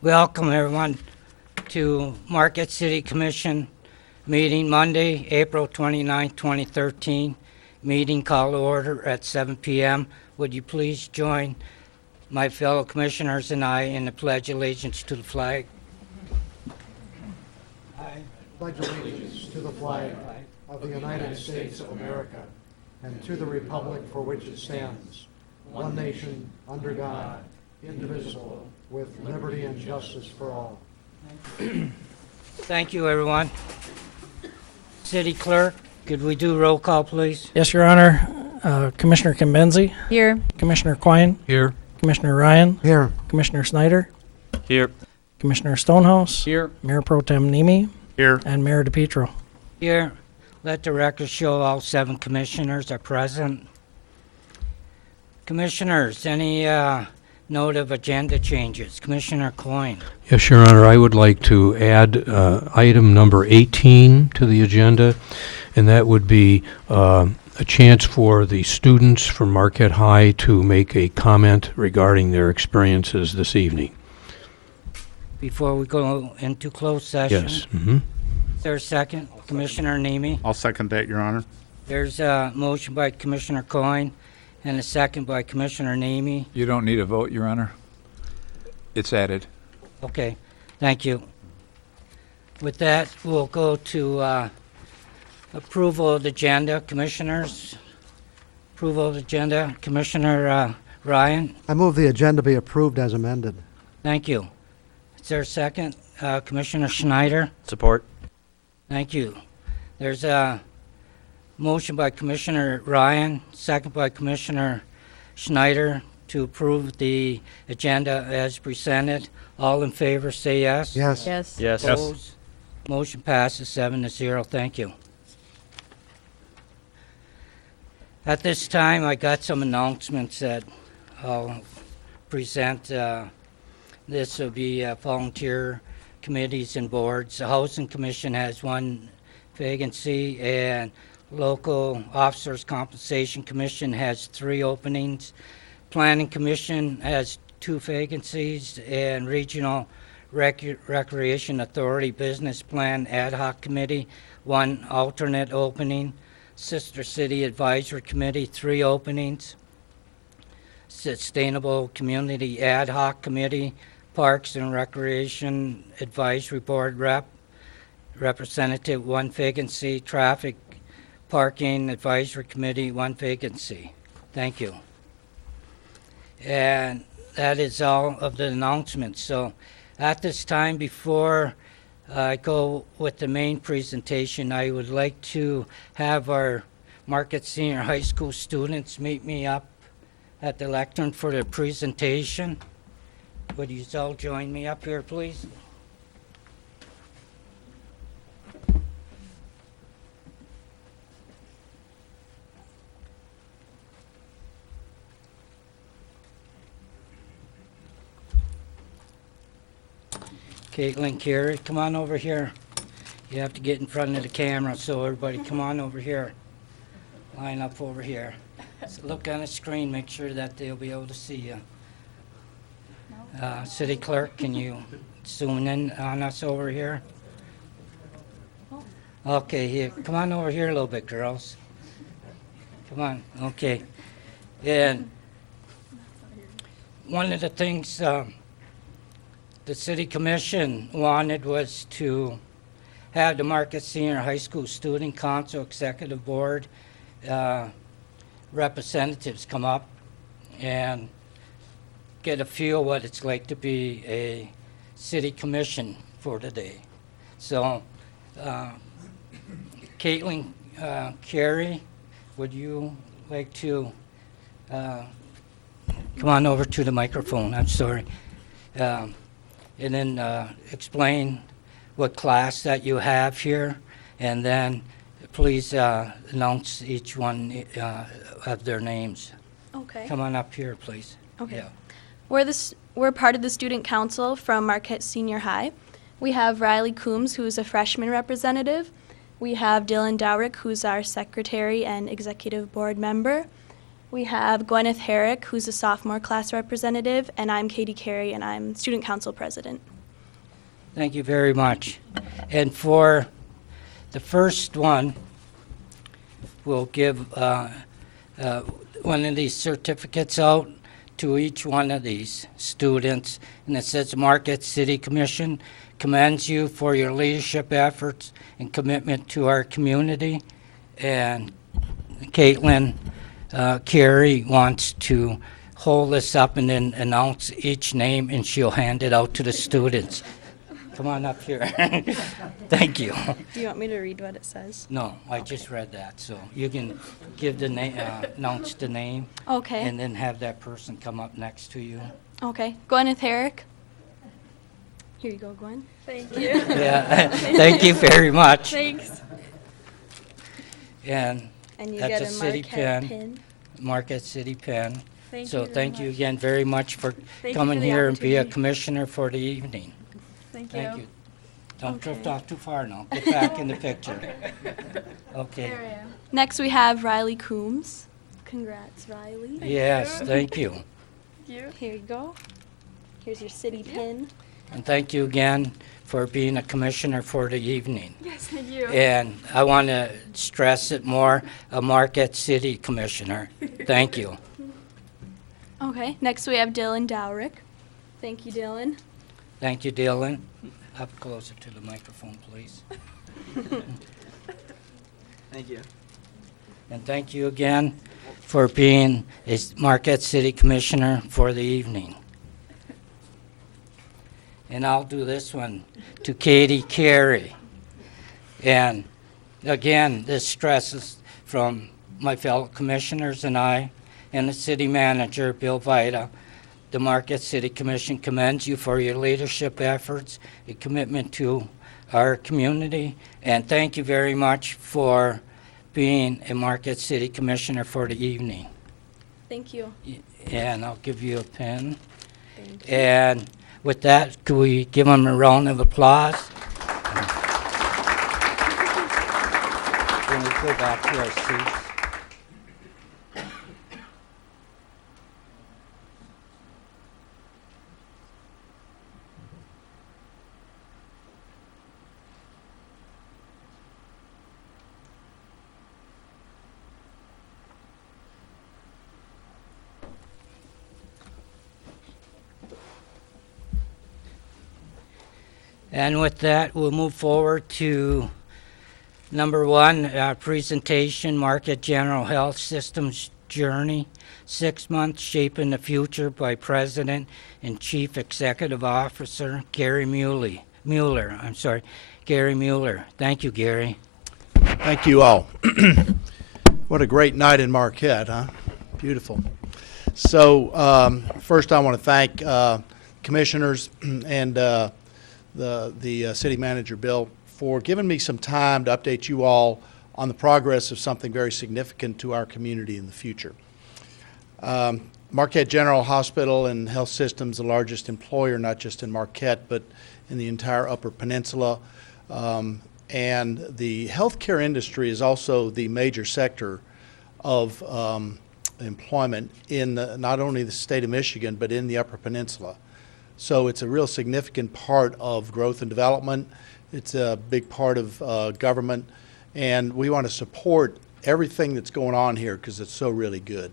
Welcome everyone to Marquette City Commission meeting Monday, April 29, 2013. Meeting call to order at 7 p.m. Would you please join my fellow commissioners and I in the Pledge of Allegiance to the flag? I pledge allegiance to the flag of the United States of America and to the republic for which it stands, one nation, under God, indivisible, with liberty and justice for all. Thank you, everyone. City Clerk, could we do roll call, please? Yes, Your Honor. Commissioner Kimbenzi. Here. Commissioner Quine. Here. Commissioner Ryan. Here. Commissioner Snyder. Here. Commissioner Stonehouse. Here. Mayor Pro Tem Nemi. Here. And Mayor DePietro. Here. Let the record show all 7 commissioners are present. Commissioners, any note of agenda changes? Commissioner Coyne. Yes, Your Honor, I would like to add item number 18 to the agenda, and that would be a chance for the students from Marquette High to make a comment regarding their experiences this evening. Before we go into closed session. Yes. Is there a second? Commissioner Nemi. I'll second that, Your Honor. There's a motion by Commissioner Coyne and a second by Commissioner Nemi. You don't need a vote, Your Honor. It's added. Okay, thank you. With that, we'll go to approval of the agenda. Commissioners, approval of the agenda. Commissioner Ryan, I move the agenda be approved as amended. thank you. Is there a second? Commissioner Schneider, Support. thank you. There's a motion by Commissioner Ryan, second by Commissioner Schneider to approve the agenda as presented. All in favor say yes. Yes. Yes. Yes. Opposed? Motion passes 7-0. Thank you. At this time, I got some announcements that I'll present. This will be volunteer committees and boards. The Housing Commission has 1 vacancy, and Local Officers Compensation Commission has 3 openings. Planning Commission has 2 vacancies, and Regional Recreation Authority Business Plan Ad Hoc Committee, 1 alternate opening. Sister City Advisory Committee, 3 openings. Sustainable Community Ad Hoc Committee, Parks and Recreation Advisory Board Representative, 1 vacancy. Traffic Parking Advisory Committee, 1 vacancy. Thank you. And that is all of the announcements. So at this time, before I go with the main presentation, I would like to have our Marquette Senior High School students meet me up at the lectern for the presentation. Would you all join me up here, please? Caitlin, Carey, come on over here. You have to get in front of the camera, so everybody come on over here. Line up over here. So look on the screen, make sure that they'll be able to see you. City Clerk, can you zoom in on us over here? Okay, here, come on over here a little bit, girls. Come on, okay. And one of the things the City Commission wanted was to have the Marquette Senior High School Student Council Executive Board representatives come up and get a feel what it's like to be a city commission for the day. So, Caitlin, Carey, would you like to come on over to the microphone? I'm sorry. And then explain what class that you have here, and then please announce each one of their names. Okay. Come on up here, please. Okay. Yeah. We're part of the student council from Marquette Senior High. We have Riley Coombs, who's a freshman representative. We have Dylan Dowrick, who's our secretary and executive board member. We have Gwyneth Herrick, who's a sophomore class representative, and I'm Katie Carey, and I'm student council president. Thank you very much. And for the first one, we'll give one of these certificates out to each one of these students. And it says, Marquette City Commission commends you for your leadership efforts and commitment to our community. And Caitlin Carey wants to hold this up and then announce each name, and she'll hand it out to the students. Come on up here. Thank you. Do you want me to read what it says? No, I just read that, so you can give the name, announce the name, Okay. and then have that person come up next to you. Okay. Gwyneth Herrick. Here you go, Gwen. Thank you. Yeah, thank you very much. Thanks. And And you that's get a a city Marquette pin. pin. Marquette City pen. Thank So you very thank you much. again very much for Thank you coming for the here and be a opportunity. commissioner for the evening. Thank you. Thank you. Don't drift Okay. off too far now. Get back in the picture. Okay. There I am. Next, we have Riley Coombs. Congrats, Riley. Yes, thank you. Thank you. Here you go. Here's your city pin. And thank you again for being a commissioner for the evening. Yes, thank you. And I want to stress it more, a Marquette City Commissioner. Thank you. Okay. Next, we have Dylan Dowrick. Thank you, Dylan. Thank you, Dylan. Up closer to the microphone, please. Thank you. And thank you again for being a Marquette City Commissioner for the evening. And I'll do this one to Katie Carey. And again, this stresses from my fellow commissioners and I, and the city manager, Bill Vita. The Marquette City Commission commends you for your leadership efforts and commitment to our community. And thank you very much for being a Marquette City Commissioner for the evening. Thank you. And I'll give you a pen. Thank you. And with that, could we give them a round of applause? Then we go back to our seats. And with that, we'll move forward to number one, presentation, Marquette General Health Systems Journey, 6 months shaping the future by President and Chief Executive Officer Gary Muller. Gary Muller. Thank you, Gary. Thank you all. What a great night in Marquette, huh? Beautiful. So first I want to thank commissioners and the city manager, Bill, for giving me some time to update you all on the progress of something very significant to our community in the future. Marquette General Hospital and Health Systems, the largest employer, not just in Marquette, but in the entire Upper Peninsula. And the healthcare industry is also the major sector of employment in not only the state of Michigan, but in the Upper Peninsula. So it's a real significant part of growth and development. It's a big part of government, and we want to support everything that's going on here because it's so really good.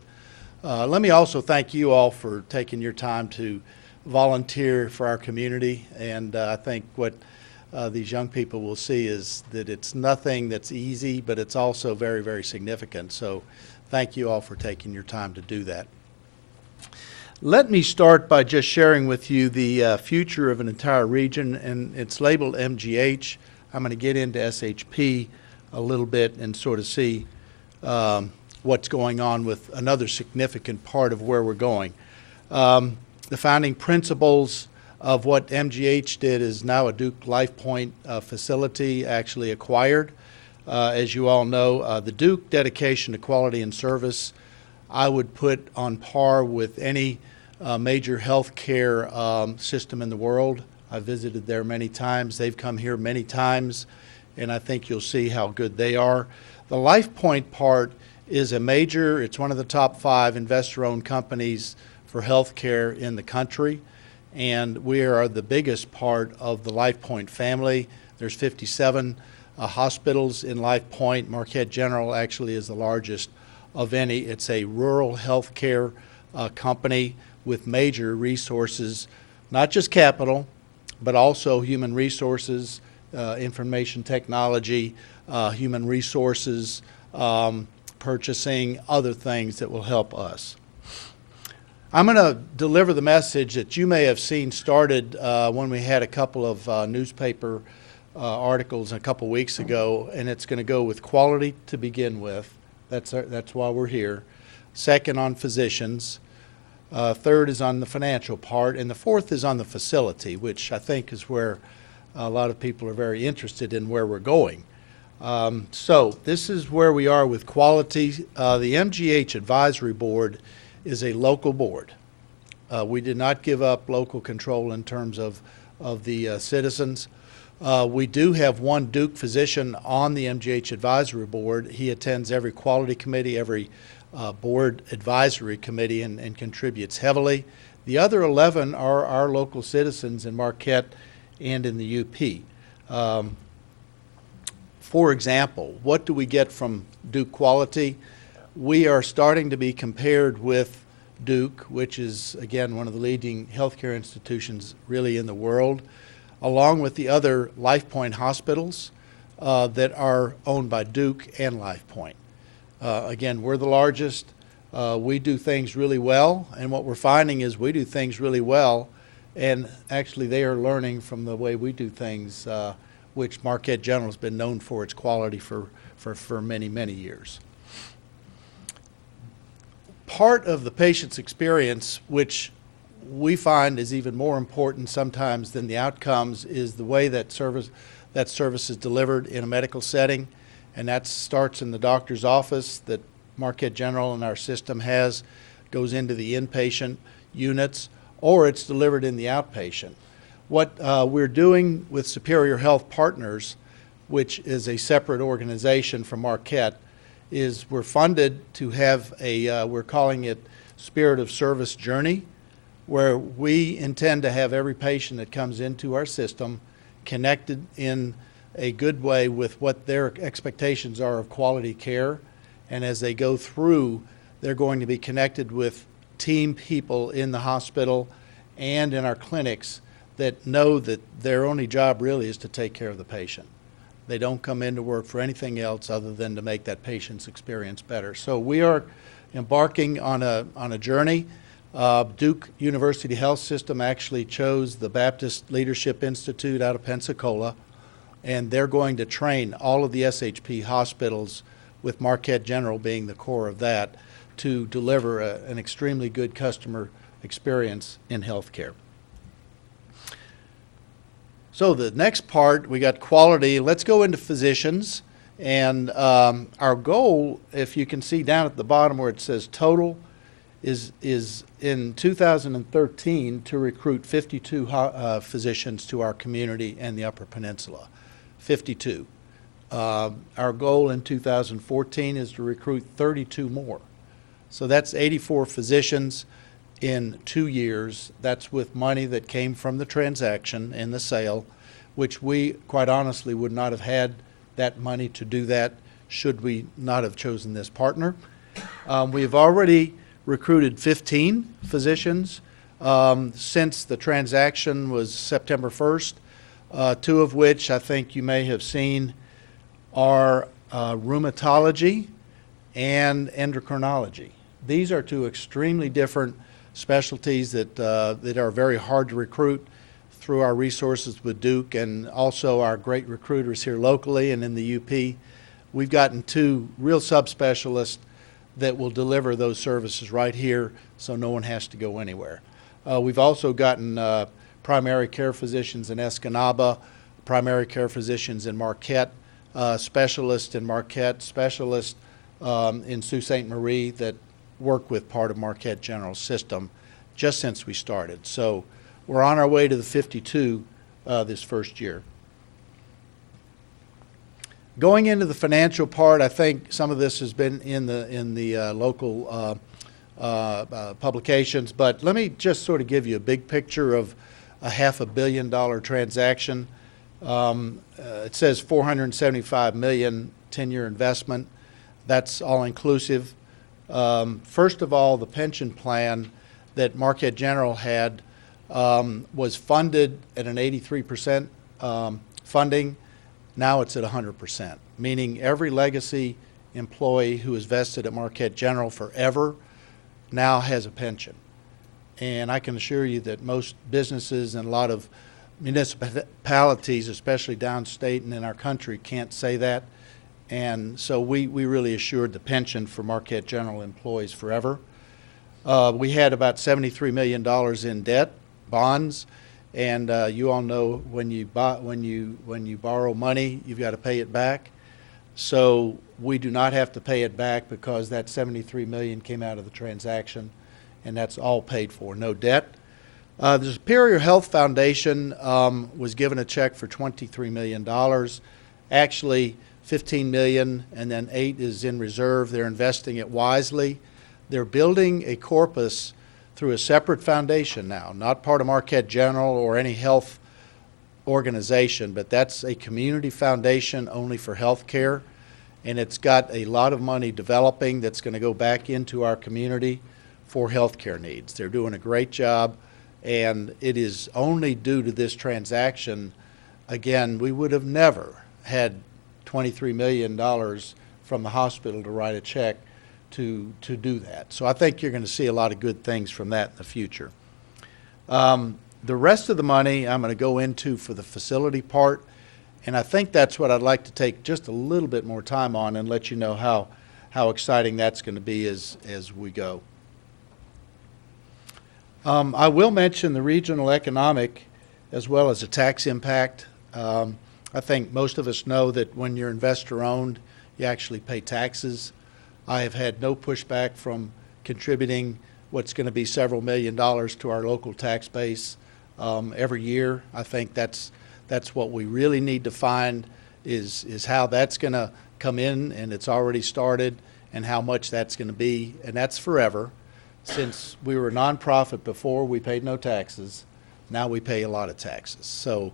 Let me also thank you all for taking your time to volunteer for our community, and I think what these young people will see is that it's nothing that's easy, but it's also very, very significant. So thank you all for taking your time to do that. Let me start by just sharing with you the future of an entire region, and it's labeled MGH. I'm going to get into SHP a little bit and sort of see what's going on with another significant part of where we're going. The founding principles of what MGH did is now a Duke LifePoint facility actually acquired. As you all know, the Duke dedication to quality and service I would put on par with any major healthcare system in the world. I visited there many times. They've come here many times, and I think you'll see how good they are. The LifePoint part is a major, it's one of the top 5 investor-owned companies for healthcare in the country, and we are the biggest part of the LifePoint family. There's 57 hospitals in LifePoint. Marquette General actually is the largest of any. It's a rural healthcare company with major resources, not just capital, but also human resources, information technology, human resources, purchasing, other things that will help us. I'm going to deliver the message that you may have seen started when we had a couple of newspaper articles a couple weeks ago, and it's going to go with quality to begin with. That's why we're here. Second, on physicians. Third is on the financial part, and the fourth is on the facility, which I think is where a lot of people are very interested in where we're going. So this is where we are with quality. The MGH Advisory Board is a local board. We did not give up local control in terms of the citizens. We do have one Duke physician on the MGH Advisory Board. He attends every quality committee, every board advisory committee, and contributes heavily. The other 11 are our local citizens in Marquette and in the UP. For example, what do we get from Duke Quality? We are starting to be compared with Duke, which is, again, one of the leading healthcare institutions really in the world, along with the other LifePoint hospitals that are owned by Duke and LifePoint. Again, we're the largest. We do things really well, and what we're finding is we do things really well, and actually they are learning from the way we do things, which Marquette General has been known for its quality for many, many years. Part of the patient's experience, which we find is even more important sometimes than the outcomes, is the way that service is delivered in a medical setting. And that starts in the doctor's office that Marquette General and our system has, goes into the inpatient units, or it's delivered in the outpatient. What we're doing with Superior Health Partners, which is a separate organization from Marquette, is we're funded to have we're calling it Spirit of Service Journey, where we intend to have every patient that comes into our system connected in a good way with what their expectations are of quality care. And as they go through, they're going to be connected with team people in the hospital and in our clinics that know that their only job really is to take care of the patient. They don't come into work for anything else other than to make that patient's experience better. So we are embarking on a journey. Duke University Health System actually chose the Baptist Leadership Institute out of Pensacola, and they're going to train all of the SHP hospitals, with Marquette General being the core of that, to deliver an extremely good customer experience in healthcare. So the next part, we got quality. Let's go into physicians. And our goal, if you can see down at the bottom where it says total, is in 2013 to recruit 52 physicians to our community and the Upper Peninsula. 52. Our goal in 2014 is to recruit 32 more. So that's 84 physicians in 2 years. That's with money that came from the transaction and the sale, which we quite honestly would not have had that money to do that should we not have chosen this partner. We've already recruited 15 physicians since the transaction was September 1st. 2 of which I think you may have seen are rheumatology and endocrinology. These are 2 extremely different specialties that are very hard to recruit through our resources with Duke and also our great recruiters here locally and in the UP. We've gotten 2 real subspecialists that will deliver those services right here so no one has to go anywhere. We've also gotten primary care physicians in Escanaba, primary care physicians in Marquette, specialists in Marquette, specialists in Sault Ste. Marie that work with part of Marquette General system just since we started. So we're on our way to the 52 this first year. Going into the financial part, I think some of this has been in the local publications, but let me just sort of give you a big picture of a $500 million transaction. It says $475 million 10-year investment. That's all inclusive. First of all, the pension plan that Marquette General had was funded at an 83% funding. Now it's at 100%, meaning every legacy employee who is vested at Marquette General forever now has a pension. And I can assure you that most businesses and a lot of municipalities, especially downstate and in our country, can't say that. And so we really assured the pension for Marquette General employees forever. We had about $73 million in debt, bonds, and you all know when you borrow money, you've got to pay it back. So we do not have to pay it back because that $73 million came out of the transaction, and that's all paid for, no debt. The Superior Health Foundation was given a check for $23 million. Actually, $15 million, and then $8 million is in reserve. They're investing it wisely. They're building a corpus through a separate foundation now, not part of Marquette General or any health organization, but that's a community foundation only for health care, and it's got a lot of money developing that's going to go back into our community for health care needs. They're doing a great job, and it is only due to this transaction. Again, we would have never had $23 million from the hospital to write a check to do that. So I think you're going to see a lot of good things from that in the future. The rest of the money I'm going to go into for the facility part, and I think that's what I'd like to take just a little bit more time on and let you know how exciting that's going to be as we go. I will mention the regional economic as well as the tax impact. I think most of us know that when you're investor-owned, you actually pay taxes. I have had no pushback from contributing what's going to be several $1 million to our local tax base every year. I think that's what we really need to find is how that's going to come in, and it's already started, and how much that's going to be, and that's forever. Since we were a nonprofit before, we paid no taxes. Now we pay a lot of taxes. So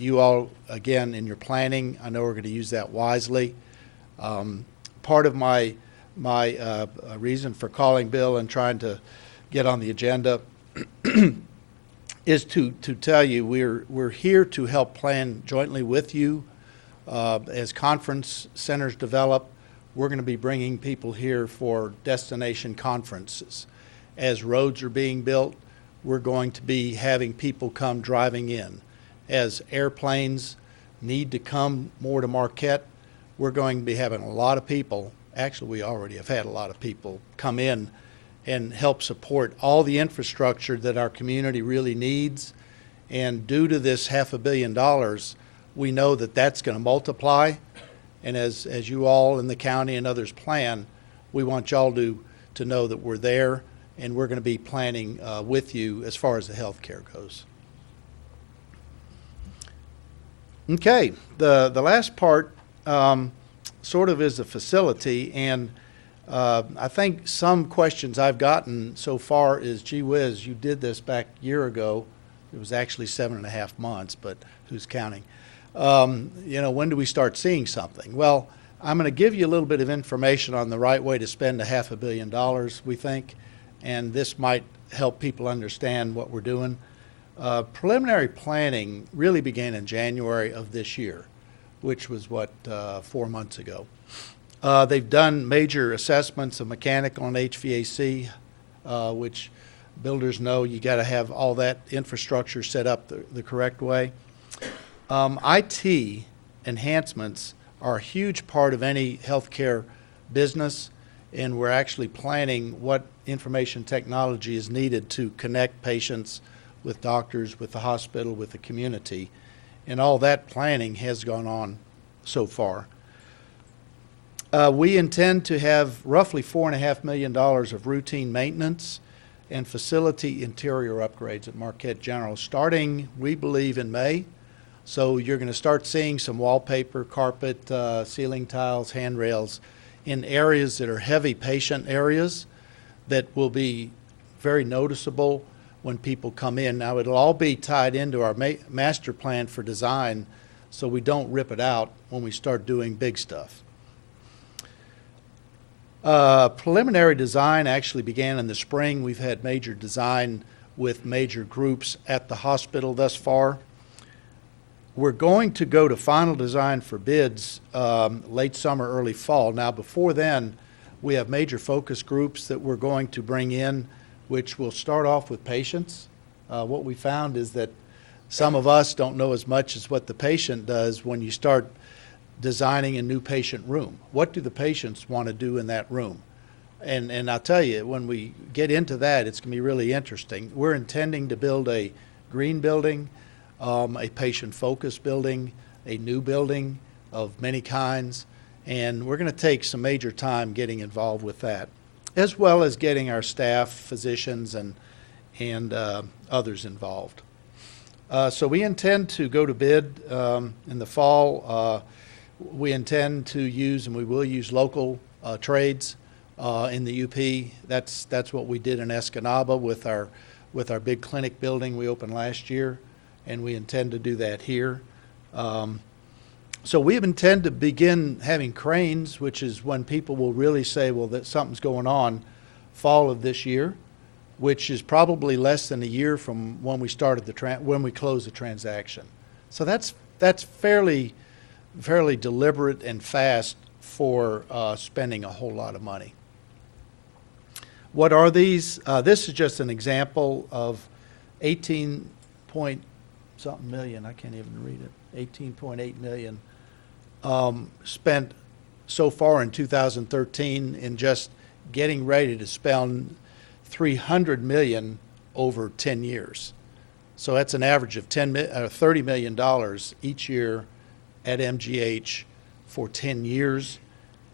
you all, again, in your planning, I know we're going to use that wisely. Part of my reason for calling Bill and trying to get on the agenda is to tell you we're here to help plan jointly with you. As conference centers develop, we're going to be bringing people here for destination conferences. As roads are being built, we're going to be having people come driving in. As airplanes need to come more to Marquette, we're going to be having a lot of people, actually we already have had a lot of people come in and help support all the infrastructure that our community really needs. And due to this $500 million, we know that that's going to multiply. And as you all in the county and others plan, we want y'all to know that we're there, and we're going to be planning with you as far as the health care goes. Okay, the last part sort of is a facility, and I think some questions I've gotten so far is, gee whiz, you did this back a year ago. It was actually 7.5 months, but who's counting? You know, when do we start seeing something? Well, I'm going to give you a little bit of information on the right way to spend $500 million, we think, and this might help people understand what we're doing. Preliminary planning really began in January of this year, which was, 4 months ago. They've done major assessments of mechanical and HVAC, which builders know you got to have all that infrastructure set up the correct way. IT enhancements are a huge part of any healthcare business, and we're actually planning what information technology is needed to connect patients with doctors, with the hospital, with the community. And all that planning has gone on so far. We intend to have roughly $4.5 million of routine maintenance and facility interior upgrades at Marquette General, starting, we believe, in May. So you're going to start seeing some wallpaper, carpet, ceiling tiles, handrails in areas that are heavy patient areas that will be very noticeable when people come in. Now, it'll all be tied into our master plan for design so we don't rip it out when we start doing big stuff. Preliminary design actually began in the spring. We've had major design with major groups at the hospital thus far. We're going to go to final design for bids late summer, early fall. Now, before then, we have major focus groups that we're going to bring in, which will start off with patients. What we found is that some of us don't know as much as what the patient does when you start designing a new patient room. What do the patients want to do in that room? And I'll tell you, when we get into that, it's going to be really interesting. We're intending to build a green building, a patient-focused building, a new building of many kinds, and we're going to take some major time getting involved with that, as well as getting our staff, physicians, and others involved. So we intend to go to bid in the fall. We intend to use, and we will use, local trades in the UP. That's what we did in Escanaba with our big clinic building we opened last year, and we intend to do that here. So we intend to begin having cranes, which is when people will really say, well, that something's going on, fall of this year, which is probably less than a year from when we started when we closed the transaction. So that's fairly deliberate and fast for spending a whole lot of money. What are these? This is just an example of 18 point something million, I can't even read it, 18.8 million spent so far in 2013 in just getting ready to spend $300 million over 10 years. So that's an average of $30 million each year at MGH for 10 years.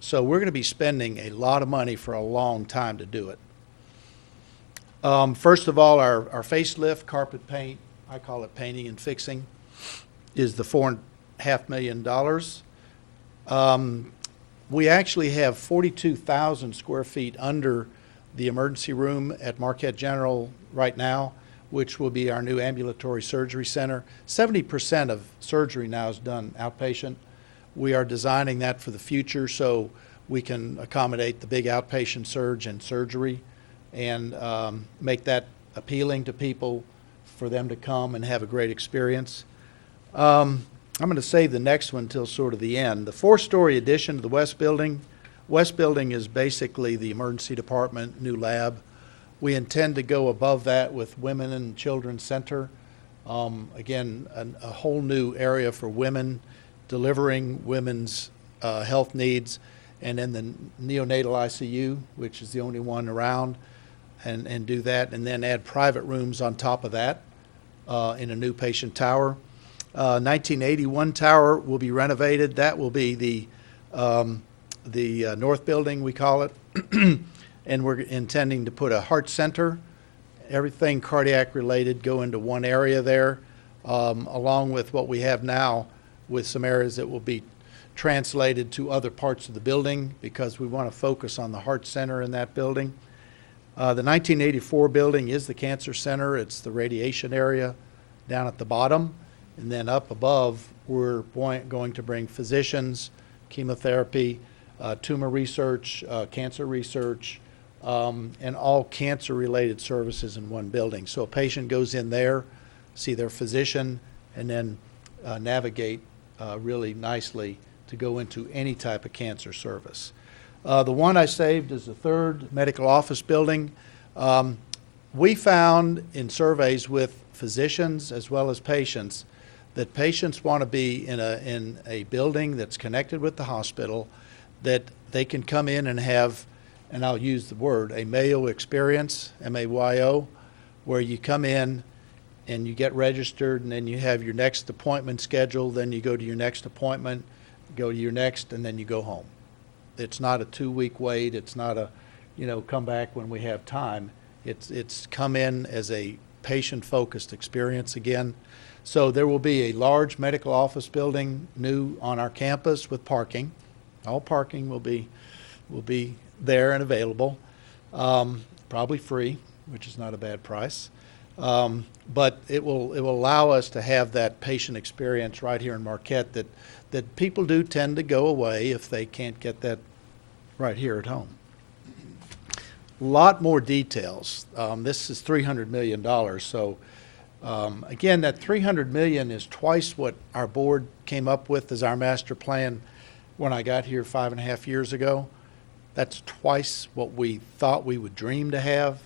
So we're going to be spending a lot of money for a long time to do it. First of all, our facelift, carpet paint, I call it painting and fixing, is the $4.5 million. We actually have 42,000 square feet under the emergency room at Marquette General right now, which will be our new ambulatory surgery center. 70% of surgery now is done outpatient. We are designing that for the future so we can accommodate the big outpatient surge and surgery and make that appealing to people for them to come and have a great experience. I'm going to save the next one until sort of the end. The 4-story addition to the West Building. West Building is basically the emergency department, new lab. We intend to go above that with Women and Children's Center. Again, a whole new area for women, delivering women's health needs, and then the neonatal ICU, which is the only one around, and do that, and then add private rooms on top of that in a new patient tower. 1981 tower will be renovated. That will be the North Building, we call it. And we're intending to put a heart center, everything cardiac related, go into one area there, along with what we have now with some areas that will be translated to other parts of the building because we want to focus on the heart center in that building. The 1984 building is the cancer center. It's the radiation area down at the bottom. And then up above, we're going to bring physicians, chemotherapy, tumor research, cancer research, and all cancer-related services in one building. So a patient goes in there, see their physician, and then navigate really nicely to go into any type of cancer service. The one I saved is the third medical office building. We found in surveys with physicians as well as patients that patients want to be in a building that's connected with the hospital, that they can come in and have, and I'll use the word, a Mayo experience, M-A-Y-O, where you come in and you get registered and then you have your next appointment scheduled, then you go to your next appointment, go to your next, and then you go home. It's not a 2-week wait. It's not a, come back when we have time. It's come in as a patient-focused experience again. So there will be a large medical office building new on our campus with parking. All parking will be there and available, probably free, which is not a bad price. But it will allow us to have that patient experience right here in Marquette that people do tend to go away if they can't get that right here at home. A lot more details. This is $300 million. So again, that $300 million is twice what our board came up with as our master plan when I got here 5.5 years ago. That's twice what we thought we would dream to have.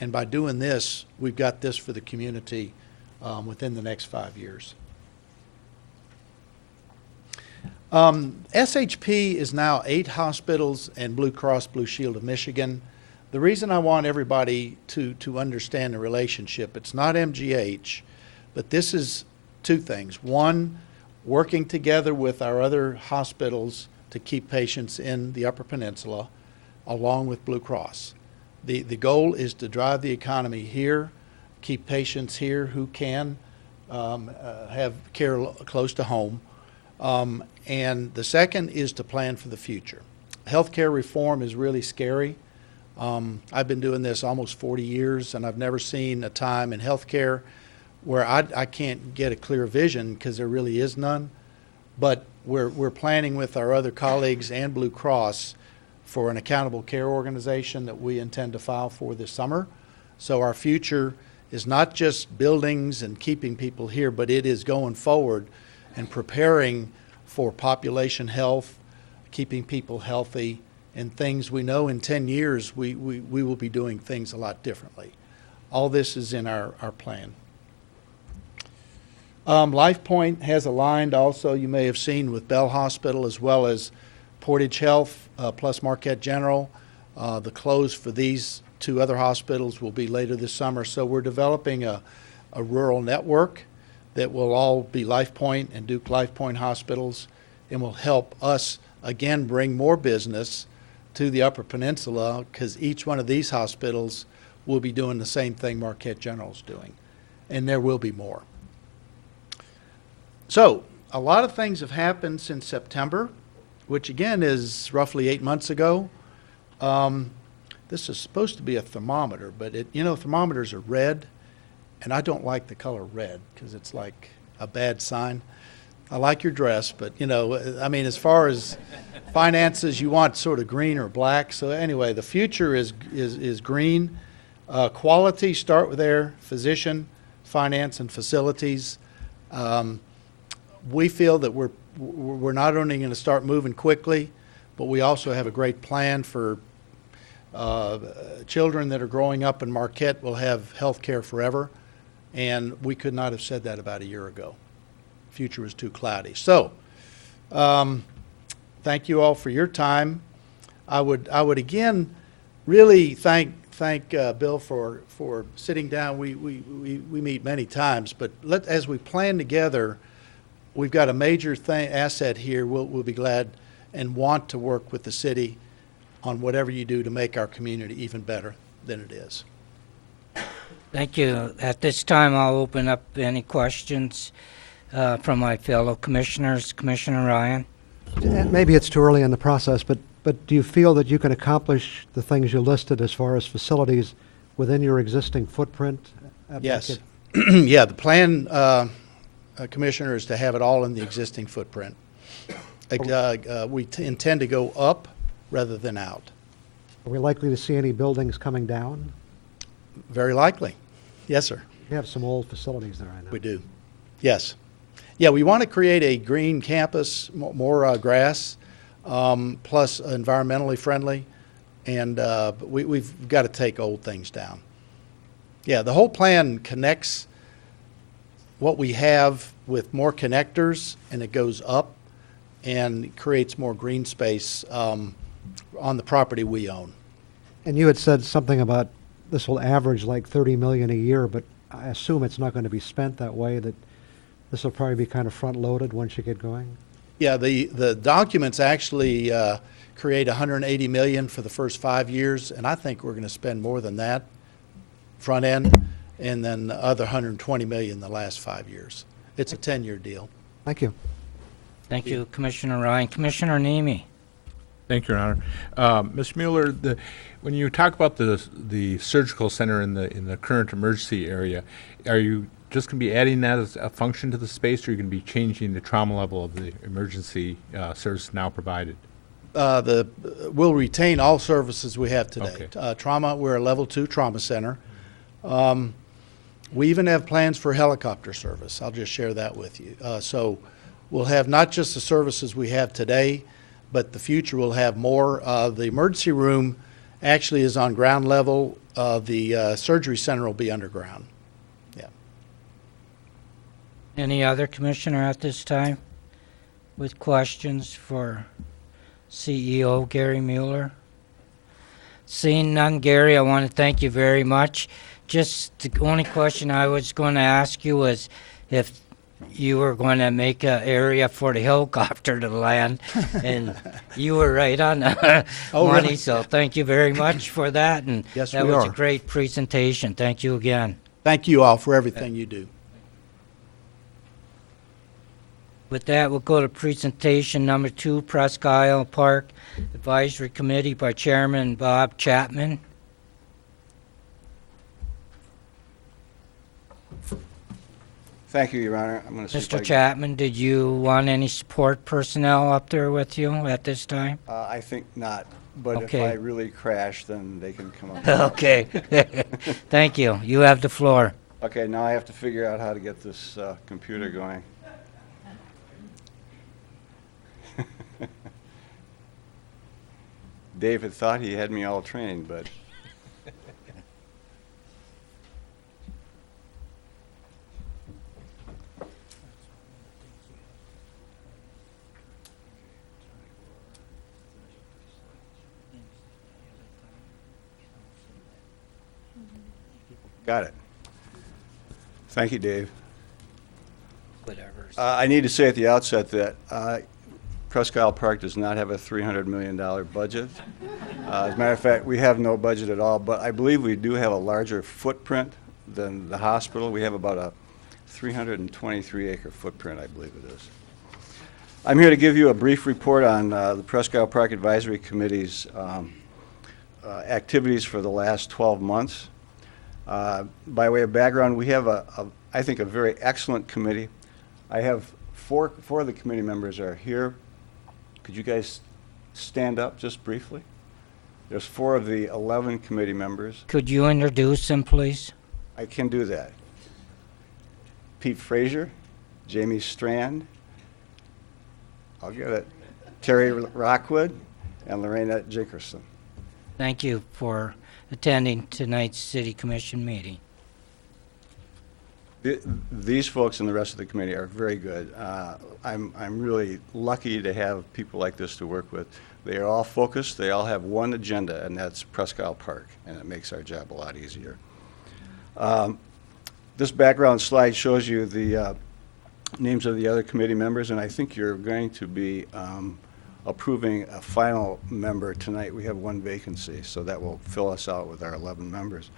And by doing this, we've got this for the community within the next 5 years. SHP is now 8 hospitals and Blue Cross Blue Shield of Michigan. The reason I want everybody to understand the relationship, it's not MGH, but this is 2 things. One, working together with our other hospitals to keep patients in the Upper Peninsula, along with Blue Cross. The goal is to drive the economy here, keep patients here who can have care close to home. And the second is to plan for the future. Healthcare reform is really scary. I've been doing this almost 40 years, and I've never seen a time in healthcare where I can't get a clear vision because there really is none. But we're planning with our other colleagues and Blue Cross for an accountable care organization that we intend to file for this summer. So our future is not just buildings and keeping people here, but it is going forward and preparing for population health, keeping people healthy, and things we know in 10 years we will be doing things a lot differently. All this is in our plan. LifePoint has aligned also, you may have seen, with Bell Hospital as well as Portage Health plus Marquette General. The close for these 2 other hospitals will be later this summer. So we're developing a rural network that will all be LifePoint and Duke LifePoint hospitals, and will help us, again, bring more business to the Upper Peninsula, because each one of these hospitals will be doing the same thing Marquette General's doing, and there will be more. So a lot of things have happened since September, which again is roughly 8 months ago. This is supposed to be a thermometer, but thermometers are red, and I don't like the color red because it's like a bad sign. I like your dress, but I mean, as far as finances, you want sort of green or black. So anyway, the future is green. Quality, start with there. Physician, finance, and facilities. We feel that we're not only going to start moving quickly, but we also have a great plan for children that are growing up in Marquette will have health care forever, and we could not have said that about a year ago. Future was too cloudy. So thank you all for your time. I would again really thank Bill for sitting down. We meet many times, but as we plan together, we've got a major asset here. We'll be glad and want to work with the city on whatever you do to make our community even better than it is. Thank you. At this time, I'll open up any questions from my fellow commissioners. Commissioner Ryan. Maybe it's too early in the process, but do you feel that you can accomplish the things you listed as far as facilities within your existing footprint? Yes. Yeah, the plan, Commissioner, is to have it all in the existing footprint. We intend to go up rather than out. Are we likely to see any buildings coming down? Very likely. Yes, sir. You have some old facilities there, I know. We do. Yes. Yeah, we want to create a green campus, more grass, plus environmentally friendly, and we've got to take old things down. Yeah, the whole plan connects what we have with more connectors, and it goes up and creates more green space on the property we own. And you had said something about this will average like $30 million a year, but I assume it's not going to be spent that way, that this will probably be kind of front-loaded once you get going? Yeah, the documents actually create $180 million for the first 5 years, and I think we're going to spend more than that front end, and then the other $120 million the last 5 years. It's a 10-year deal. Thank you. Thank you, Commissioner Ryan. Commissioner Nemi. Thank you, Your Honor. Ms. Mueller, when you talk about the surgical center in the current emergency area, are you just going to be adding that as a function to the space, or are you going to be changing the trauma level of the emergency service now provided? We'll retain all services we have today. Okay. Trauma, we're a level 2 trauma center. We even have plans for helicopter service. I'll just share that with you. So we'll have not just the services we have today, but the future will have more. The emergency room actually is on ground level. The surgery center will be underground. Yeah. Any other commissioner at this time with questions for CEO Gary Mueller? Seeing none, Gary, I want to thank you very much. Just the only question I was going to ask you was if you were going to make an area for the helicopter to land, and you were right on the money, really? so thank you very much for that, and Yes, that we was a are. great presentation. Thank you again. Thank you all for everything you do. With that, we'll go to presentation number 2, Presque Isle Park Advisory Committee by Chairman Bob Chapman. Thank you, Your Honor. I'm going to see if I Mr. Chapman, did you want any support personnel up there with you at this time? I think not, but Okay. if I really crash, then they can come up. Okay. Thank you. You have the floor. Okay, now I have to figure out how to get this computer going. David thought he had me all trained, but got it. Thank you, Dave. Whatever. I need to say at the outset that Presque Isle Park does not have a $300 million budget. As a matter of fact, we have no budget at all, but I believe we do have a larger footprint than the hospital. We have about a 323-acre footprint, I believe it is. I'm here to give you a brief report on the Presque Isle Park Advisory Committee's activities for the last 12 months. By way of background, we have I think, a very excellent committee. I have four of the committee members are here. Could you guys stand up just briefly? There's 4 of the 11 committee members. Could you introduce him, please? I can do that. Pete Frazier, Jamie Strand, I'll get it, Terry Rockwood, and Rowena Jackerson. Thank you for attending tonight's City Commission meeting. These folks and the rest of the committee are very good. I'm really lucky to have people like this to work with. They are all focused. They all have one agenda, and that's Presque Isle Park, and it makes our job a lot easier. This background slide shows you the names of the other committee members, and I think you're going to be approving a final member tonight. We have 1 vacancy, so that will fill us out with our 11 members.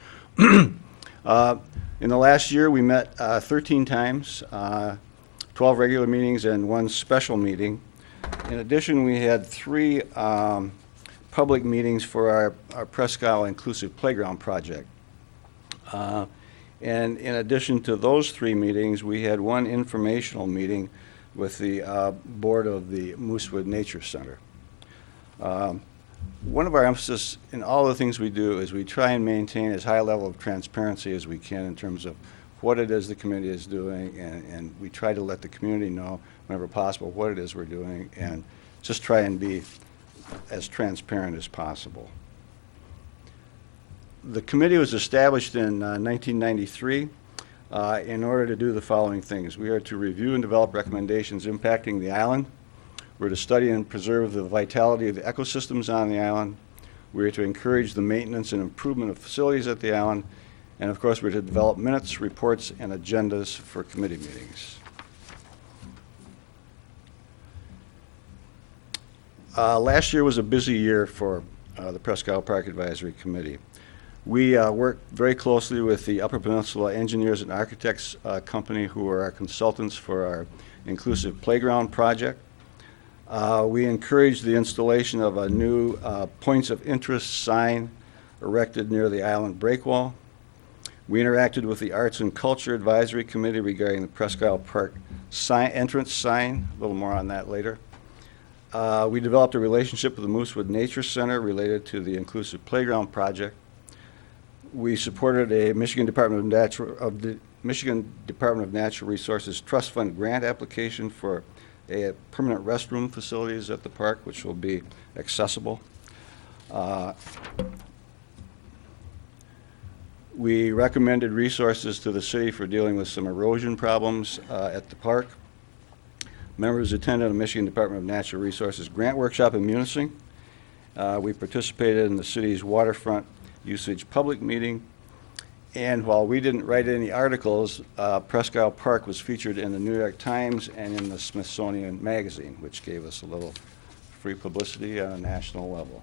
In the last year, we met 13 times, 12 regular meetings and 1 special meeting. In addition, we had 3 public meetings for our Presque Isle Inclusive Playground Project. And in addition to those 3 meetings, we had 1 informational meeting with the board of the Moosewood Nature Center. One of our emphasis in all the things we do is we try and maintain as high a level of transparency as we can in terms of what it is the committee is doing, and we try to let the community know whenever possible what it is we're doing, and just try and be as transparent as possible. The committee was established in 1993 in order to do the following things. We are to review and develop recommendations impacting the island. We're to study and preserve the vitality of the ecosystems on the island. We're to encourage the maintenance and improvement of facilities at the island. And of course, we're to develop minutes, reports, and agendas for committee meetings. Last year was a busy year for the Presque Isle Park Advisory Committee. We work very closely with the Upper Peninsula Engineers and Architects Company, who are our consultants for our inclusive playground project. We encourage the installation of a new points of interest sign erected near the island breakwall. We interacted with the Arts and Culture Advisory Committee regarding the Presque Park entrance sign. A little more on that later. We developed a relationship with the Moosewood Nature Center related to the inclusive playground project. We supported a Michigan Department of Natural Resources Trust Fund grant application for a permanent restroom facilities at the park, which will be accessible. We recommended resources to the city for dealing with some erosion problems at the park. Members attended a Michigan Department of Natural Resources grant workshop in Municipal. We participated in the city's waterfront usage public meeting. And while we didn't write any articles, Presque Park was featured in the New York Times and in the Smithsonian Magazine, which gave us a little free publicity on a national level.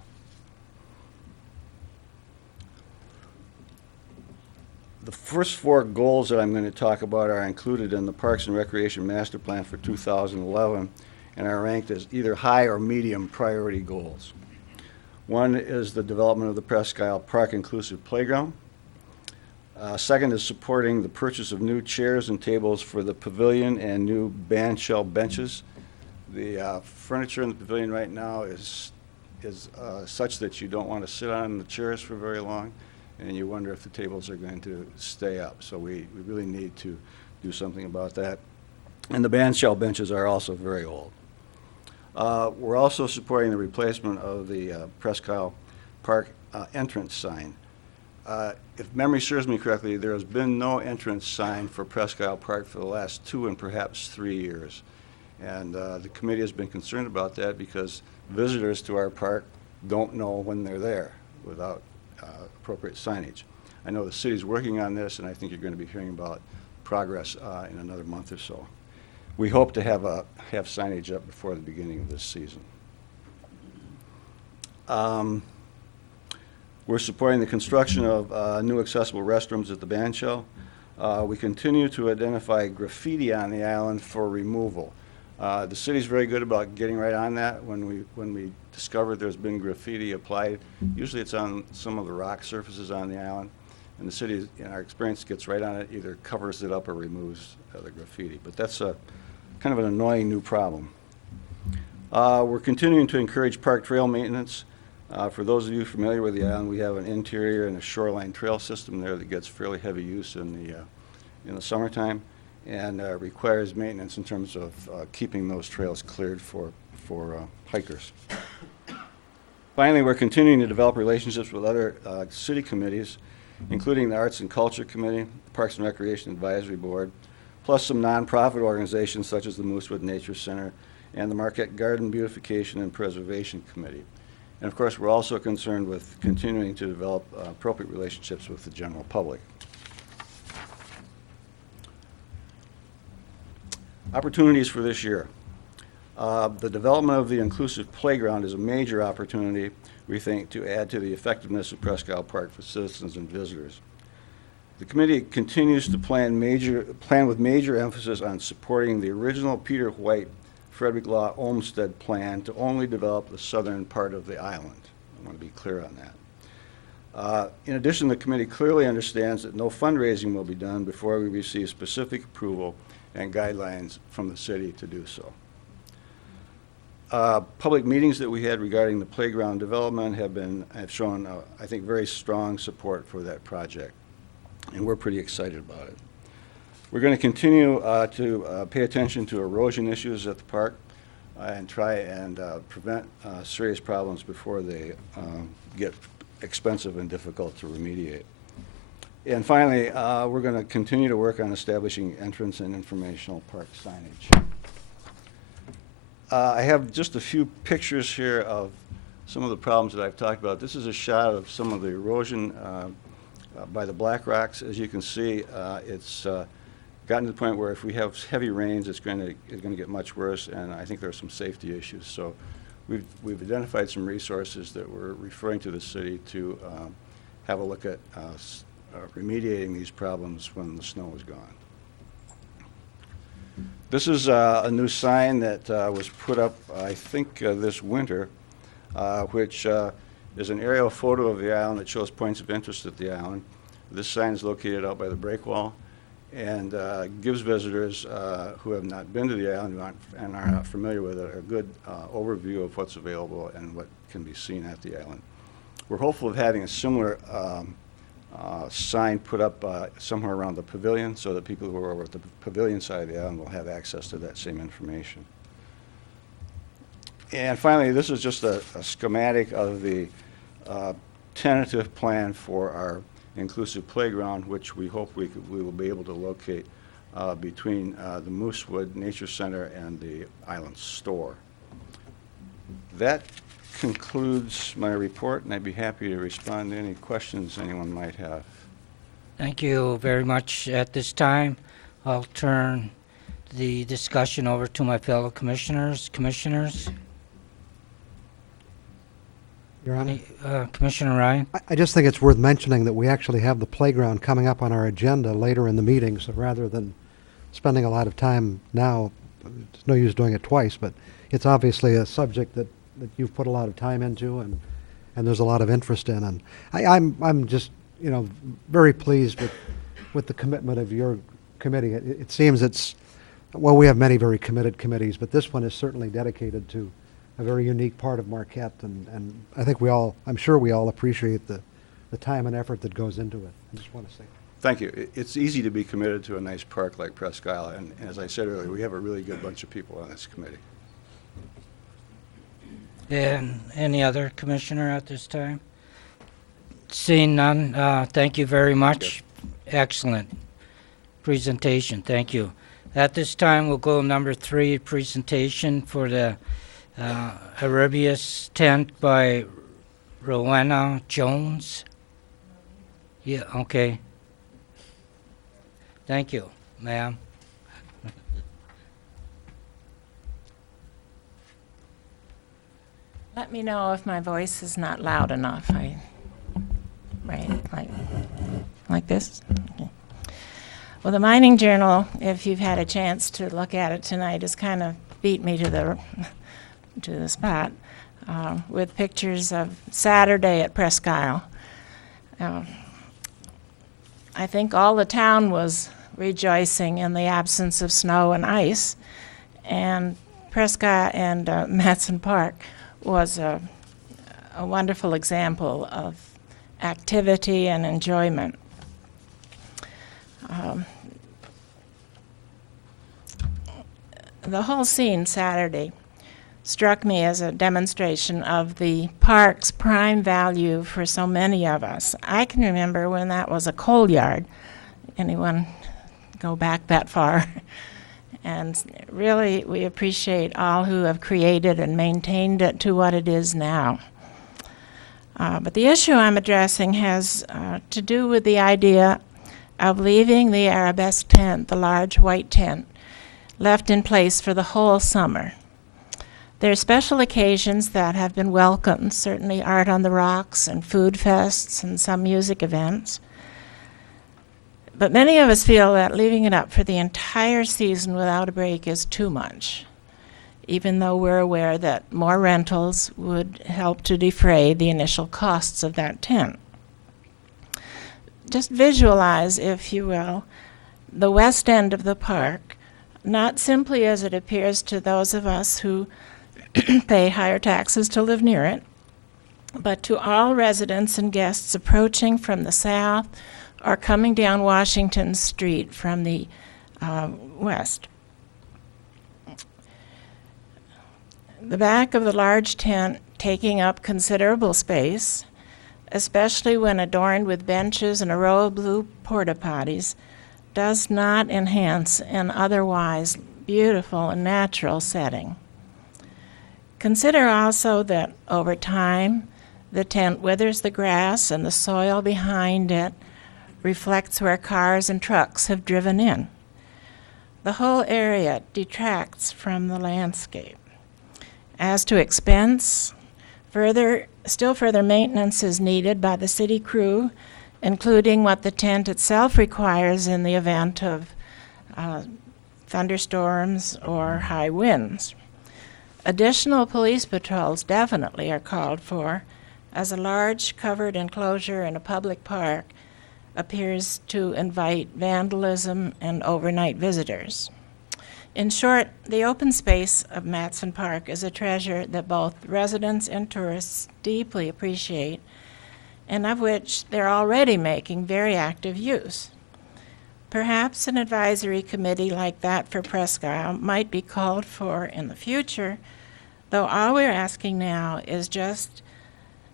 The first 4 goals that I'm going to talk about are included in the Parks and Recreation Master Plan for 2011 and are ranked as either high or medium priority goals. One is the development of the Presque Isle Park Inclusive Playground. Second is supporting the purchase of new chairs and tables for the pavilion and new band shell benches. The furniture in the pavilion right now is such that you don't want to sit on the chairs for very long, and you wonder if the tables are going to stay up. So we really need to do something about that. And the band shell benches are also very old. We're also supporting the replacement of the Presque Isle Park entrance sign. If memory serves me correctly, there has been no entrance sign for Presque Isle Park for the last 2 and perhaps 3 years. And the committee has been concerned about that because visitors to our park don't know when they're there without appropriate signage. I know the city's working on this, and I think you're going to be hearing about progress in another month or so. We hope to have signage up before the beginning of this season. We're supporting the construction of new accessible restrooms at the band shell. We continue to identify graffiti on the island for removal. The city's very good about getting right on that. When we discover there's been graffiti applied, usually it's on some of the rock surfaces on the island, and the city, in our experience, gets right on it, either covers it up or removes the graffiti. But that's kind of an annoying new problem. We're continuing to encourage park trail maintenance. For those of you familiar with the island, we have an interior and a shoreline trail system there that gets fairly heavy use in the summertime, and requires maintenance in terms of keeping those trails cleared for hikers. Finally, we're continuing to develop relationships with other city committees, including the Arts and Culture Committee, the Parks and Recreation Advisory Board, plus some nonprofit organizations such as the Moosewood Nature Center and the Marquette Garden Beautification and Preservation Committee. And of course, we're also concerned with continuing to develop appropriate relationships with the general public. Opportunities for this year. The development of the inclusive playground is a major opportunity, we think, to add to the effectiveness of Presque Isle Park for citizens and visitors. The committee continues to plan with major emphasis on supporting the original Peter White Frederick Law Olmsted plan to only develop the southern part of the island. I want to be clear on that. In addition, the committee clearly understands that no fundraising will be done before we receive specific approval and guidelines from the city to do so. Public meetings that we had regarding the playground development have shown, I think, very strong support for that project, and we're pretty excited about it. We're going to continue to pay attention to erosion issues at the park and try and prevent serious problems before they get expensive and difficult to remediate. And finally, we're going to continue to work on establishing entrance and informational park signage. I have just a few pictures here of some of the problems that I've talked about. This is a shot of some of the erosion by the Black Rocks. As you can see, it's gotten to the point where if we have heavy rains, it's going to get much worse, and I think there are some safety issues. So we've identified some resources that we're referring to the city to have a look at remediating these problems when the snow is gone. This is a new sign that was put up, I think, this winter, which is an aerial photo of the island that shows points of interest at the island. This sign is located out by the breakwall and gives visitors who have not been to the island and are not familiar with it a good overview of what's available and what can be seen at the island. We're hopeful of having a similar sign put up somewhere around the pavilion so that people who are over at the pavilion side of the island will have access to that same information. And finally, this is just a schematic of the tentative plan for our inclusive playground, which we hope we will be able to locate between the Moosewood Nature Center and the island store. That concludes my report, and I'd be happy to respond to any questions anyone might have. Thank you very much. At this time, I'll turn the discussion over to my fellow commissioners. Your Honor, Commissioner Ryan? I just think it's worth mentioning that we actually have the playground coming up on our agenda later in the meeting, so rather than spending a lot of time now, it's no use doing it twice, but it's obviously a subject that you've put a lot of time into and there's a lot of interest in. And I'm just, you know, very pleased with the commitment of your committee. It seems well, we have many very committed committees, but this one is certainly dedicated to a very unique part of Marquette, and I think I'm sure we all appreciate the time and effort that goes into it. I just want to say. Thank you. It's easy to be committed to a nice park like Presque, and as I said earlier, we have a really good bunch of people on this committee. And any other commissioner at this time? Seeing none, thank you very much. Excellent presentation. Thank you. At this time, we'll go number 3, presentation for the Arabesque tent by Rowena Jones. Yeah, okay. Thank you, ma'am. Let me know if my voice is not loud enough. Right, like this? Okay. Well, the Mining Journal, if you've had a chance to look at it tonight, has kind of beat me to the spot with pictures of Saturday at Presque. I think all the town was rejoicing in the absence of snow and ice, and Presque and Matson Park was a wonderful example of activity and enjoyment. The whole scene Saturday struck me as a demonstration of the park's prime value for so many of us. I can remember when that was a coal yard. Anyone go back that far? And really, we appreciate all who have created and maintained it to what it is now. But the issue I'm addressing has to do with the idea of leaving the Arabesque tent, the large white tent, left in place for the whole summer. There are special occasions that have been welcomed, certainly Art on the Rocks and food fests and some music events. But many of us feel that leaving it up for the entire season without a break is too much, even though we're aware that more rentals would help to defray the initial costs of that tent. Just visualize, if you will, the west end of the park, not simply as it appears to those of us who pay higher taxes to live near it, but to all residents and guests approaching from the south or coming down Washington Street from the west. The back of the large tent taking up considerable space, especially when adorned with benches and a row of blue porta potties, does not enhance an otherwise beautiful and natural setting. Consider also that over time, the tent withers the grass and the soil behind it reflects where cars and trucks have driven in. The whole area detracts from the landscape. As to expense, Still further maintenance is needed by the city crew, including what the tent itself requires in the event of thunderstorms or high winds. Additional police patrols definitely are called for, as a large covered enclosure in a public park appears to invite vandalism and overnight visitors. In short, the open space of Matson Park is a treasure that both residents and tourists deeply appreciate, and of which they're already making very active use. Perhaps an advisory committee like that for Presque might be called for in the future, though all we're asking now is just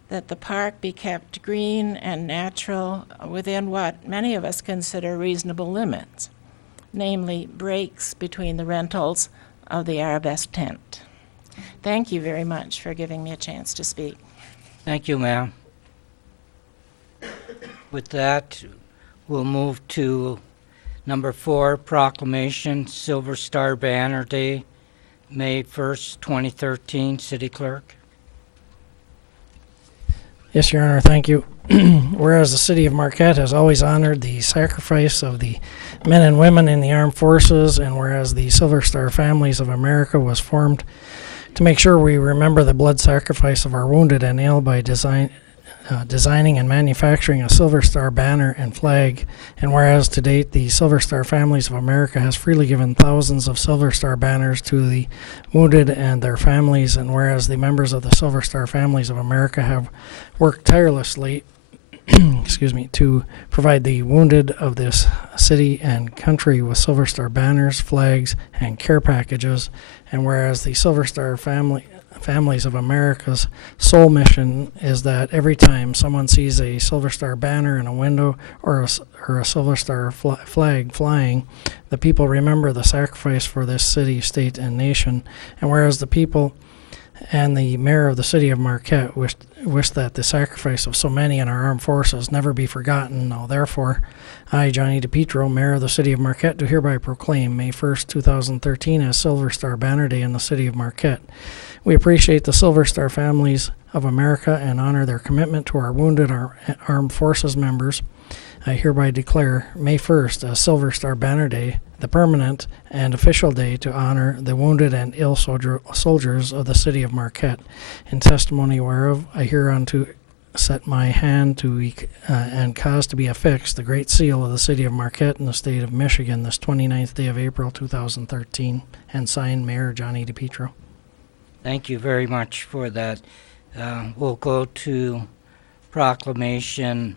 that the park be kept green and natural within what many of us consider reasonable limits, namely breaks between the rentals of the Arabesque tent. Thank you very much for giving me a chance to speak. Thank you, ma'am. With that, we'll move to number 4, proclamation, Silver Star Banner Day, May 1st, 2013, City Clerk. Yes, Your Honor, thank you. Whereas the city of Marquette has always honored the sacrifice of the men and women in the armed forces, and whereas the Silver Star Families of America was formed to make sure we remember the blood sacrifice of our wounded and ill by designing and manufacturing a Silver Star banner and flag, and whereas to date the Silver Star Families of America has freely given thousands of Silver Star banners to the wounded and their families, and whereas the members of the Silver Star Families of America have worked tirelessly to provide the wounded of this city and country with Silver Star banners, flags, and care packages, and whereas the Silver Star Families of America's sole mission is that every time someone sees a Silver Star banner in a window or a Silver Star flag flying, the people remember the sacrifice for this city, state, and nation. And whereas the people and the mayor of the city of Marquette wish that the sacrifice of so many in our armed forces never be forgotten, now therefore, I, Johnny DePietro, mayor of the city of Marquette, do hereby proclaim May 1st, 2013 as Silver Star Banner Day in the city of Marquette. We appreciate the Silver Star Families of America and honor their commitment to our wounded armed forces members. I hereby declare May 1st as Silver Star Banner Day, the permanent and official day to honor the wounded and ill soldiers of the city of Marquette. In testimony whereof, I hereunto set my hand to and cause to be affixed the Great Seal of the city of Marquette in the state of Michigan this 29th day of April 2013, and signed Mayor Johnny DePietro. Thank you very much for that. We'll go to proclamation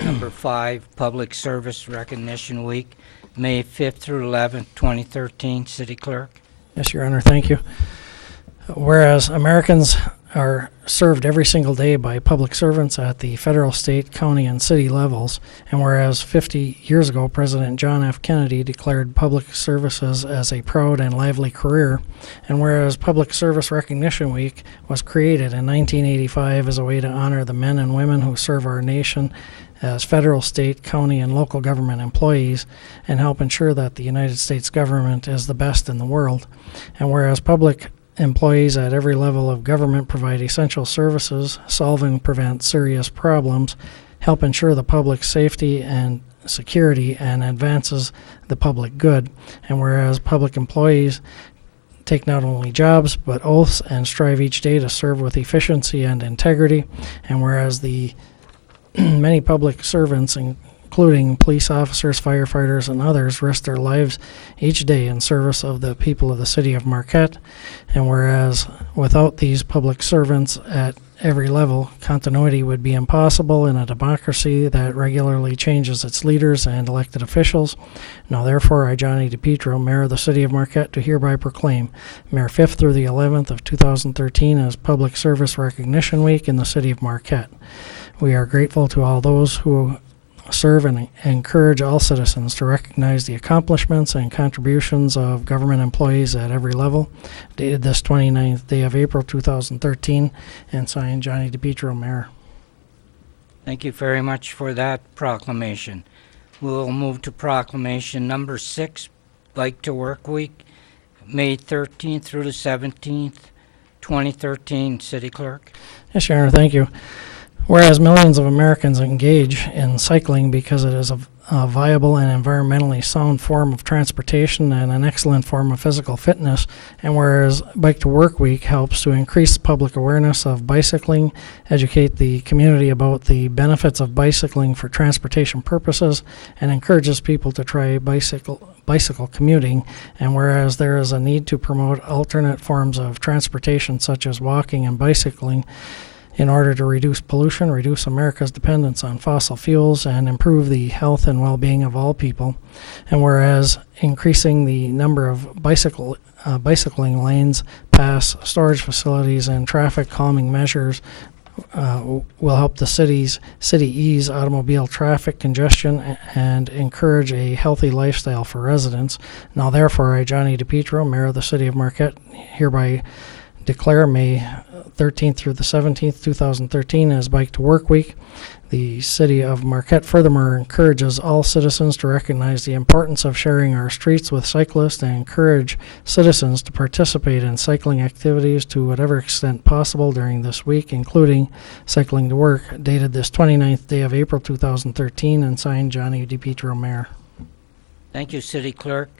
number 5, Public Service Recognition Week, May 5th through 11th, 2013, City Clerk. Yes, Your Honor, thank you. Whereas Americans are served every single day by public servants at the federal, state, county, and city levels, and whereas 50 years ago President John F. Kennedy declared public services as a proud and lively career, and whereas Public Service Recognition Week was created in 1985 as a way to honor the men and women who serve our nation as federal, state, county, and local government employees and help ensure that the United States government is the best in the world, and whereas public employees at every level of government provide essential services, solve and prevent serious problems, help ensure the public's safety and security, and advances the public good. And whereas public employees take not only jobs but oaths and strive each day to serve with efficiency and integrity, and whereas the many public servants, including police officers, firefighters, and others, risk their lives each day in service of the people of the city of Marquette. And whereas without these public servants at every level, continuity would be impossible in a democracy that regularly changes its leaders and elected officials. Now therefore, I, Johnny DePietro, mayor of the city of Marquette, do hereby proclaim May 5th through the 11th of 2013 as Public Service Recognition Week in the city of Marquette. We are grateful to all those who serve and encourage all citizens to recognize the accomplishments and contributions of government employees at every level. Dated this 29th day of April 2013, and signed Johnny DePietro, Mayor. Thank you very much for that proclamation. We'll move to proclamation number 6, Bike to Work Week, May 13th through the 17th, 2013. City Clerk. Yes, Your Honor, thank you. Whereas millions of Americans engage in cycling because it is a viable and environmentally sound form of transportation and an excellent form of physical fitness, and whereas Bike to Work Week helps to increase public awareness of bicycling, educate the community about the benefits of bicycling for transportation purposes, and encourages people to try bicycle commuting, and whereas there is a need to promote alternate forms of transportation such as walking and bicycling, in order to reduce pollution, reduce America's dependence on fossil fuels, and improve the health and well-being of all people. And whereas increasing the number of bicycling lanes, paths, storage facilities, and traffic calming measures will help the city ease automobile traffic congestion and encourage a healthy lifestyle for residents. Now, therefore, I, Johnny DePietro, Mayor of the City of Marquette, hereby declare May 13th through the 17th, 2013 as Bike to Work Week. The City of Marquette furthermore encourages all citizens to recognize the importance of sharing our streets with cyclists and encourage citizens to participate in cycling activities to whatever extent possible during this week, including cycling to work, dated this 29th day of April 2013, and signed Johnny DePietro, Mayor. Thank you, City Clerk.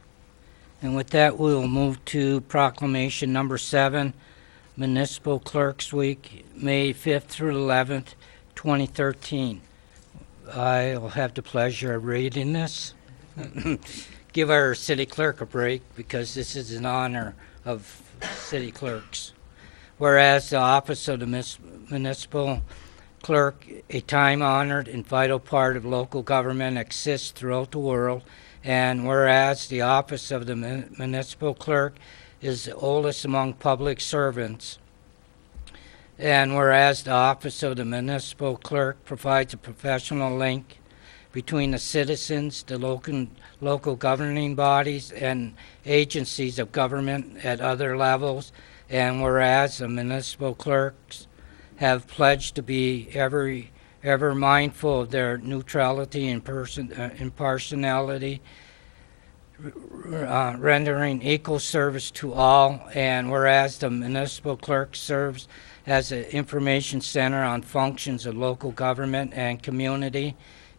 And with that, we will move to proclamation number 7, Municipal Clerks Week, May 5th through 11th, 2013. I'll have the pleasure of reading this. Give our city clerk a break because this is in honor of city clerks. Whereas the office of the municipal clerk, a time-honored and vital part of local government, exists throughout the world, and whereas the office of the municipal clerk is the oldest among public servants, and whereas the office of the municipal clerk provides a professional link between the citizens, the local governing bodies, and agencies of government at other levels, and whereas the municipal clerks have pledged to be ever mindful of their neutrality and impartiality, rendering equal service to all, and whereas the municipal clerk serves as an information center on functions of local government and community,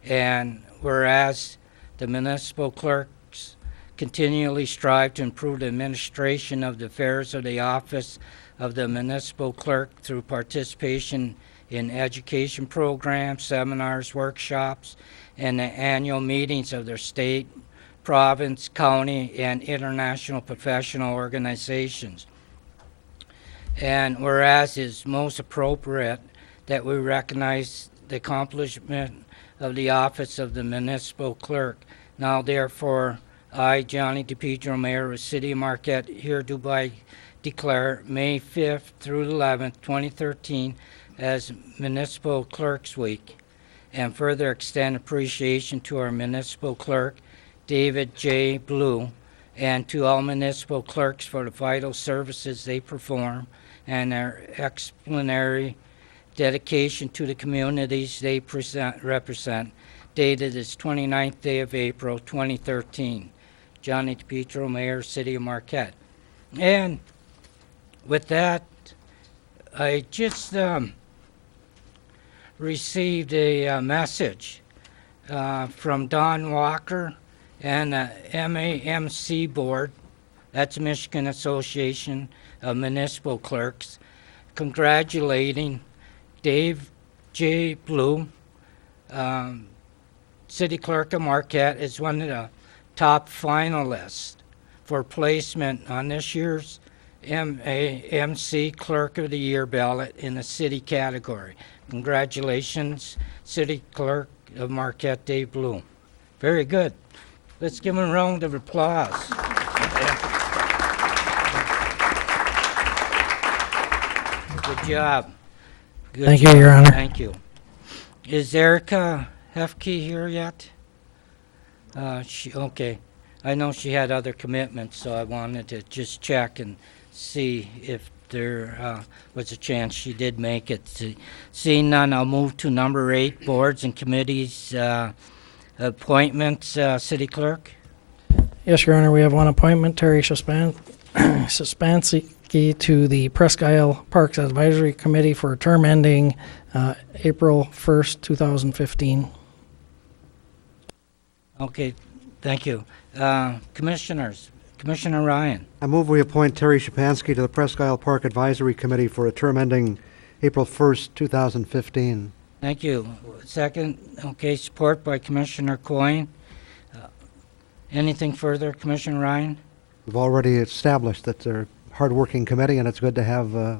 and whereas the municipal clerks continually strive to improve the administration of the affairs of the office of the municipal clerk through participation in education programs, seminars, workshops, and the annual meetings of their state, province, county, and international professional organizations. And whereas it is most appropriate that we recognize the accomplishment of the office of the municipal clerk, now therefore I, Johnny DePietro, Mayor of the City of Marquette, hereby declare May 5th through 11th, 2013 as Municipal Clerks Week, and further extend appreciation to our municipal clerk, David J. Blue, and to all municipal clerks for the vital services they perform and their exemplary dedication to the communities they represent, dated this 29th day of April, 2013. Johnny DePietro, Mayor, City of Marquette. And with that, I just received a message from Don Walker and the MAMC board, that's Michigan Association of Municipal Clerks, congratulating Dave J. Blue, City Clerk of Marquette, as one of the top finalists for placement on this year's MAMC Clerk of the Year ballot in the city category. Congratulations, City Clerk of Marquette, Dave Blue. Very good. Let's give him a round of applause. Good job. Good Thank you, job. Your Honor. Thank you. Is Erica Hefke here yet? Okay. I know she had other commitments, so I wanted to just check and see if there was a chance she did make it. Seeing none, I'll move to number 8, boards and committees appointments. City Clerk? Yes, Your Honor, we have one appointment, Terry Szczepanski to the Presque Parks Advisory Committee for a term ending April 1st, 2015. Okay, thank you. Commissioners, Commissioner Ryan. I move we appoint Terry Szczepanski to the Presque Isle Park Advisory Committee for a term ending April 1st, 2015. Thank you. Second, okay, support by Commissioner Coyne. Anything further, Commissioner Ryan? We've already established that they're a hard-working committee, and it's good to have the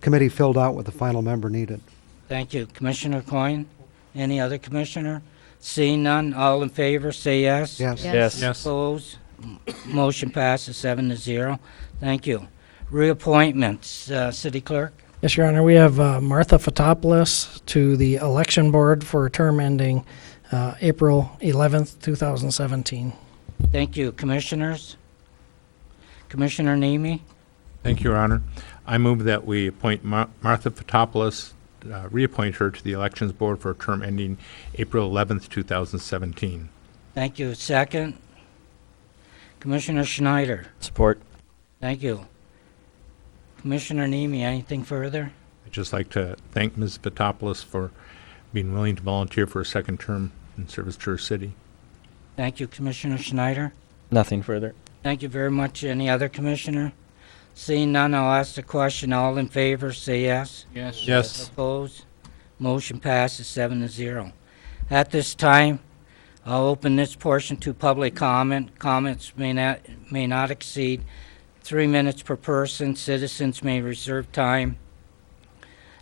committee filled out with the final member needed. Thank you. Commissioner Coyne? Any other commissioner? Seeing none, all in favor, say yes. Yes. Yes. Opposed? Motion passes 7-0. Thank you. Reappointments, City Clerk? Yes, Your Honor, we have Martha Fotopulos to the Election Board for a term ending April 11th, 2017. Thank you. Commissioners? Commissioner Nemi? Thank you, Your Honor. I move that we appoint Martha Fotopulos, reappoint her to the Elections Board for a term ending April 11th, 2017. Thank you. Second? Commissioner Schneider? Support. Thank you. Commissioner Nemi, anything further? I'd just like to thank Ms. Fotopulos for being willing to volunteer for a second term in service to her city. Thank you, Commissioner Schneider. Nothing further. Thank you very much. Any other commissioner? Seeing none, I'll ask the question. All in favor, say yes. Yes. Yes. Opposed? Motion passes 7-0. At this time, I'll open this portion to public comment. Comments may not exceed 3 minutes per person. Citizens may reserve time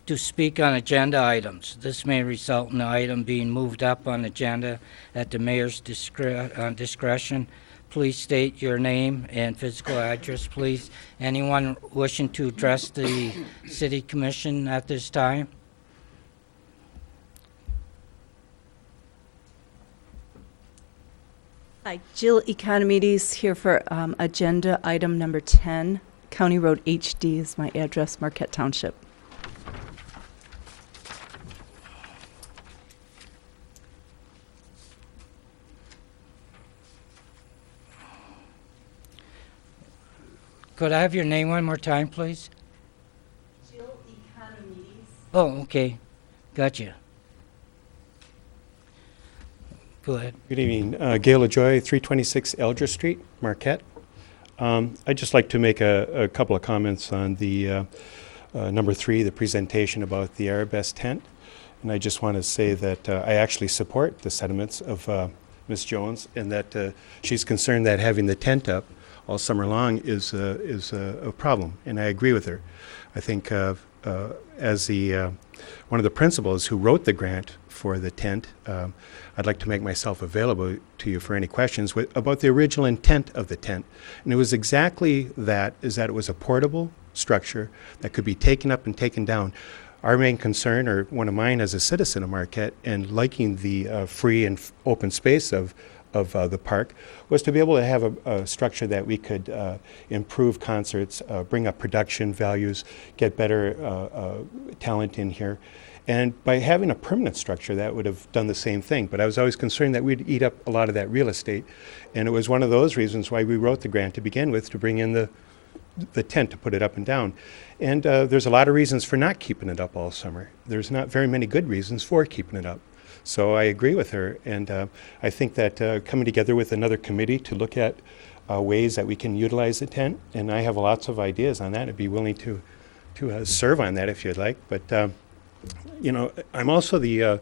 to speak on agenda items. This may result in the item being moved up on agenda at the mayor's discretion. Please state your name and physical address, please. Anyone wishing to address the city commission at this time? Hi, Jill Economides here for agenda item number 10. County Road HD is my address, Marquette Township. Could I have your name one more time, please? Jill Economides. Oh, okay. Gotcha. Go ahead. Good evening. Gail LaJoy, 326 Elger Street, Marquette. I'd just like to make a couple of comments on the number 3, the presentation about the Arabesque tent. And I just want to say that I actually support the sentiments of Ms. Jones, and that she's concerned that having the tent up all summer long is a problem, and I agree with her. I think as the one of the principals who wrote the grant for the tent, I'd like to make myself available to you for any questions about the original intent of the tent. And it was exactly that, is that it was a portable structure that could be taken up and taken down. Our main concern, or one of mine as a citizen of Marquette, and liking the free and open space of the park, was to be able to have a structure that we could improve concerts, bring up production values, get better talent in here. And by having a permanent structure, that would have done the same thing. But I was always concerned that we'd eat up a lot of that real estate. And it was one of those reasons why we wrote the grant to begin with, to bring in the tent to put it up and down. And there's a lot of reasons for not keeping it up all summer. There's not very many good reasons for keeping it up. So I agree with her, and I think that coming together with another committee to look at ways that we can utilize the tent, and I have lots of ideas on that. I'd be willing to serve on that if you'd like. But you know, I'm also the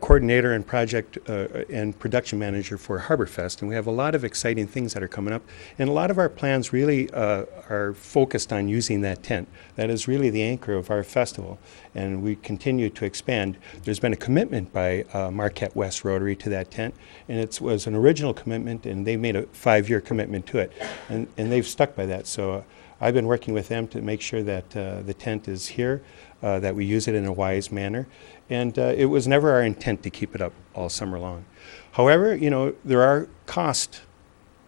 coordinator and project and production manager for Harborfest, and we have a lot of exciting things that are coming up. And a lot of our plans really are focused on using that tent. That is really the anchor of our festival, and we continue to expand. There's been a commitment by Marquette West Rotary to that tent, and it was an original commitment, and they made a 5-year commitment to it, and they've stuck by that. So I've been working with them to make sure that the tent is here, that we use it in a wise manner. And it was never our intent to keep it up all summer long. However, you know, there are costs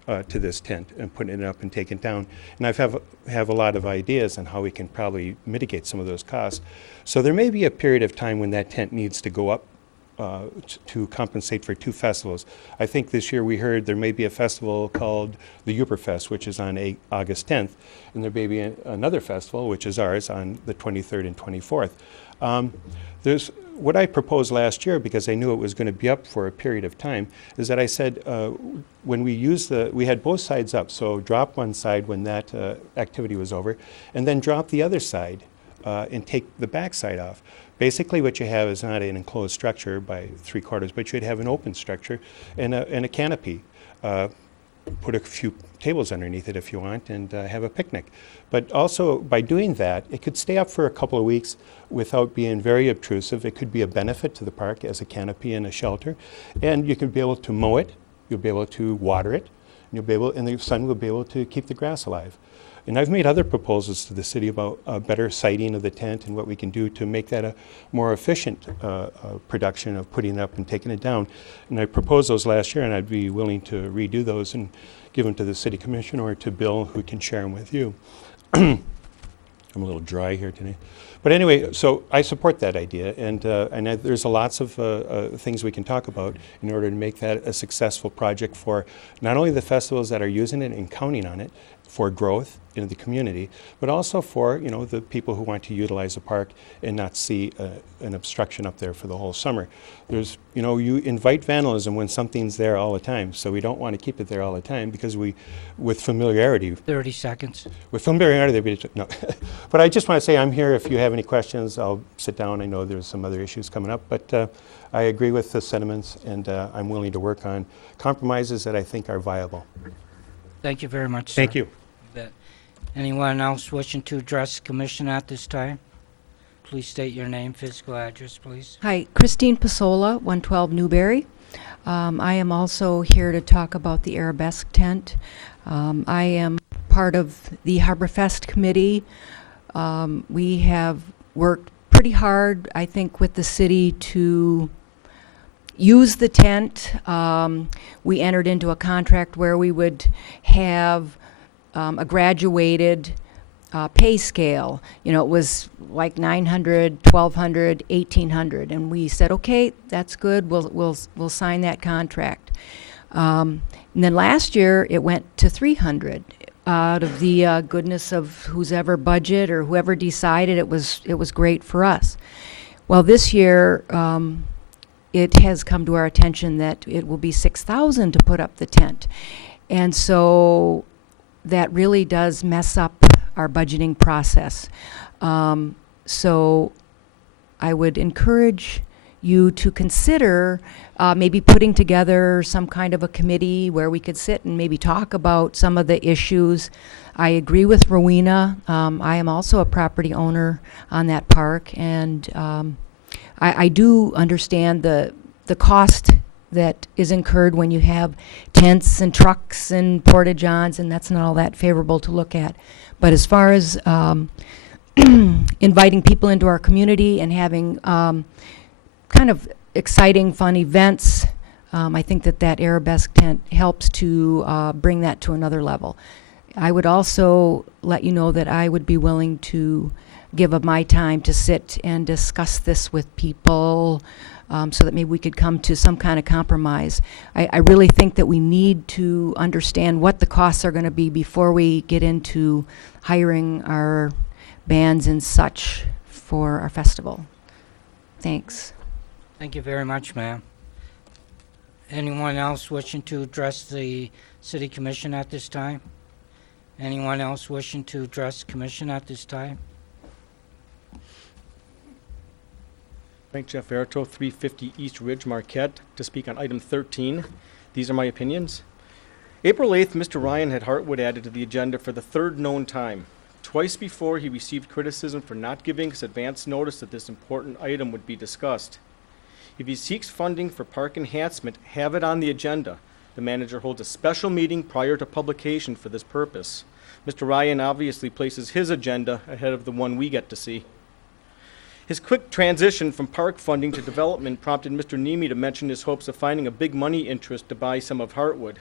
to this tent and putting it up and taking it down. And I have a lot of ideas on how we can probably mitigate some of those costs. So there may be a period of time when that tent needs to go up to compensate for 2 festivals. I think this year we heard there may be a festival called the Uberfest, which is on August 10th, and there may be another festival, which is ours, on the 23rd and 24th. There's what I proposed last year, because I knew it was going to be up for a period of time, is that I said when we we had both sides up, so drop one side when that activity was over, and then drop the other side and take the back side off. Basically what you have is not an enclosed structure by 3/4, but you'd have an open structure and a canopy. Put a few tables underneath it if you want, and have a picnic. But also, by doing that, it could stay up for a couple of weeks without being very obtrusive. It could be a benefit to the park as a canopy and a shelter. And you could be able to mow it, you'll be able to water it, and the sun will be able to keep the grass alive. And I've made other proposals to the city about better siting of the tent and what we can do to make that a more efficient production of putting it up and taking it down. And I proposed those last year, and I'd be willing to redo those and give them to the city commission or to Bill, who can share them with you. I'm a little dry here today. But anyway, so I support that idea, and there's lots of things we can talk about in order to make that a successful project for not only the festivals that are using it and counting on it for growth in the community, but also for the people who want to utilize the park and not see an obstruction up there for the whole summer. There's you invite vandalism when something's there all the time, so we don't want to keep it there all the time, because with familiarity. 30 seconds. With familiarity, no. But I just want to say I'm here if you have any questions. I'll sit down. I know there's some other issues coming up, but I agree with the sentiments, and I'm willing to work on compromises that I think are viable. Thank you very much, sir. Thank you. You bet. Anyone else wishing to address the commission at this time? Please state your name, physical address, please. Hi, Christine Pasola, 112 Newberry. I am also here to talk about the Arabesque tent. I am part of the Harborfest committee. We have worked pretty hard, I think, with the city to use the tent. We entered into a contract where we would have a graduated pay scale. It was like 900, 1,200, 1,800, and we said, okay, that's good. We'll sign that contract. And then last year it went to 300. Out of the goodness of whose ever budget or whoever decided, it was great for us. Well, this year it has come to our attention that it will be 6,000 to put up the tent, and so that really does mess up our budgeting process. So I would encourage you to consider maybe putting together some kind of a committee where we could sit and maybe talk about some of the issues. I agree with Rowena. I am also a property owner on that park, and I do understand the cost that is incurred when you have tents and trucks and porta-johns, and that's not all that favorable to look at. But as far as inviting people into our community and having kind of exciting, fun events, I think that Arabesque tent helps to bring that to another level. I would also let you know that I would be willing to give of my time to sit and discuss this with people, so that maybe we could come to some kind of compromise. I really think that we need to understand what the costs are going to be before we get into hiring our bands and such for our festival. Thanks. Thank you very much, ma'am. Anyone else wishing to address the city commission at this time? Anyone else wishing to address the commission at this time? Frank Jeff Verito, 350 East Ridge, Marquette, to speak on item 13. These are my opinions. April 8th, Mr. Ryan had Hartwood added to the agenda for the third known time. Twice before, he received criticism for not giving us advance notice that this important item would be discussed. If he seeks funding for park enhancement, have it on the agenda. The manager holds a special meeting prior to publication for this purpose. Mr. Ryan obviously places his agenda ahead of the one we get to see. His quick transition from park funding to development prompted Mr. Nemi to mention his hopes of finding a big money interest to buy some of Hartwood.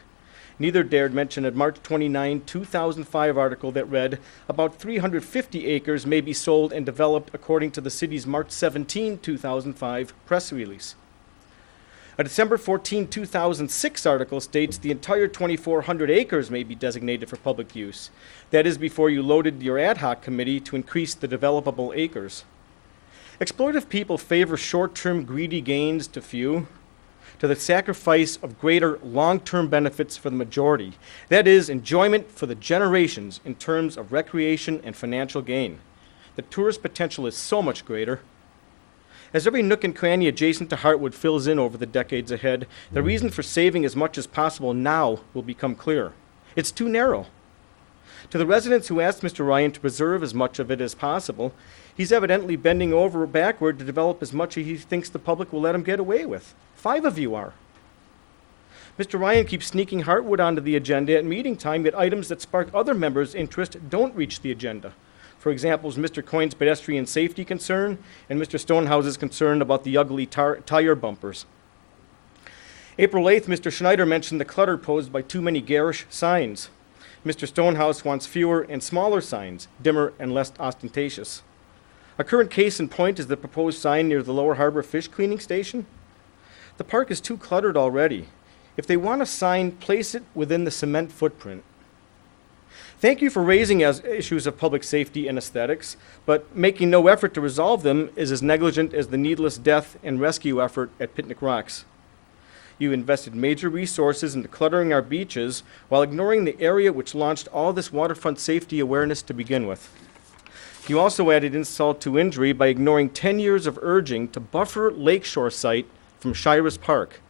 Neither dared mention a March 29, 2005 article that read, about 350 acres may be sold and developed according to the city's March 17, 2005 press release. A December 14, 2006 article states the entire 2,400 acres may be designated for public use. That is before you loaded your ad hoc committee to increase the developable acres. Exploitive people favor short-term greedy gains to few, to the sacrifice of greater long-term benefits for the majority. That is, enjoyment for the generations in terms of recreation and financial gain. The tourist potential is so much greater. As every nook and cranny adjacent to Hartwood fills in over the decades ahead, the reason for saving as much as possible now will become clear. It's too narrow. To the residents who asked Mr. Ryan to preserve as much of it as possible, he's evidently bending over backward to develop as much as he thinks the public will let him get away with. 5 of you are. Mr. Ryan keeps sneaking Hartwood onto the agenda at meeting time, yet items that spark other members' interest don't reach the agenda. For example, is Mr. Coyne's pedestrian safety concern and Mr. Stonehouse's concern about the ugly tire bumpers. April 8th, Mr. Schneider mentioned the clutter posed by too many garish signs. Mr. Stonehouse wants fewer and smaller signs, dimmer and less ostentatious. A current case in point is the proposed sign near the Lower Harbor Fish Cleaning Station. The park is too cluttered already. If they want a sign, place it within the cement footprint. Thank you for raising issues of public safety and aesthetics, but making no effort to resolve them is as negligent as the needless death and rescue effort at Picnic Rocks. You invested major resources into cluttering our beaches while ignoring the area which launched all this waterfront safety awareness to begin with. You also added insult to injury by ignoring 10 years of urging to buffer Lakeshore site from Shiras Park.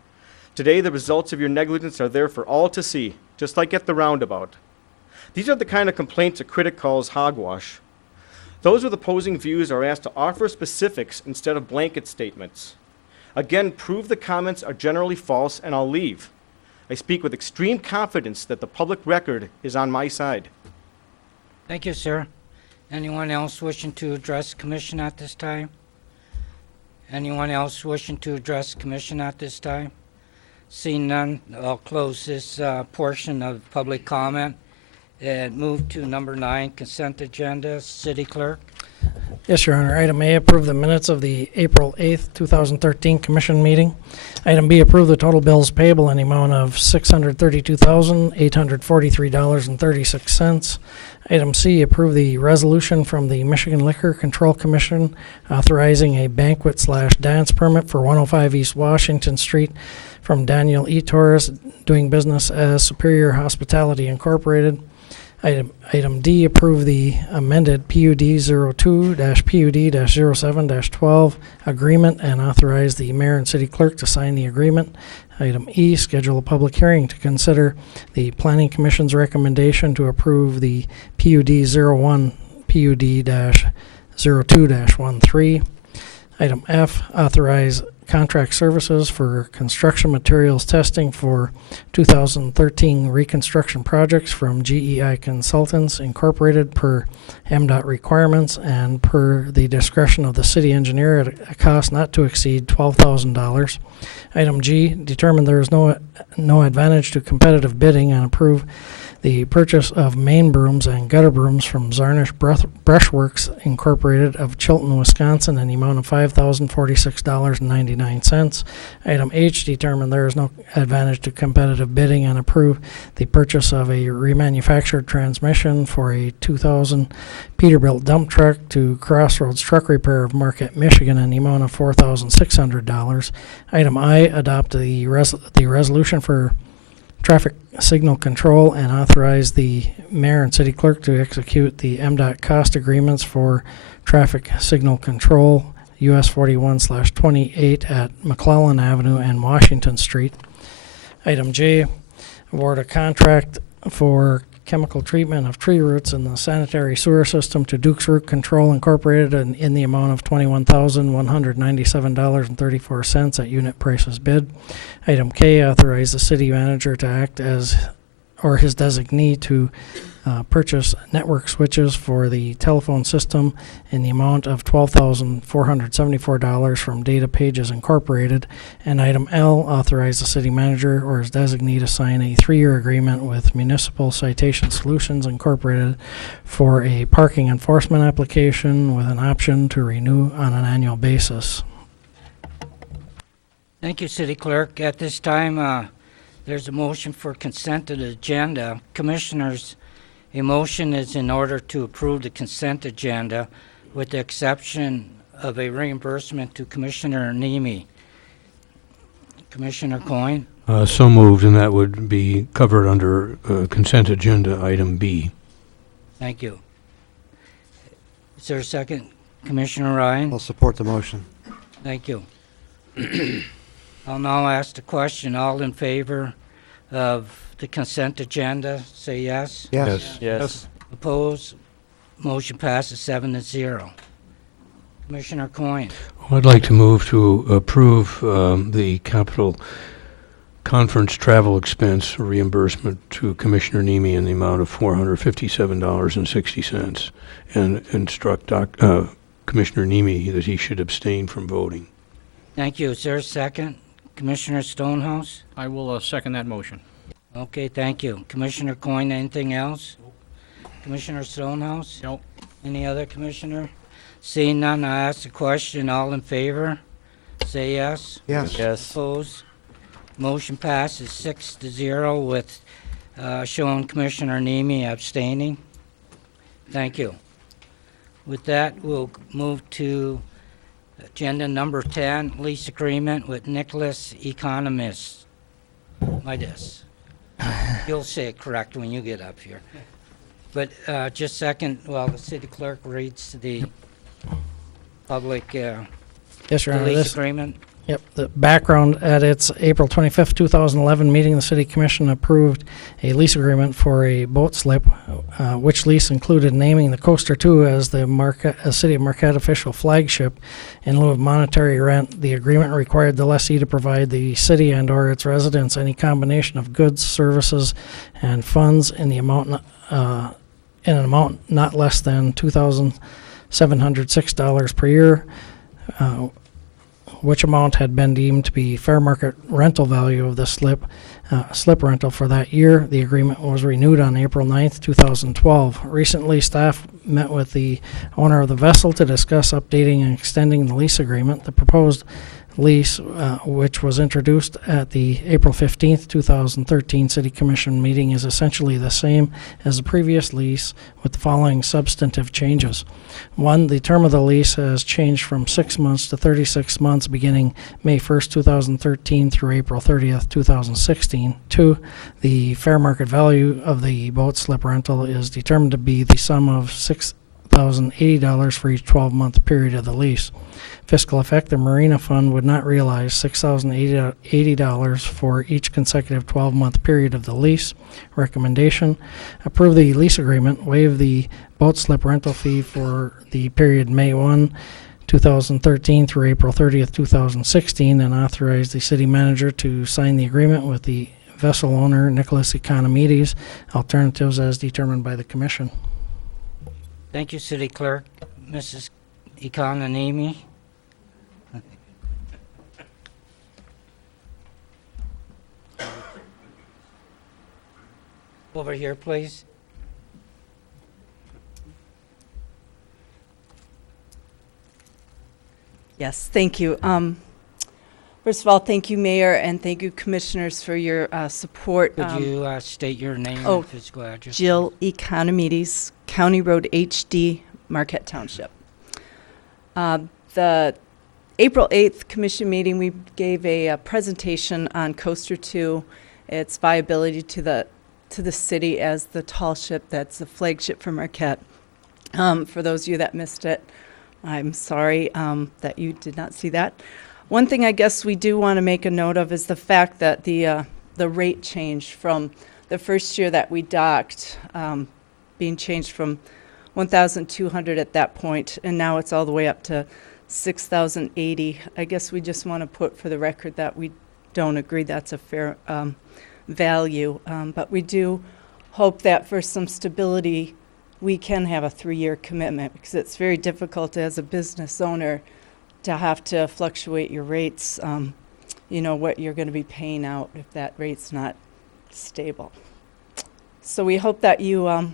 Today, the results of your negligence are there for all to see, just like at the roundabout. These are the kind of complaints a critic calls hogwash. Those with opposing views are asked to offer specifics instead of blanket statements. Again, prove the comments are generally false and I'll leave. I speak with extreme confidence that the public record is on my side. Thank you, sir. Anyone else wishing to address the commission at this time? Anyone else wishing to address the commission at this time? Seeing none, I'll close this portion of public comment and move to number 9, consent agenda. City Clerk. Yes, Your Honor. Item A, approve the minutes of the April 8th, 2013 Commission meeting. Item B, approve the total bills payable in the amount of $632,843.36. Item C, approve the resolution from the Michigan Liquor Control Commission authorizing a banquet/dance permit for 105 East Washington Street from Daniel E. Torres, doing business as Superior Hospitality Incorporated. Item D, approve the amended PUD 02-PUD-07-12 agreement and authorize the mayor and city clerk to sign the agreement. Item E, schedule a public hearing to consider the Planning Commission's recommendation to approve the PUD 01 PUD-02-13. Item F, authorize contract services for construction materials testing for 2013 reconstruction projects from GEI Consultants Incorporated per MDOT requirements and per the discretion of the city engineer at a cost not to exceed $12,000. Item G, determine there is no advantage to competitive bidding and approve the purchase of main brooms and gutter brooms from Zarnish Brushworks Incorporated of Chilton, Wisconsin in the amount of $5,046.99. Item H, determine there is no advantage to competitive bidding and approve the purchase of a remanufactured transmission for a 2000 Peterbilt dump truck to Crossroads Truck Repair of Marquette, Michigan in the amount of $4,600. Item I, adopt the resolution for traffic signal control and authorize the mayor and city clerk to execute the MDOT cost agreements for traffic signal control US 41/28 at McClellan Avenue and Washington Street. Item J, award a contract for chemical treatment of tree roots in the sanitary sewer system to Duke's Root Control Incorporated in the amount of $21,197.34 at unit prices bid. Item K, authorize the city manager to act as or his designee to purchase network switches for the telephone system in the amount of $12,474 from Data Pages Incorporated. And item L, authorize the city manager or his designee to sign a 3-year agreement with Municipal Citation Solutions Incorporated for a parking enforcement application with an option to renew on an annual basis. Thank you, City Clerk. At this time, there's a motion for consent of the agenda. Commissioners, a motion is in order to approve the consent agenda with the exception of a reimbursement to Commissioner Nemi. Commissioner Coyne? So moved, and that would be covered under consent agenda item B. Thank you. Is there a second? Commissioner Ryan? I'll support the motion. Thank you. I'll now ask the question. All in favor of the consent agenda, say yes. Yes. Yes. Opposed? Motion passes 7-0. Commissioner Coyne? I'd like to move to approve the capital conference travel expense reimbursement to Commissioner Nemi in the amount of $457.60 and instruct Commissioner Nemi that he should abstain from voting. Thank you. Is there a second? Commissioner Stonehouse? I will second that motion. Okay, thank you. Commissioner Coyne, anything else? Commissioner Stonehouse? No. Any other commissioner? Seeing none, I ask the question. All in favor? Say yes. Yes. Yes. Opposed? Motion passes 6-0 with showing Commissioner Nemi abstaining. Thank you. With that, we'll move to agenda number 10, lease agreement with Nicholas Economists. Midas. You'll say it correct when you get up here. But just a second, while the city clerk reads the public Yes, Your Honor. lease This, agreement. Yep, the background, at its April 25th, 2011 meeting, the City Commission approved a lease agreement for a boat slip, which lease included naming the Coaster 2 as the City of Marquette official flagship in lieu of monetary rent. The agreement required the lessee to provide the city and or its residents any combination of goods, services, and funds in the amount in an amount not less than $2,706 per year, which amount had been deemed to be fair market rental value of the slip rental for that year. The agreement was renewed on April 9th, 2012. Recently, staff met with the owner of the vessel to discuss updating and extending the lease agreement. The proposed lease, which was introduced at the April 15th, 2013 City Commission meeting, is essentially the same as the previous lease with the following substantive changes. 1, the term of the lease has changed from 6 months to 36 months beginning May 1st, 2013 through April 30th, 2016. 2, the fair market value of the boat slip rental is determined to be the sum of $6,080 for each 12-month period of the lease. Fiscal effect, the Marina Fund would not realize $6,080 for each consecutive 12-month period of the lease. Recommendation, approve the lease agreement, waive the boat slip rental fee for the period May 1, 2013 through April 30th, 2016, and authorize the city manager to sign the agreement with the vessel owner, Nicholas Economides. Alternatives as determined by the commission. Thank you, City Clerk. Mrs. Economy. Over here, please. Yes, thank you. First of all, thank you, Mayor, and thank you, Commissioners, for your support. Could you state your name oh, and physical address? Jill Economides, County Road HD, Marquette Township. The April 8th Commission meeting, we gave a presentation on Coaster 2, its viability to the city as the tall ship that's the flagship for Marquette. For those of you that missed it, I'm sorry that you did not see that. One thing I guess we do want to make a note of is the fact that the rate change from the first year that we docked, being changed from 1,200 at that point, and now it's all the way up to 6,080. I guess we just want to put for the record that we don't agree that's a fair value, but we do hope that for some stability we can have a 3-year commitment, because it's very difficult as a business owner to have to fluctuate your rates, you know, what you're going to be paying out if that rate's not stable. So we hope that you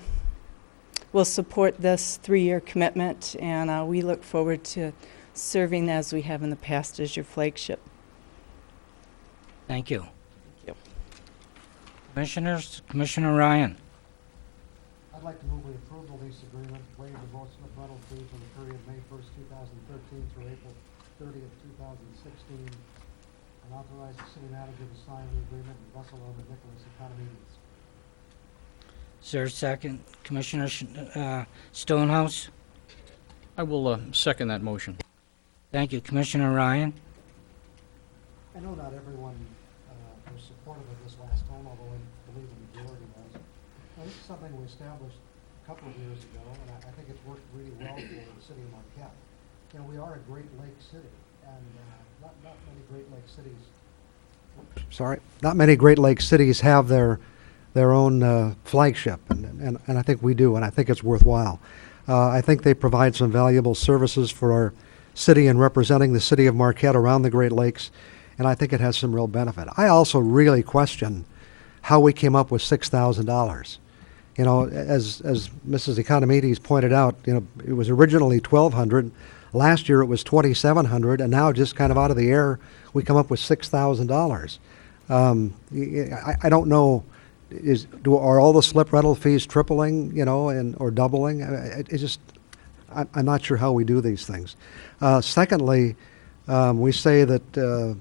will support this 3-year commitment, and we look forward to serving as we have in the past as your flagship. Thank you. Yep. Commissioners, Commissioner Ryan. I'd like to move we approve the lease agreement, waive the most rental fee for the period May 1st, 2013 through April 30th, 2016, and authorize the city manager to sign the agreement and vessel owner Nicholas Economides. Is there a second? Commissioner Stonehouse? I will second that motion. Thank you. Commissioner Ryan? I know not everyone was supportive of this last time, although I believe the majority was. This is something we established a couple of years ago, and I think it's worked really well for the city of Marquette. You know, we are a Great Lakes city, and not many Great Lakes cities. Not many Great Lakes cities have their own flagship, and I think we do, and I think it's worthwhile. I think they provide some valuable services for our city and representing the city of Marquette around the Great Lakes, and I think it has some real benefit. I also really question how we came up with $6,000. You know, as Mrs. Economides pointed out, you know, it was originally $1,200. Last year it was $2,700, and now just kind of out of the air, we come up with $6,000. I don't know. Are all the slip rental fees tripling, you know, or doubling? I'm not sure how we do these things. Secondly, we say that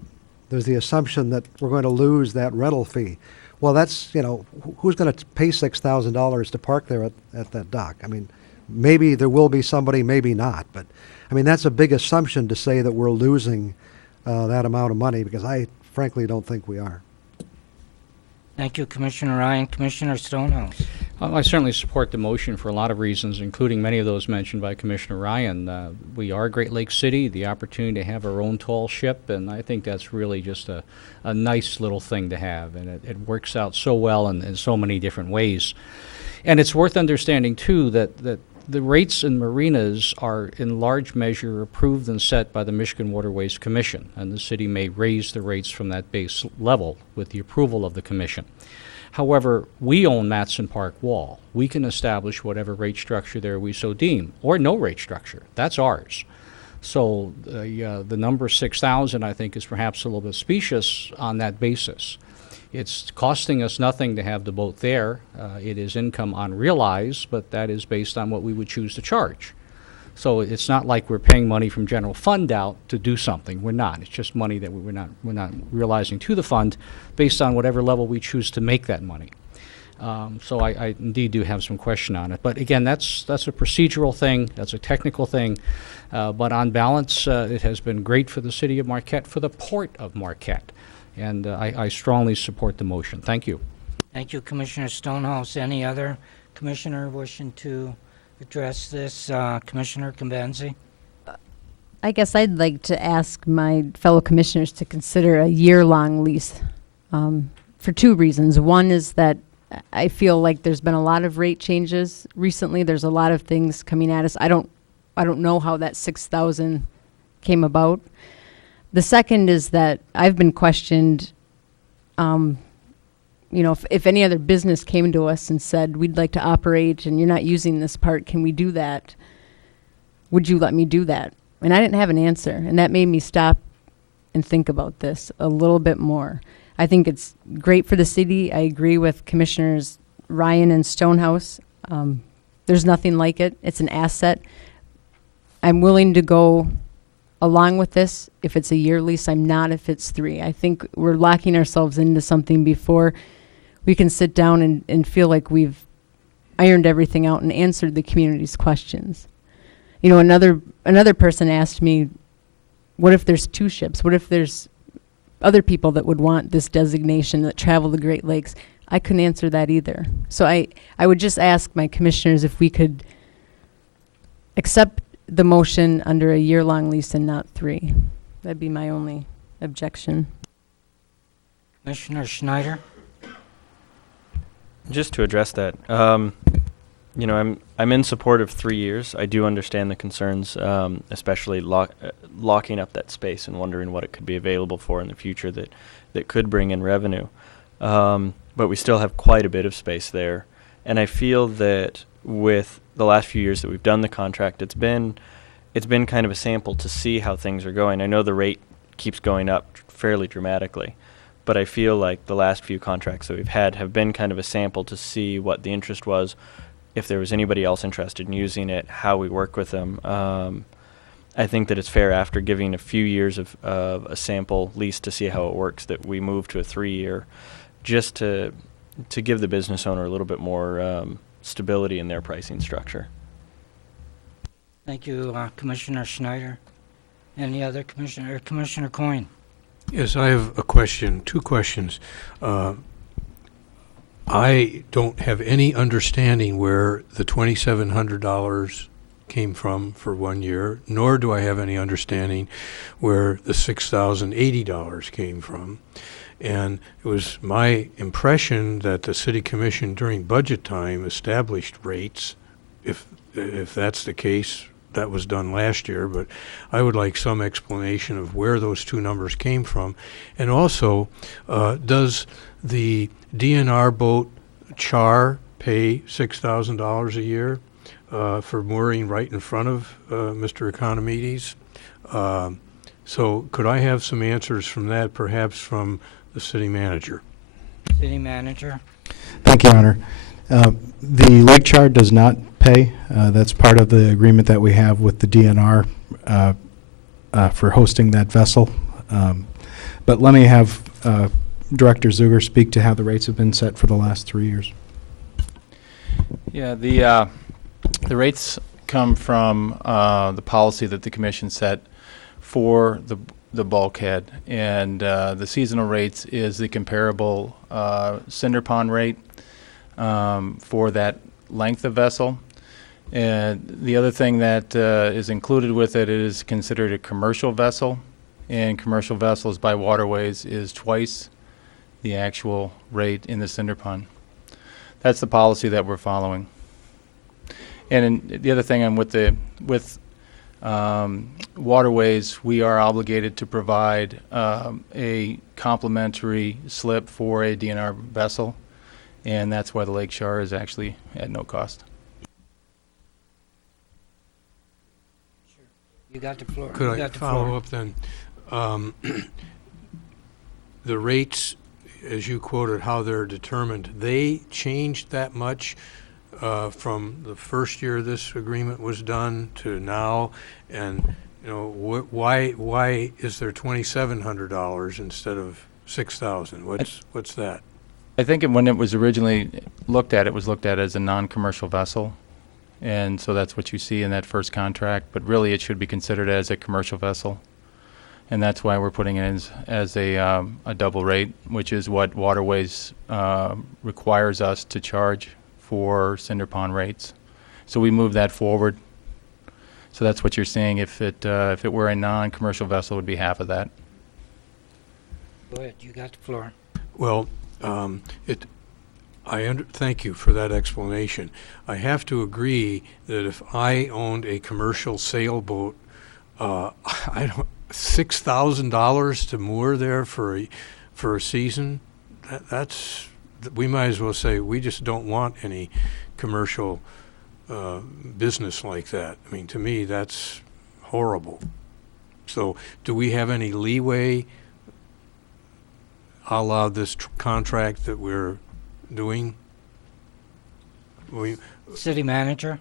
there's the assumption that we're going to lose that rental fee. Well, that's, you know, who's going to pay $6,000 to park there at that dock? I mean, maybe there will be somebody, maybe not. But, I mean, that's a big assumption to say that we're losing that amount of money, because I frankly don't think we are. Thank you, Commissioner Ryan. Commissioner Stonehouse? I certainly support the motion for a lot of reasons, including many of those mentioned by Commissioner Ryan. We are a Great Lakes city, the opportunity to have our own tall ship, and I think that's really just a nice little thing to have, and it works out so well in so many different ways. And it's worth understanding, too, that the rates in marinas are in large measure approved and set by the Michigan Waterways Commission, and the city may raise the rates from that base level with the approval of the commission. However, we own Matson Park Wall. We can establish whatever rate structure there we so deem, or no rate structure. That's ours. So the number 6,000, I think, is perhaps a little bit specious on that basis. It's costing us nothing to have the boat there. It is income unrealized, but that is based on what we would choose to charge. So it's not like we're paying money from general fund out to do something. We're not. It's just money that we're not realizing to the fund based on whatever level we choose to make that money. So I indeed do have some question on it. But again, that's a procedural thing. That's a technical thing. But on balance, it has been great for the city of Marquette, for the port of Marquette. And I strongly support the motion. Thank you. Thank you, Commissioner Stonehouse. Any other commissioner wishing to address this? Commissioner Convenzi? I guess I'd like to ask my fellow commissioners to consider a year-long lease for two reasons. One is that I feel like there's been a lot of rate changes recently. There's a lot of things coming at us. I don't know how that 6,000 came about. The second is that I've been questioned, you know, if any other business came to us and said, we'd like to operate and you're not using this part, can we do that? Would you let me do that? And I didn't have an answer, and that made me stop and think about this a little bit more. I think it's great for the city. I agree with Commissioners Ryan and Stonehouse. There's nothing like it. It's an asset. I'm willing to go along with this if it's a year lease. I'm not if it's 3. I think we're locking ourselves into something before we can sit down and feel like we've ironed everything out and answered the community's questions. You know, another person asked me, what if there's 2 ships? What if there's other people that would want this designation that travel the Great Lakes? I couldn't answer that either. So I would just ask my commissioners if we could accept the motion under a year-long lease and not 3. That'd be my only objection. Commissioner Schneider? Just to address that, you know, I'm in support of 3 years. I do understand the concerns, especially locking up that space and wondering what it could be available for in the future that could bring in revenue. But we still have quite a bit of space there, and I feel that with the last few years that we've done the contract, it's been kind of a sample to see how things are going. I know the rate keeps going up fairly dramatically, but I feel like the last few contracts that we've had have been kind of a sample to see what the interest was, if there was anybody else interested in using it, how we work with them. I think that it's fair, after giving a few years of a sample lease to see how it works, that we move to a 3-year, just to give the business owner a little bit more stability in their pricing structure. Thank you, Commissioner Schneider. Any other commissioner? Commissioner Coyne? Yes, I have a question, 2 questions. I don't have any understanding where the $2,700 came from for 1 year, nor do I have any understanding where the $6,080 came from. And it was my impression that the City Commission during budget time established rates. If that's the case, that was done last year, but I would like some explanation of where those 2 numbers came from. And also, does the DNR boat Char pay $6,000 a year for mooring right in front of Mr. Economides? So could I have some answers from that, perhaps from the city manager? City manager? Thank you, Your Honor. The lake char does not pay. That's part of the agreement that we have with the DNR for hosting that vessel. But let me have Director Zuger speak to how the rates have been set for the last 3 years. Yeah, the rates come from the policy that the commission set for the bulkhead, and the seasonal rates is the comparable cinder pond rate for that length of vessel. And the other thing that is included with it is considered a commercial vessel, and commercial vessels by waterways is twice the actual rate in the cinder pond. That's the policy that we're following. And the other thing, with waterways, we are obligated to provide a complimentary slip for a DNR vessel, and that's why the lake char is actually at no cost. You got the floor. Could I follow up then? The rates, as you quoted, how they're determined, they changed that much from the first year this agreement was done to now? And you know, why is there $2,700 instead of $6,000? What's that? I think when it was originally looked at, it was looked at as a non-commercial vessel, and so that's what you see in that first contract. But really, it should be considered as a commercial vessel, and that's why we're putting it as a double rate, which is what Waterways requires us to charge for cinder pond rates. So we move that forward. So that's what you're seeing. If it were a non-commercial vessel, it would be half of that. Go ahead. You got the floor. Well, thank you for that explanation. I have to agree that if I owned a commercial sailboat, $6,000 to moor there for a season, we might as well say we just don't want any commercial business like that. I mean, to me, that's horrible. So do we have any leeway a la this contract that we're doing? City manager?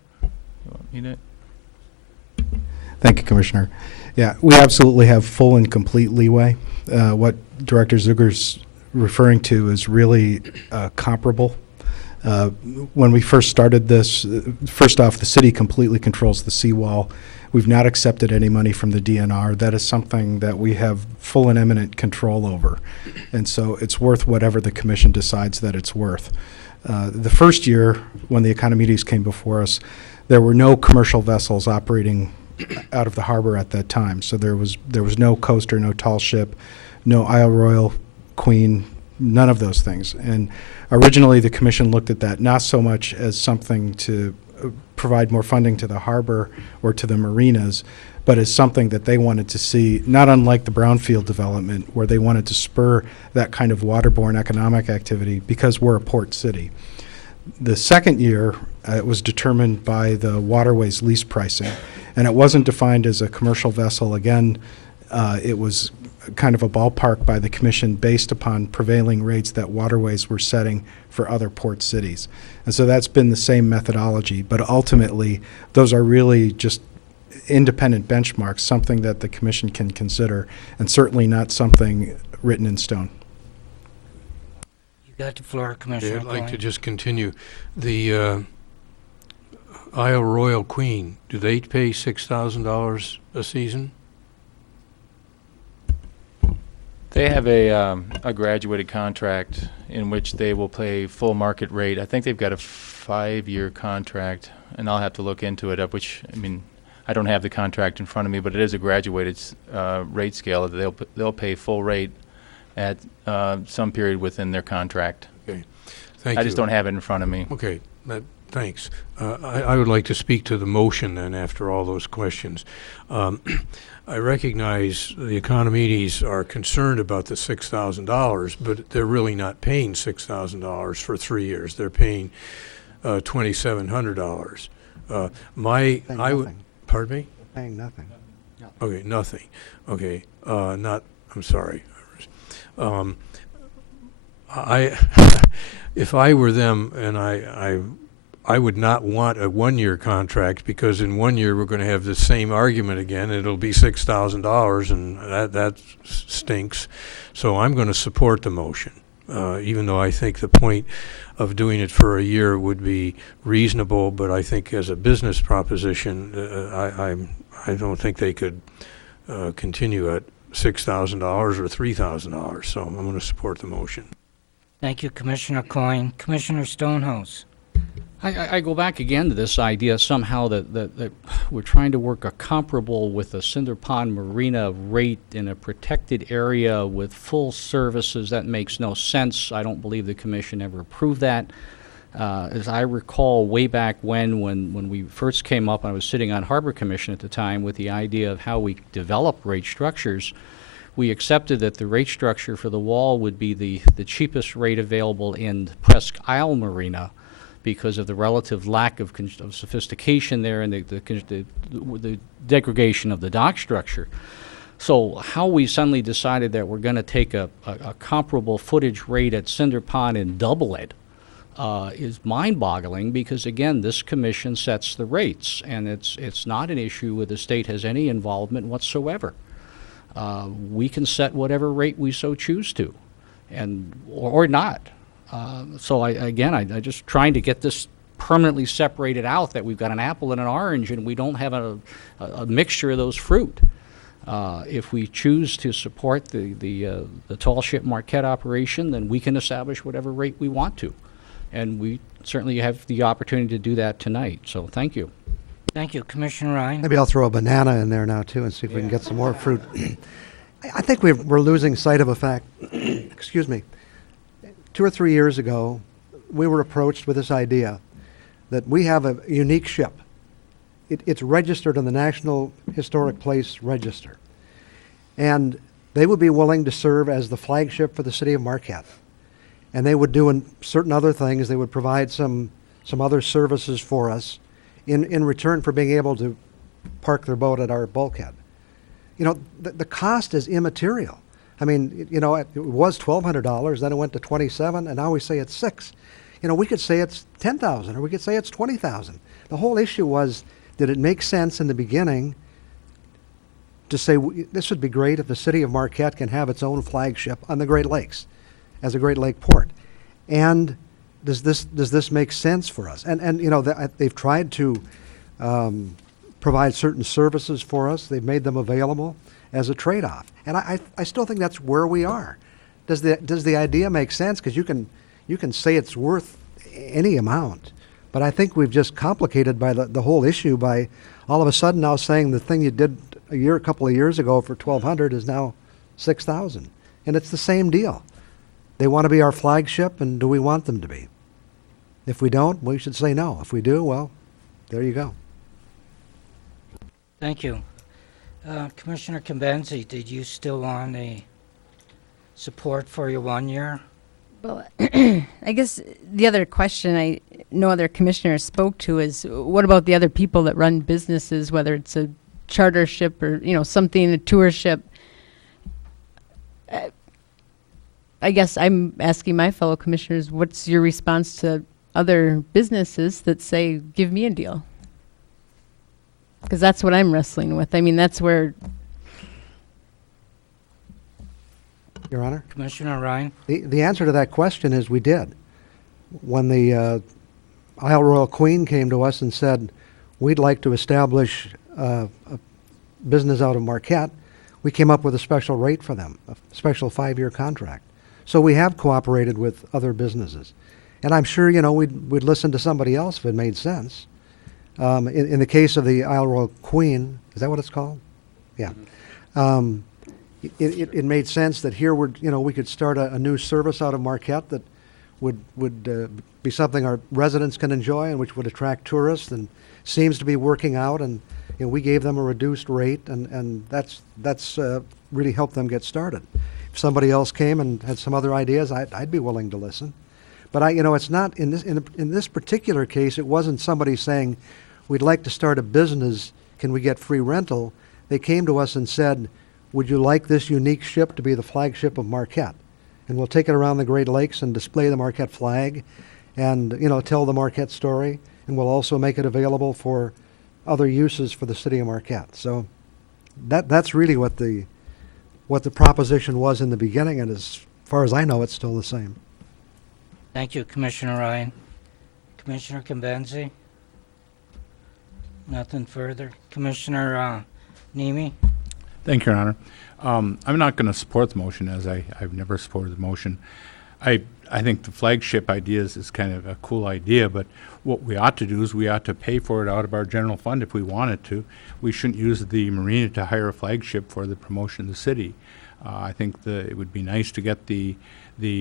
Thank you, Commissioner. Yeah, we absolutely have full and complete leeway. What Director Zuger's referring to is really comparable. When we first started this, first off, the city completely controls the seawall. We've not accepted any money from the DNR. That is something that we have full and eminent control over. And so it's worth whatever the commission decides that it's worth. The first year, when the Economides came before us, there were no commercial vessels operating out of the harbor at that time. So there was no coaster, no tall ship, no Isle Royal, Queen, none of those things. And originally the commission looked at that not so much as something to provide more funding to the harbor or to the marinas, but as something that they wanted to see, not unlike the brownfield development, where they wanted to spur that kind of waterborne economic activity because we're a port city. The second year, it was determined by the waterways lease pricing, and it wasn't defined as a commercial vessel. Again, it was kind of a ballpark by the commission based upon prevailing rates that waterways were setting for other port cities. And so that's been the same methodology, but ultimately those are really just independent benchmarks, something that the commission can consider, and certainly not something written in stone. You got the floor, Commissioner. Yeah, I'd like to Coyne. just continue. The Isle Royal Queen, do they pay $6,000 a season? They have a graduated contract in which they will pay full market rate. I think they've got a 5-year contract, and I'll have to look into it, which, I mean, I don't have the contract in front of me, but it is a graduated rate scale. They'll pay full rate at some period within their contract. Okay, thank you. I just don't have it in front of me. Okay, thanks. I would like to speak to the motion then after all those questions. I recognize the economides are concerned about the $6,000, but they're really not paying $6,000 for 3 years. They're paying $2,700. Pardon me? Paying nothing. Okay, nothing. Okay, I'm sorry. If I were them, and I would not want a 1-year contract, because in 1 year we're going to have the same argument again. It'll be $6,000, and that stinks. So I'm going to support the motion, even though I think the point of doing it for a year would be reasonable. But I think as a business proposition, I don't think they could continue at $6,000 or $3,000. So I'm going to support the motion. Thank you, Commissioner Coyne. Commissioner Stonehouse. I go back again to this idea somehow that we're trying to work a comparable with a Cinder Pond Marina rate in a protected area with full services. That makes no sense. I don't believe the commission ever approved that. As I recall, way back when we first came up, I was sitting on Harbor Commission at the time with the idea of how we develop rate structures. We accepted that the rate structure for the wall would be the cheapest rate available in Presque Isle Marina, because of the relative lack of sophistication there and the degradation of the dock structure. So how we suddenly decided that we're going to take a comparable footage rate at Cinder Pond and double it is mind-boggling, because again, this commission sets the rates, and it's not an issue where the state has any involvement whatsoever. We can set whatever rate we so choose to, or not. So I just trying to get this permanently separated out, that we've got an apple and an orange and we don't have a mixture of those fruit. If we choose to support the tall ship Marquette operation, then we can establish whatever rate we want to. And we certainly have the opportunity to do that tonight. So thank you. Thank you, Commissioner Ryan. Maybe I'll throw a banana in there now too and see if we can get some more fruit. I think we're losing sight of a fact. Excuse me. 2 or 3 years ago, we were approached with this idea that we have a unique ship. It's registered in the National Historic Place Register. And they would be willing to serve as the flagship for the city of Marquette. And they would do certain other things. They would provide some other services for us in return for being able to park their boat at our bulkhead. You know, the cost is immaterial. I mean, you know, it was $1,200, then it went to $27,000, and now we say it's $6,000. You know, we could say it's $10,000, or we could say it's $20,000. The whole issue was, did it make sense in the beginning to say this would be great if the city of Marquette can have its own flagship on the Great Lakes as a Great Lake port? And does this make sense for us? And you know, they've tried to provide certain services for us. They've made them available as a trade-off. And I still think that's where we are. Does the idea make sense? Because you can say it's worth any amount, but I think we've just complicated by the whole issue by all of a sudden now saying the thing you did a couple of years ago for $1,200 is now $6,000, and it's the same deal. They want to be our flagship, and do we want them to be? If we don't, we should say no. If we do, well, there you go. Thank you. Commissioner Kimbenzi, did you still want a support for your 1 year? Well, I guess the other question no other commissioner spoke to is, what about the other people that run businesses, whether it's a charter ship or, you know, something, a tour ship? I guess I'm asking my fellow commissioners, what's your response to other businesses that say, give me a deal? Because that's what I'm wrestling with. I mean, that's where... Your Honor? Commissioner Ryan? The answer to that question is we did. When the Isle Royal Queen came to us and said, we'd like to establish a business out of Marquette, we came up with a special rate for them, a special 5-year contract. So we have cooperated with other businesses. And I'm sure, you know, we'd listen to somebody else if it made sense. In the case of the Isle Royal Queen, is that what it's called? Yeah. It made sense that here we could start a new service out of Marquette that would be something our residents can enjoy and which would attract tourists, and seems to be working out. And you know, we gave them a reduced rate, and that's really helped them get started. If somebody else came and had some other ideas, I'd be willing to listen. But it's not in this particular case. It wasn't somebody saying, "We'd like to start a business. Can we get free rental?" They came to us and said, "Would you like this unique ship to be the flagship of Marquette? And we'll take it around the Great Lakes and display the Marquette flag, and tell the Marquette story. And we'll also make it available for other uses for the city of Marquette." So that's really what the proposition was in the beginning, and as far as I know, it's still the same. Thank you, Commissioner Ryan. Commissioner Convenzi? Nothing further. Commissioner Nemi? Thank you, Your Honor. I'm not going to support the motion, as I've never supported the motion. I think the flagship idea is kind of a cool idea, but what we ought to do is we ought to pay for it out of our general fund if we wanted to. We shouldn't use the marina to hire a flagship for the promotion of the city. I think it would be nice to get the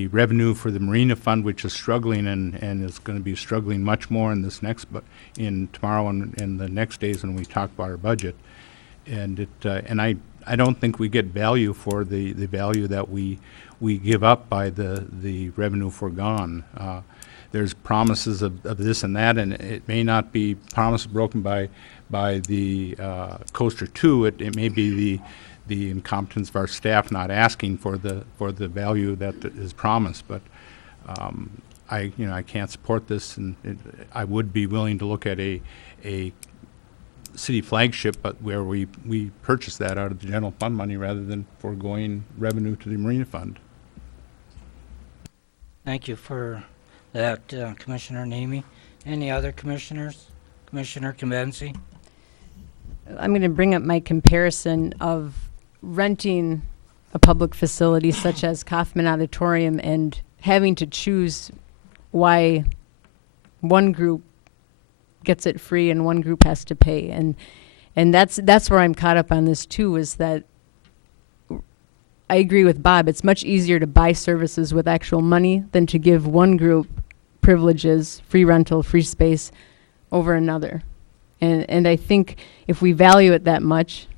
revenue for the marina fund, which is struggling and is going to be struggling much more in this in tomorrow and the next days when we talk about our budget. And I don't think we get value for the value that we give up by the revenue foregone. There's promises of this and that, and it may not be promises broken by the Coaster 2. It may be the incompetence of our staff not asking for the value that is promised. But I can't support this, and I would be willing to look at a city flagship, but where we purchase that out of the general fund money rather than foregoing revenue to the marina fund. Thank you for that, Commissioner Nemi. Any other commissioners? Commissioner Convenzi? I'm going to bring up my comparison of renting a public facility such as Kaufman Auditorium and having to choose why one group gets it free and one group has to pay. And that's where I'm caught up on this too, is that I agree with Bob. It's much easier to buy services with actual money than to give one group privileges, free rental, free space, over another. And I think if we value it that much,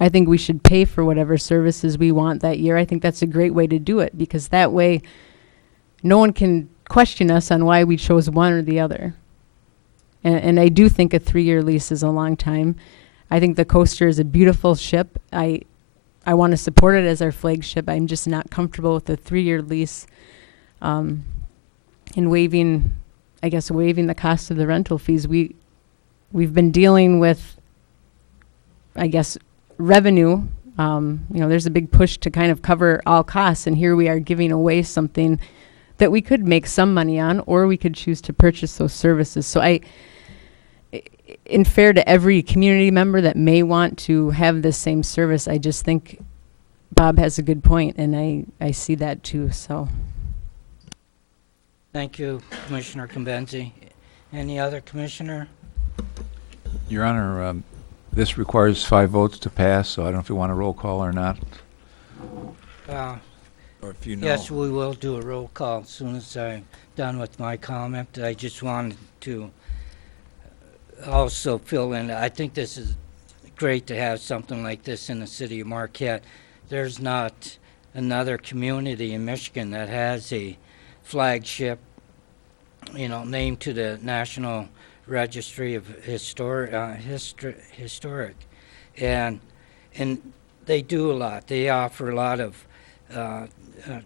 I think we should pay for whatever services we want that year. I think that's a great way to do it, because that way no one can question us on why we chose one or the other. And I do think a 3-year lease is a long time. I think the Coaster is a beautiful ship. I want to support it as our flagship. I'm just not comfortable with the 3-year lease and waiving the cost of the rental fees. We've been dealing with, I guess, revenue. There's a big push to kind of cover all costs, and here we are giving away something that we could make some money on, or we could choose to purchase those services. So in fair to every community member that may want to have this same service, I just think Bob has a good point, and I see that too. So, thank you, Commissioner Convenzi. Any other commissioner? Your Honor, this requires 5 votes to pass, so I don't know if you want a roll call or not. Or if you know. Yes, we will do a roll call as soon as I'm done with my comment. I just wanted to also fill in. I think this is great to have something like this in the city of Marquette. There's not another community in Michigan that has a flagship, named to the National Registry of Historic, and they do a lot. They offer a lot of the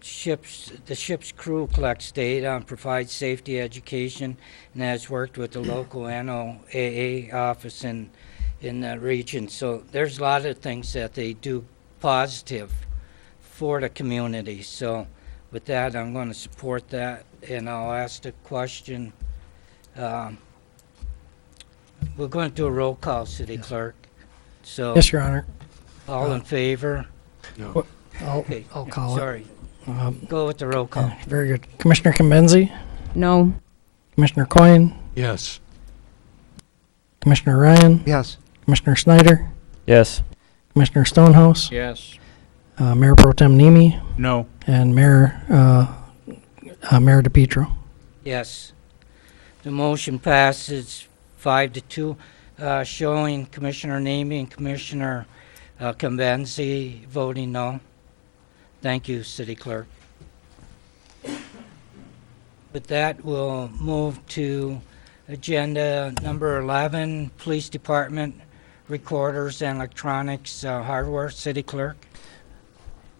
ship's crew collects data and provides safety education, and has worked with the local NOAA office in the region. So there's a lot of things that they do positive for the community. So with that, I'm going to support that, and I'll ask the question. We're going to do a roll call, City Clerk. So Yes, Your Honor. all in favor? No. Okay. I'll call it. Sorry. Go with the roll call. Very good. Commissioner Kimbenzi? No. Commissioner Coyne? Yes. Commissioner Ryan? Yes. Commissioner Snyder? Yes. Commissioner Stonehouse? Yes. Mayor Pro Tem Nemi? No. And Mayor DePietro? Yes. The motion passes 5-2, showing Commissioner Nemi and Commissioner Kimbenzi voting no. Thank you, City Clerk. With that, we'll move to agenda number 11, Police Department Recorders and Electronics Hardware. City Clerk.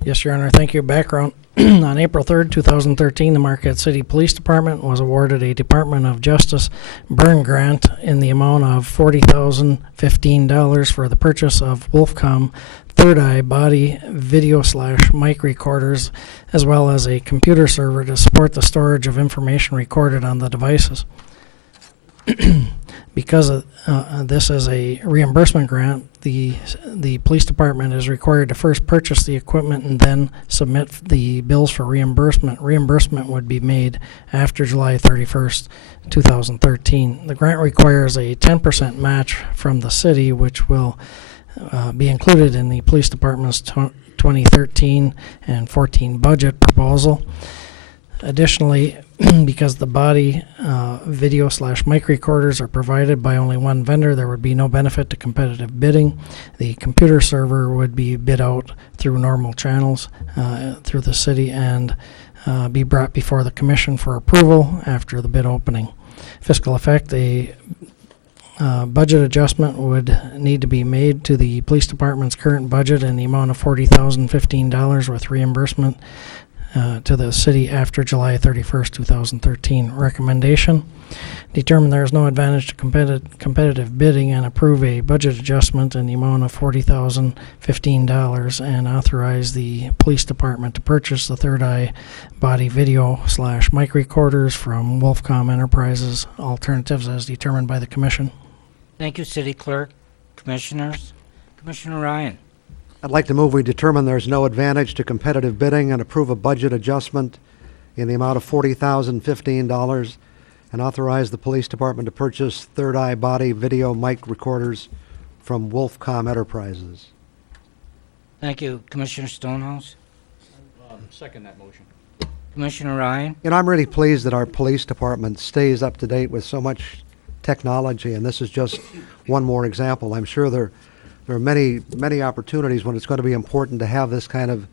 Yes, Your Honor. Thank you. Background. On April 3rd, 2013, the Marquette City Police Department was awarded a Department of Justice burn grant in the amount of $40,015 for the purchase of Wolfcom Third Eye body video/mic recorders, as well as a computer server to support the storage of information recorded on the devices. Because this is a reimbursement grant, the police department is required to first purchase the equipment and then submit the bills for reimbursement. Reimbursement would be made after July 31st, 2013. The grant requires a 10% match from the city, which will be included in the police department's 2013 and 14 budget proposal. Additionally, because the body video/mic recorders are provided by only one vendor, there would be no benefit to competitive bidding. The computer server would be bid out through normal channels through the city and be brought before the commission for approval after the bid opening. Fiscal effect, a budget adjustment would need to be made to the police department's current budget in the amount of $40,015 with reimbursement to the city after July 31st, 2013. Recommendation: determine there is no advantage to competitive bidding and approve a budget adjustment in the amount of $40,015 and authorize the police department to purchase the Third Eye body video/mic recorders from Wolfcom Enterprises. Alternatives as determined by the commission. Thank you, City Clerk. Commissioners. Commissioner Ryan. I'd like to move we determine there's no advantage to competitive bidding and approve a budget adjustment in the amount of $40,015 and authorize the police department to purchase Third Eye body video mic recorders from Wolfcom Enterprises. Thank you, Commissioner Stonehouse. Second that motion. Commissioner Ryan. You know, I'm really pleased that our police department stays up to date with so much technology, and this is just one more example. I'm sure there are many opportunities when it's going to be important to have this kind of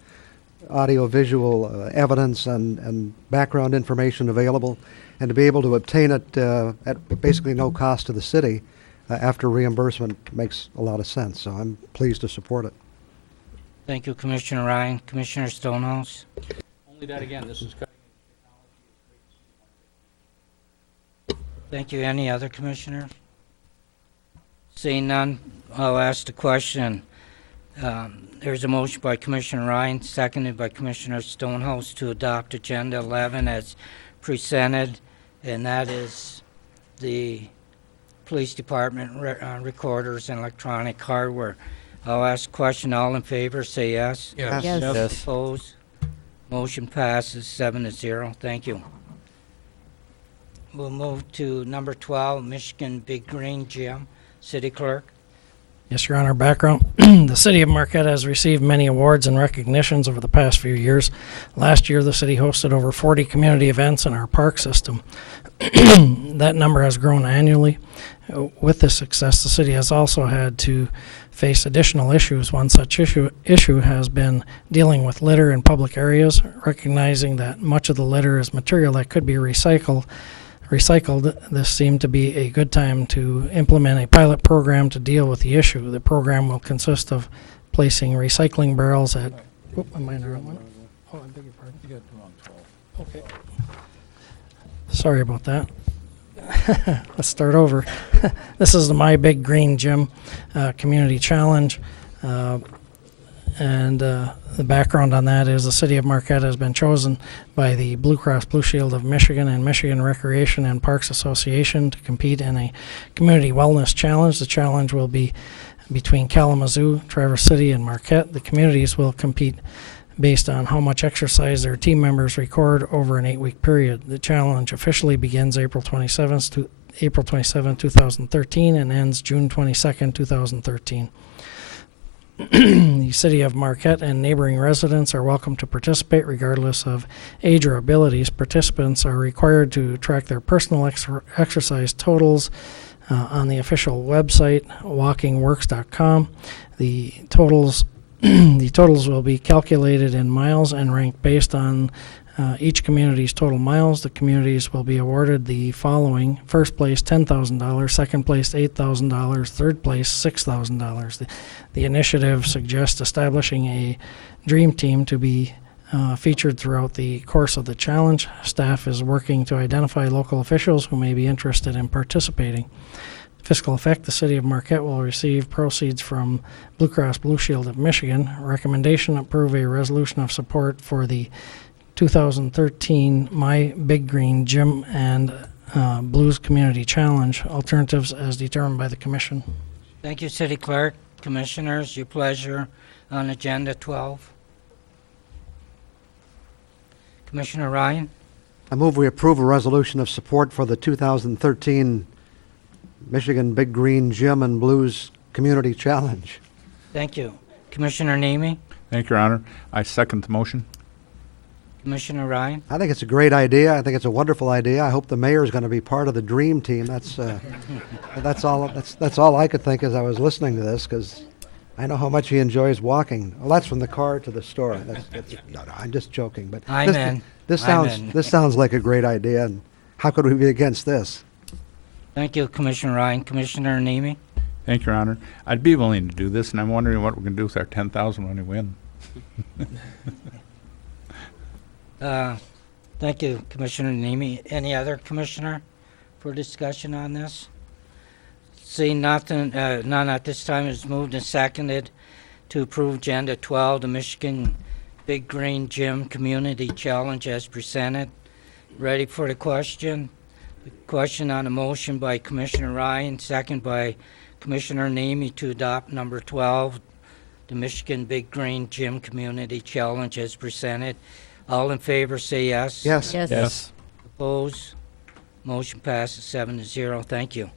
audio-visual evidence and background information available, and to be able to obtain it at basically no cost to the city after reimbursement makes a lot of sense. So I'm pleased to support it. Thank you, Commissioner Ryan. Commissioner Stonehouse. Only that again, this is cutting Thank you. Any other commissioners? Seeing none, I'll ask the question. There's a motion by Commissioner Ryan, seconded by Commissioner Stonehouse to adopt Agenda 11 as presented, and that is the Police Department recorders and electronic hardware. I'll ask the question. All in favor, say yes. Yes. Yes. Opposed? Motion passes 7-0. Thank you. We'll move to number 12, Michigan Big Green Gym. City Clerk. Yes, Your Honor. Background. The City of Marquette has received many awards and recognitions over the past few years. Last year, the city hosted over 40 community events in our park system. That number has grown annually. With this success, the city has also had to face additional issues. One such issue has been dealing with litter in public areas, recognizing that much of the litter is material that could be recycled. This seemed to be a good time to implement a pilot program to deal with the issue. The program will consist of placing recycling barrels at Oh, I beg your pardon. You got the wrong 12. Okay. Sorry about that. Let's start over. This is the My Big Green Gym Community Challenge. And the background on that is the City of Marquette has been chosen by the Blue Cross Blue Shield of Michigan and Michigan Recreation and Parks Association to compete in a community wellness challenge. The challenge will be between Kalamazoo, Traverse City, and Marquette. The communities will compete based on how much exercise their team members record over an 8-week period. The challenge officially begins April 27th, 2013, and ends June 22nd, 2013. The City of Marquette and neighboring residents are welcome to participate regardless of age or abilities. Participants are required to track their personal exercise totals on the official website, walkingworks.com. The totals will be calculated in miles and ranked based on each community's total miles. The communities will be awarded the following: first place $10,000, second place $8,000, third place $6,000. The initiative suggests establishing a dream team to be featured throughout the course of the challenge. Staff is working to identify local officials who may be interested in participating. Fiscal effect: the City of Marquette will receive proceeds from Blue Cross Blue Shield of Michigan. Recommendation: approve a resolution of support for the 2013 My Big Green Gym and Blues Community Challenge. Alternatives as determined by the Commission. Thank you, City Clerk. Commissioners, your pleasure on Agenda 12. Commissioner Ryan? I move we approve a resolution of support for the 2013 Michigan Big Green Gym and Blues Community Challenge. Thank you. Commissioner Nemi? Thank you, Your Honor. I second the motion. Commissioner Ryan? I think it's a great idea. I think it's a wonderful idea. I hope the mayor is going to be part of the dream team. That's all I could think as I was listening to this, because I know how much he enjoys walking. Well, that's from the car to the store. No, I'm just joking. But this sounds like a great idea, and how could we be against this? Thank you, Commissioner Ryan. Commissioner Nemi? Thank you, Your Honor. I'd be willing to do this, and I'm wondering what we're going to do with our 10,000 when we win. Thank you, Commissioner Nemi. Any other commissioner for discussion on this? Seeing nothing, none at this time, is moved and seconded to approve Agenda 12, the Michigan Big Green Gym Community Challenge as presented. Ready for the question? The question on a motion by Commissioner Ryan, second by Commissioner Nemi to adopt number 12, the Michigan Big Green Gym Community Challenge as presented. All in favor say yes. Yes. Yes. Yes. Opposed? Motion passes 7-0. Thank you.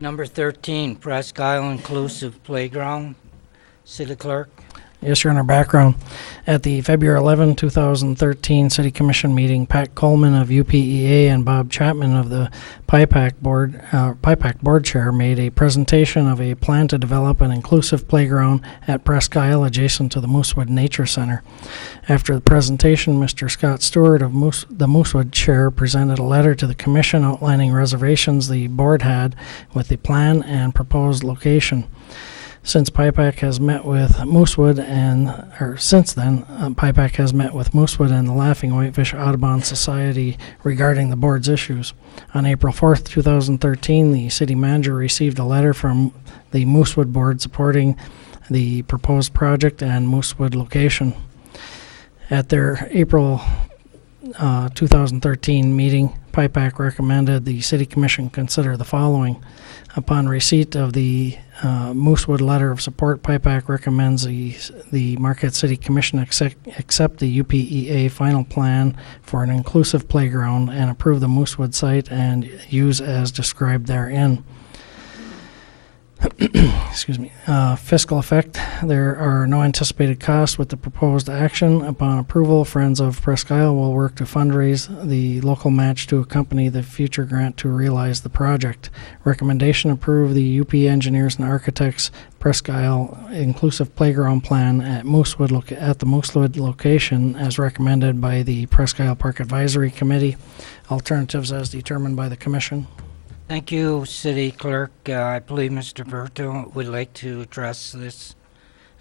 Number 13, Presque Inclusive Playground. City Clerk. Yes, Your Honor. Background. At the February 11, 2013 City Commission meeting, Pat Coleman of UPEA and Bob Chapman of the PIPAC Board Chair made a presentation of a plan to develop an inclusive playground at Presque adjacent to the Moosewood Nature Center. After the presentation, Mr. Scott Stewart of the Moosewood Chair presented a letter to the Commission outlining reservations the board had with the plan and proposed location. Since PIPAC has met with Moosewood PIPAC has met with Moosewood and the Laughing Whitefish Audubon Society regarding the board's issues. On April 4th, 2013, the city manager received a letter from the Moosewood board supporting the proposed project and Moosewood location. At their April 2013 meeting, PIPAC recommended the City Commission consider the following. Upon receipt of the Moosewood letter of support, PIPAC recommends the Marquette City Commission accept the UPEA final plan for an inclusive playground and approve the Moosewood site and use as described therein. Excuse me. Fiscal effect. There are no anticipated costs with the proposed action. Upon approval, Friends of Presque Isle will work to fundraise the local match to accompany the future grant to realize the project. Recommendation: approve the UP Engineers and Architects Presque Isle Inclusive Playground Plan at the Moosewood location as recommended by the Presque Isle Park Advisory Committee. Alternatives as determined by the Commission. Thank you, City Clerk. I believe Mr. Berto would like to address this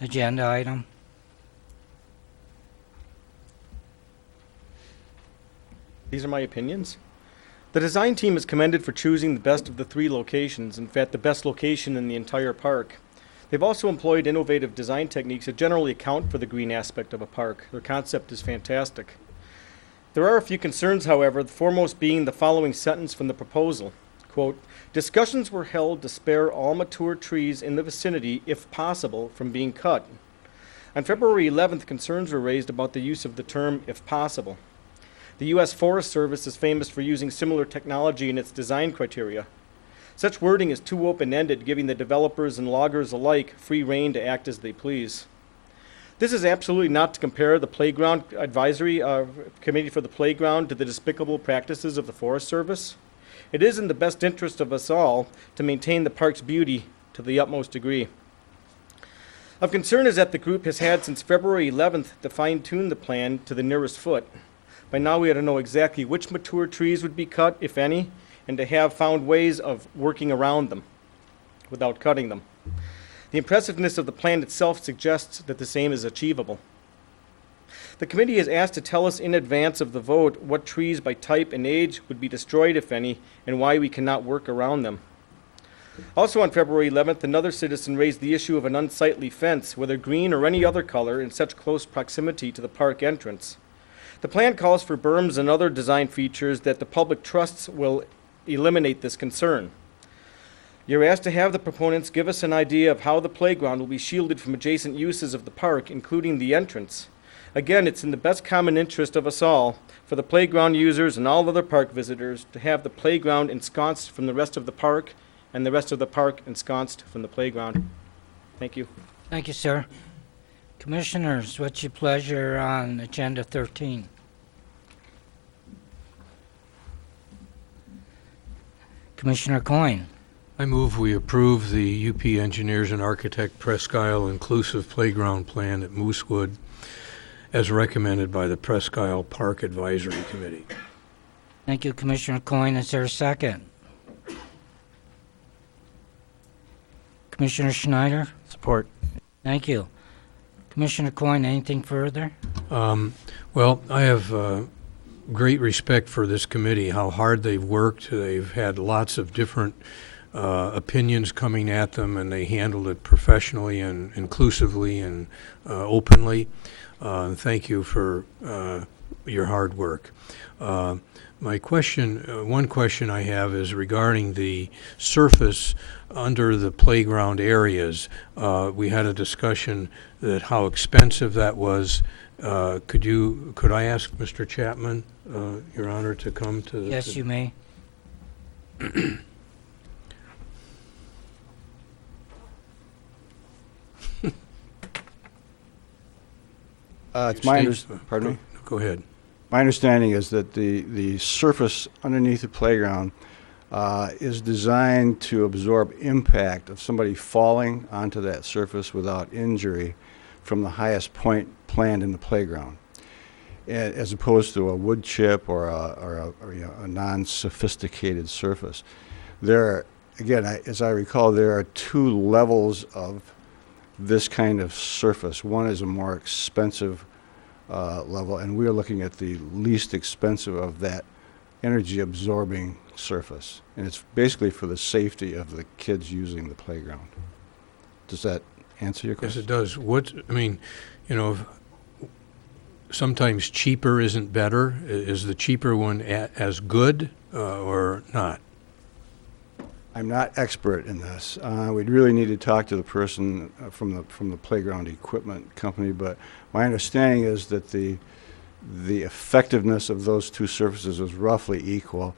agenda item. These are my opinions. The design team is commended for choosing the best of the 3 locations, in fact, the best location in the entire park. They've also employed innovative design techniques that generally account for the green aspect of a park. Their concept is fantastic. There are a few concerns, however, the foremost being the following sentence from the proposal. Quote, "Discussions were held to spare all mature trees in the vicinity, if possible, from being cut." On February 11th, concerns were raised about the use of the term, "if possible." The U.S. Forest Service is famous for using similar technology in its design criteria. Such wording is too open-ended, giving the developers and loggers alike free rein to act as they please. This is absolutely not to compare the Playground Advisory Committee for the Playground to the despicable practices of the Forest Service. It is in the best interest of us all to maintain the park's beauty to the utmost degree. Of concern is that the group has had since February 11th to fine-tune the plan to the nearest foot. By now we ought to know exactly which mature trees would be cut, if any, and to have found ways of working around them without cutting them. The impressiveness of the plan itself suggests that the same is achievable. The committee is asked to tell us in advance of the vote what trees by type and age would be destroyed, if any, and why we cannot work around them. Also on February 11th, another citizen raised the issue of an unsightly fence, whether green or any other color, in such close proximity to the park entrance. The plan calls for berms and other design features that the public trusts will eliminate this concern. You're asked to have the proponents give us an idea of how the playground will be shielded from adjacent uses of the park, including the entrance. Again, it's in the best common interest of us all, for the playground users and all other park visitors, to have the playground ensconced from the rest of the park and the rest of the park ensconced from the playground. Thank you. Thank you, sir. Commissioners, what's your pleasure on Agenda 13? Commissioner Coyne. I move we approve the UP Engineers and Architect Presque Inclusive Playground Plan at Moosewood as recommended by the Presque Park Advisory Committee. Thank you, Commissioner Coyne. Is there a second? Commissioner Schneider? Support. Thank you. Commissioner Coyne, anything further? Well, I have great respect for this committee, how hard they've worked. They've had lots of different opinions coming at them, and they handled it professionally and inclusively and openly. Thank you for your hard work. My question, one question I have is regarding the surface under the playground areas. We had a discussion that how expensive that was. Could I ask Mr. Chapman, Your Honor, to come to the... Yes, you may. It's my pardon me? Go ahead. My understanding is that the surface underneath the playground is designed to absorb impact of somebody falling onto that surface without injury from the highest point planned in the playground, as opposed to a wood chip or a non-sophisticated surface. There, again, as I recall, there are 2 levels of this kind of surface. One is a more expensive level, and we're looking at the least expensive of that energy absorbing surface. And it's basically for the safety of the kids using the playground. Does that answer your question? Yes, it does. I mean, you know, sometimes cheaper isn't better. Is the cheaper one as good or not? I'm not expert in this. We'd really need to talk to the person from the playground equipment company, but my understanding is that the effectiveness of those 2 surfaces is roughly equal.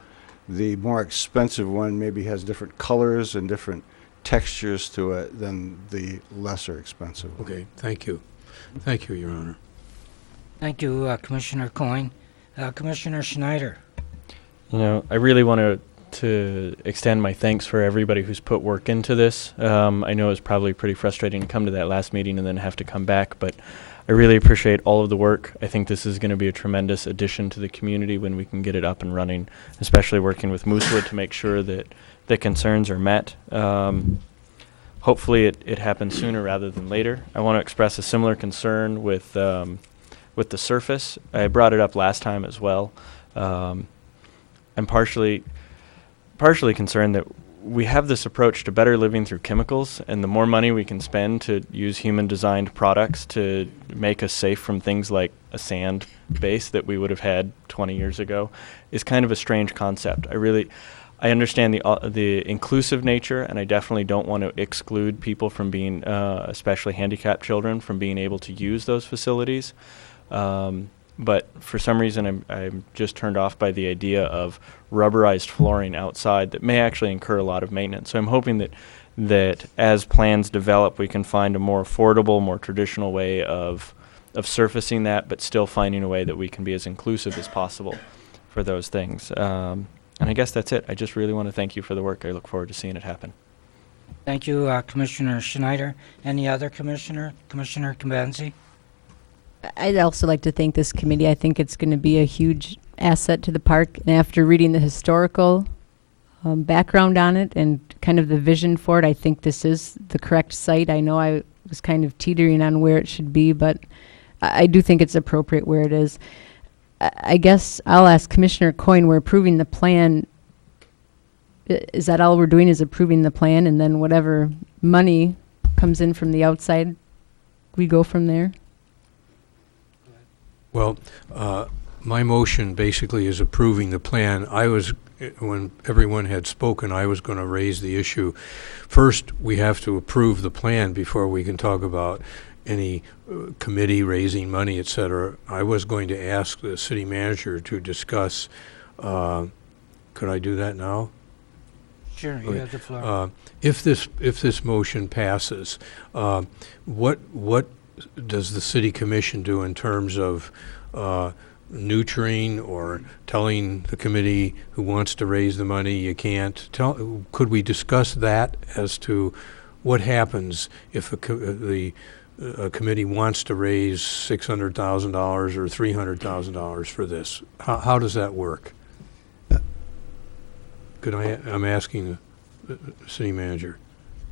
The more expensive one maybe has different colors and different textures to it than the lesser expensive one. Okay, thank you. Thank you, Your Honor. Thank you, Commissioner Coyne. Commissioner Schneider. You know, I really want to extend my thanks for everybody who's put work into this. I know it's probably pretty frustrating to come to that last meeting and then have to come back, but I really appreciate all of the work. I think this is going to be a tremendous addition to the community when we can get it up and running, especially working with Moosewood to make sure that the concerns are met. Hopefully it happens sooner rather than later. I want to express a similar concern with the surface. I brought it up last time as well. I'm partially concerned that we have this approach to better living through chemicals, and the more money we can spend to use human-designed products to make us safe from things like a sand base that we would have had 20 years ago is kind of a strange concept. I understand the inclusive nature, and I definitely don't want to exclude people from being, especially handicapped children, from being able to use those facilities. But for some reason, I'm just turned off by the idea of rubberized flooring outside that may actually incur a lot of maintenance. So I'm hoping that as plans develop, we can find a more affordable, more traditional way of surfacing that, but still finding a way that we can be as inclusive as possible for those things. And I guess that's it. I just really want to thank you for the work. I look forward to seeing it happen. Thank you, Commissioner Schneider. Any other commissioner? Commissioner Kambenzi? I'd also like to thank this committee. I think it's going to be a huge asset to the park. And after reading the historical background on it and kind of the vision for it, I think this is the correct site. I know I was kind of teetering on where it should be, but I do think it's appropriate where it is. I guess I'll ask Commissioner Coyne, we're approving the plan. Is that all we're doing, is approving the plan, and then whatever money comes in from the outside, we go from there? Well, my motion basically is approving the plan. When everyone had spoken, I was going to raise the issue. First, we have to approve the plan before we can talk about any committee raising money, et cetera. I was going to ask the city manager to discuss, could I do that now? Sure, you have the floor. If this motion passes, what does the city commission do in terms of neutering or telling the committee who wants to raise the money you can't? Could we discuss that as to what happens if the committee wants to raise $600,000 or $300,000 for this? How does that work? I'm asking the city manager.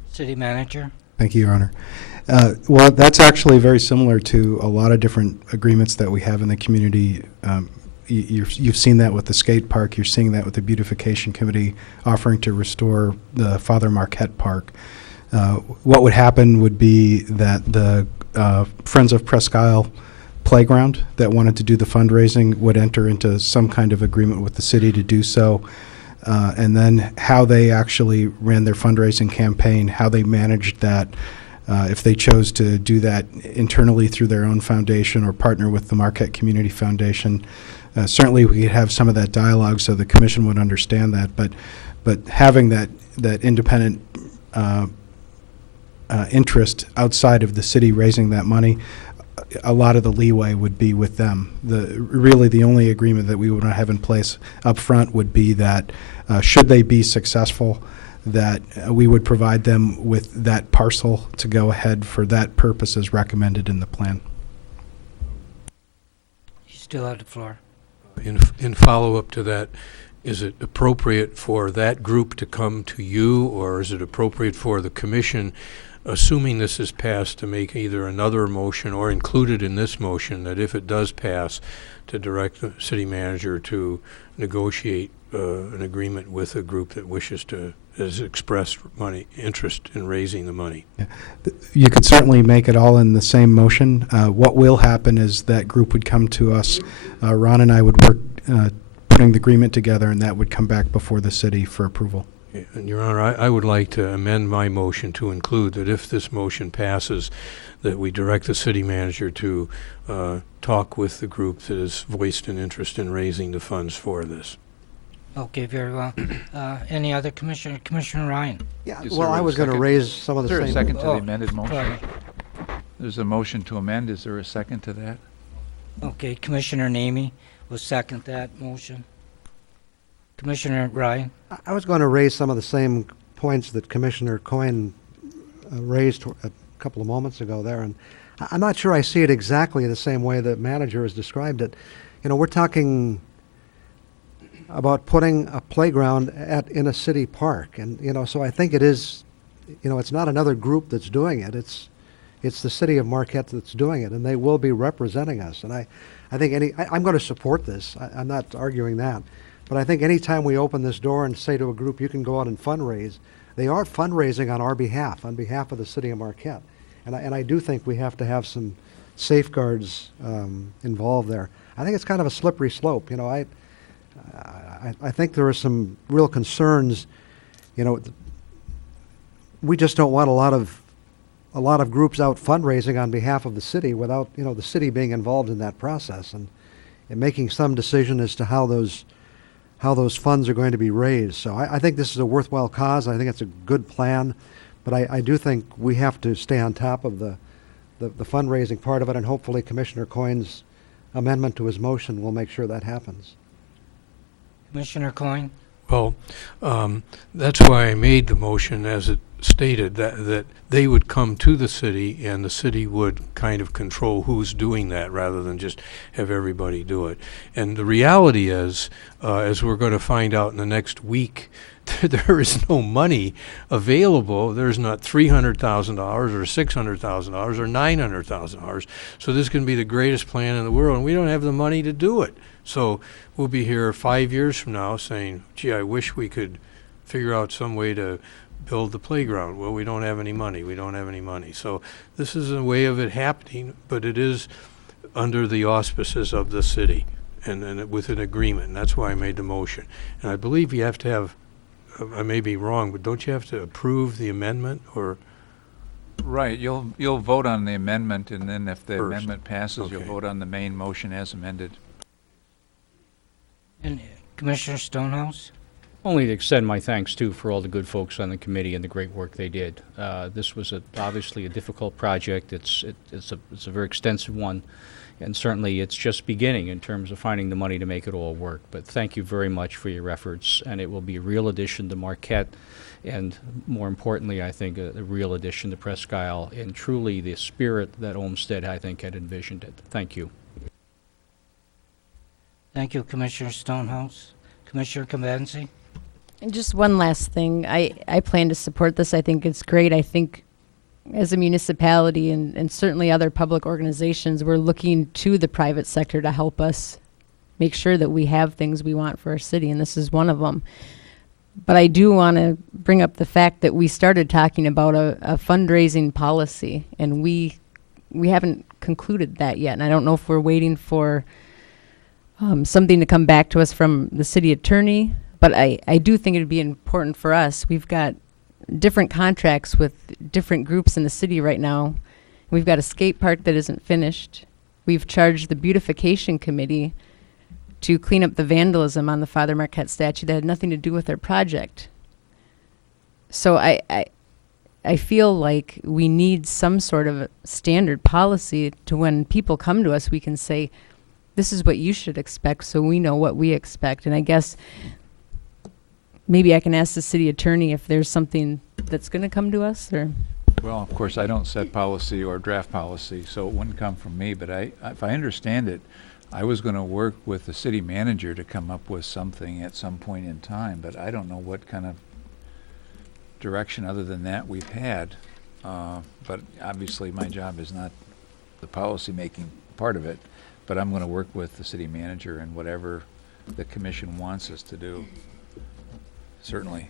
City manager? Thank you, Your Honor. Well, that's actually very similar to a lot of different agreements that we have in the community. You've seen that with the skate park. You're seeing that with the beautification committee offering to restore the Father Marquette Park. What would happen would be that the Friends of Presque playground that wanted to do the fundraising would enter into some kind of agreement with the city to do so. And then how they actually ran their fundraising campaign, how they managed that, if they chose to do that internally through their own foundation or partner with the Marquette Community Foundation. Certainly we could have some of that dialogue so the commission would understand that, but having that independent interest outside of the city raising that money, a lot of the leeway would be with them. Really the only agreement that we would have in place up front would be that should they be successful, that we would provide them with that parcel to go ahead for that purpose as recommended in the plan. You still have the floor. In follow-up to that, is it appropriate for that group to come to you, or is it appropriate for the commission, assuming this is passed, to make either another motion or included in this motion that if it does pass, to direct the city manager to negotiate an agreement with a group that has expressed interest in raising the money? Yeah. You could certainly make it all in the same motion. What will happen is that group would come to us. Ron and I would work putting the agreement together, and that would come back before the city for approval. And Your Honor, I would like to amend my motion to include that if this motion passes, that we direct the city manager to talk with the group that has voiced an interest in raising the funds for this. Okay, very well. Any other commissioner? Commissioner Ryan? Yeah, well, I was going to raise some of the same... Is there a second to the amended motion? Sorry. There's a motion to amend. Is there a second to that? Okay, Commissioner Namey will second that motion. Commissioner Ryan? I was going to raise some of the same points that Commissioner Coyne raised a couple of moments ago there, and I'm not sure I see it exactly the same way the manager has described it. You know, we're talking about putting a playground in a city park, and so I think it is, it's not another group that's doing it. It's the city of Marquette that's doing it, and they will be representing us. And I I think I'm going to support this. I'm not arguing that. But I think anytime we open this door and say to a group, you can go out and fundraise, they are fundraising on our behalf, on behalf of the city of Marquette. And I do think we have to have some safeguards involved there. I think it's kind of a slippery slope. You know, I think there are some real concerns. You know, we just don't want a lot of groups out fundraising on behalf of the city without, you know, the city being involved in that process and making some decision as to how those funds are going to be raised. So I think this is a worthwhile cause. I think it's a good plan, but I do think we have to stay on top of the fundraising part of it, and hopefully Commissioner Coyne's amendment to his motion will make sure that happens. Commissioner Coyne? Well, that's why I made the motion as it stated, that they would come to the city and the city would kind of control who's doing that rather than just have everybody do it. And the reality is, as we're going to find out in the next week, there is no money available. There's not $300,000 or $600,000 or $900,000. So this can be the greatest plan in the world, and we don't have the money to do it. So we'll be here 5 years from now saying, gee, I wish we could figure out some way to build the playground. Well, we don't have any money. We don't have any money. So this is a way of it happening, but it is under the auspices of the city and with an agreement. And that's why I made the motion. And I believe you have to have, I may be wrong, but don't you have to approve the amendment or? Right, you'll vote on the amendment, and then if the First. amendment passes, you'll Okay. vote on the main motion as amended. And Commissioner Stonehouse? Only to extend my thanks, too, for all the good folks on the committee and the great work they did. This was obviously a difficult project. It's a very extensive one, and certainly it's just beginning in terms of finding the money to make it all work. But thank you very much for your efforts, and it will be a real addition to Marquette, and more importantly, I think, a real addition to Presque, and truly the spirit that Olmsted, I think, had envisioned it. Thank you. Thank you, Commissioner Stonehouse. Commissioner Convenzi? And just one last thing. I plan to support this. I think it's great. I think as a municipality and certainly other public organizations, we're looking to the private sector to help us make sure that we have things we want for our city, and this is one of them. But I do want to bring up the fact that we started talking about a fundraising policy, and we haven't concluded that yet. And I don't know if we're waiting for something to come back to us from the city attorney, but I do think it would be important for us. We've got different contracts with different groups in the city right now. We've got a skate park that isn't finished. We've charged the beautification committee to clean up the vandalism on the Father Marquette statue that had nothing to do with their project. So I feel like we need some sort of standard policy to when people come to us, we can say, this is what you should expect, so we know what we expect. And I guess maybe I can ask the city attorney if there's something that's going to come to us, or. Well, of course, I don't set policy or draft policy, so it wouldn't come from me, but if I understand it, I was going to work with the city manager to come up with something at some point in time, but I don't know what kind of direction other than that we've had. But obviously my job is not the policy-making part of it, but I'm going to work with the city manager and whatever the commission wants us to do, certainly.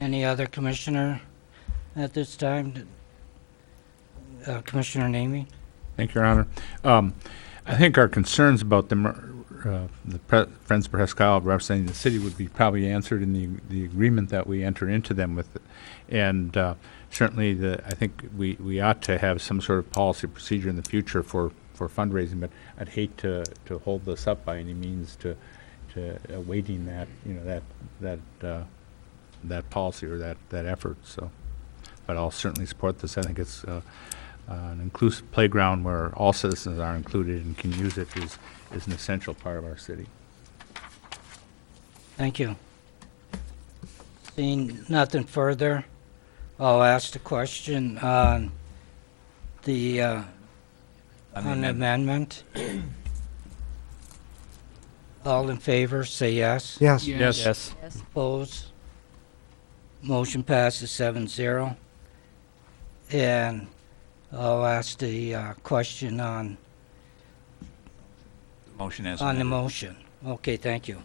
Any other commissioner at this time? Commissioner Namey? Thank you, Your Honor. I think our concerns about the Friends of Presque representing the city would be probably answered in the agreement that we enter into them with. And certainly, I think we ought to have some sort of policy procedure in the future for fundraising. But I'd hate to hold this up by any means to awaiting that, you know, that policy or that effort. So, but I'll certainly support this. I think it's an inclusive playground where all citizens are included and can use it is an essential part of our city. Thank you. Seeing nothing further, I'll ask the question on the amendment. All in favor, say yes. Yes. Yes. Yes. Opposed? Motion passes 7-0. And I'll ask the question on Motion as the amended. motion. Okay, thank you.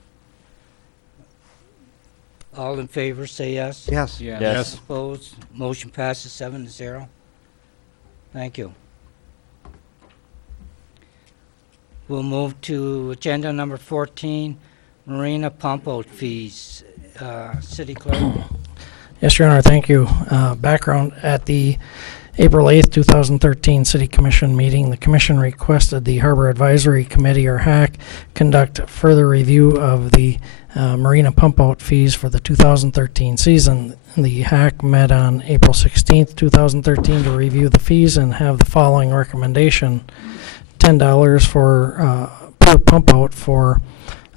All in favor, say yes. Yes. Yes. Yes. Opposed? Motion passes 7-0. Thank you. We'll move to agenda number 14, marina pump out fees. City Clerk. Yes, Your Honor, thank you. Background, at the April 8th, 2013 City Commission meeting, the Commission requested the Harbor Advisory Committee, or HAC, conduct further review of the marina pump-out fees for the 2013 season. The HAC met on April 16th, 2013 to review the fees and have the following recommendation: $10 for per pump-out for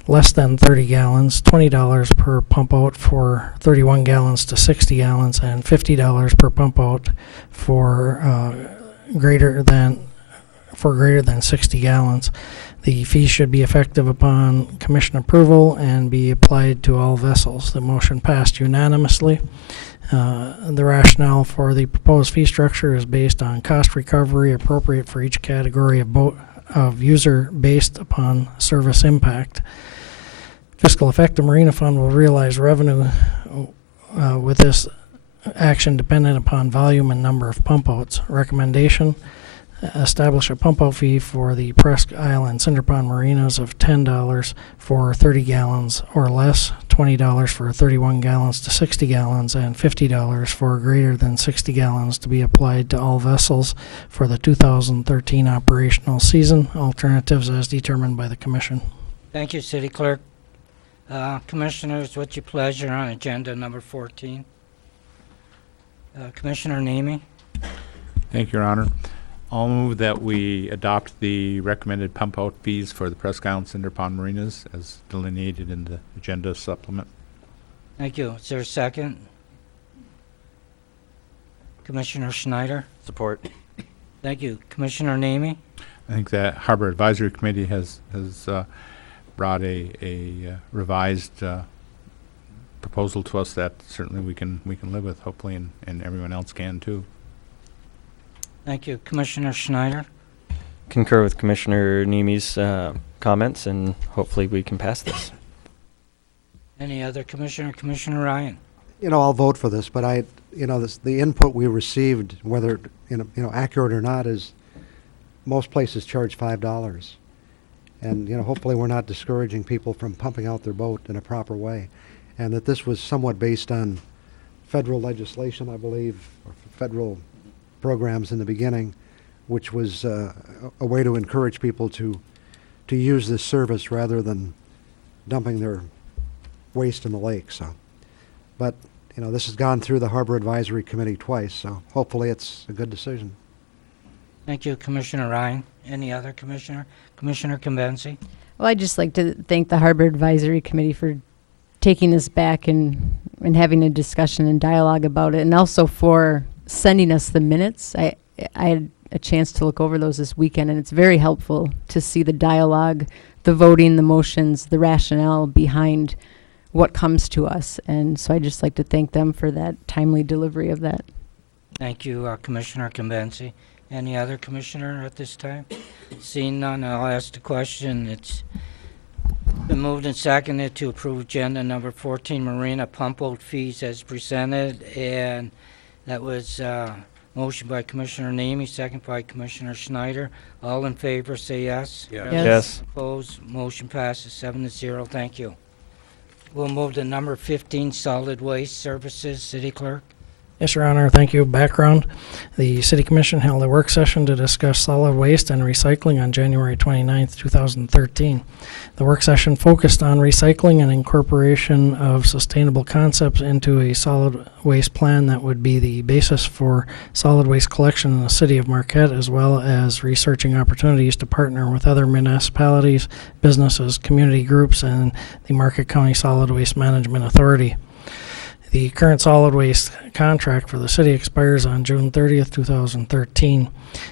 less than 30 gallons, $20 per pump out for 31 gallons to 60 gallons, and $50 per pump out for greater than 60 gallons. The fee should be effective upon Commission approval and be applied to all vessels. The motion passed unanimously. The rationale for the proposed fee structure is based on cost recovery appropriate for each category of boat of user based upon service impact. Fiscal effect, the Marina Fund will realize revenue with this action dependent upon volume and number of pump outs. Recommendation: establish a pump out fee for the Presque and Cinder Pond marinas of $10 for 30 gallons or less, $20 for 31 gallons to 60 gallons, and $50 for greater than 60 gallons to be applied to all vessels for the 2013 operational season. Alternatives as determined by the Commission. Thank you, City Clerk. Commissioners, what's your pleasure on agenda number 14? Commissioner Nemi? Thank you, Your Honor. I'll move that we adopt the recommended pump-out fees for the Presque and Cinder Pond marinas as delineated in the agenda supplement. Thank you. Is there a second? Commissioner Schneider? Support. Thank you. Commissioner Nemi? I think that Harbor Advisory Committee has brought a revised proposal to us that certainly we can live with, hopefully, and everyone else can too. Thank you. Commissioner Schneider? Concur with Commissioner Nemi's comments, and hopefully we can pass this. Any other commissioner? Commissioner Ryan? I'll vote for this, but the input we received, whether accurate or not, is most places charge $5. And, hopefully we're not discouraging people from pumping out their boat in a proper way. And that this was somewhat based on federal legislation, I believe, or federal programs in the beginning, which was a way to encourage people to use this service rather than dumping their waste in the lake. So, but, this has gone through the Harbor Advisory Committee twice, so hopefully it's a good decision. Thank you, Commissioner Ryan. Any other commissioner? Commissioner Convenci? Well, I'd just like to thank the Harbor Advisory Committee for taking this back and having a discussion and dialogue about it, and also for sending us the minutes. I had a chance to look over those this weekend, and it's very helpful to see the dialogue, the voting, the motions, the rationale behind what comes to us. And so I'd just like to thank them for that timely delivery of that. Thank you, Commissioner Convenci. Any other commissioner at this time? Seeing none, I'll ask the question. It's been moved and seconded to approve agenda number 14, marina pump out fees as presented, and that was motion by Commissioner Nemi, second by Commissioner Schneider. All in favor, say yes. Yes. Yes. Opposed, motion passes 7-0. Thank you. We'll move to number 15, solid waste services. City Clerk? Yes, Your Honor. Thank you. Background: the City Commission held a work session to discuss solid waste and recycling on January 29th, 2013. The work session focused on recycling and incorporation of sustainable concepts into a solid waste plan that would be the basis for solid waste collection in the City of Marquette, as well as researching opportunities to partner with other municipalities, businesses, community groups, and the Marquette County Solid Waste Management Authority. The current solid waste contract for the city expires on June 30th, 2013.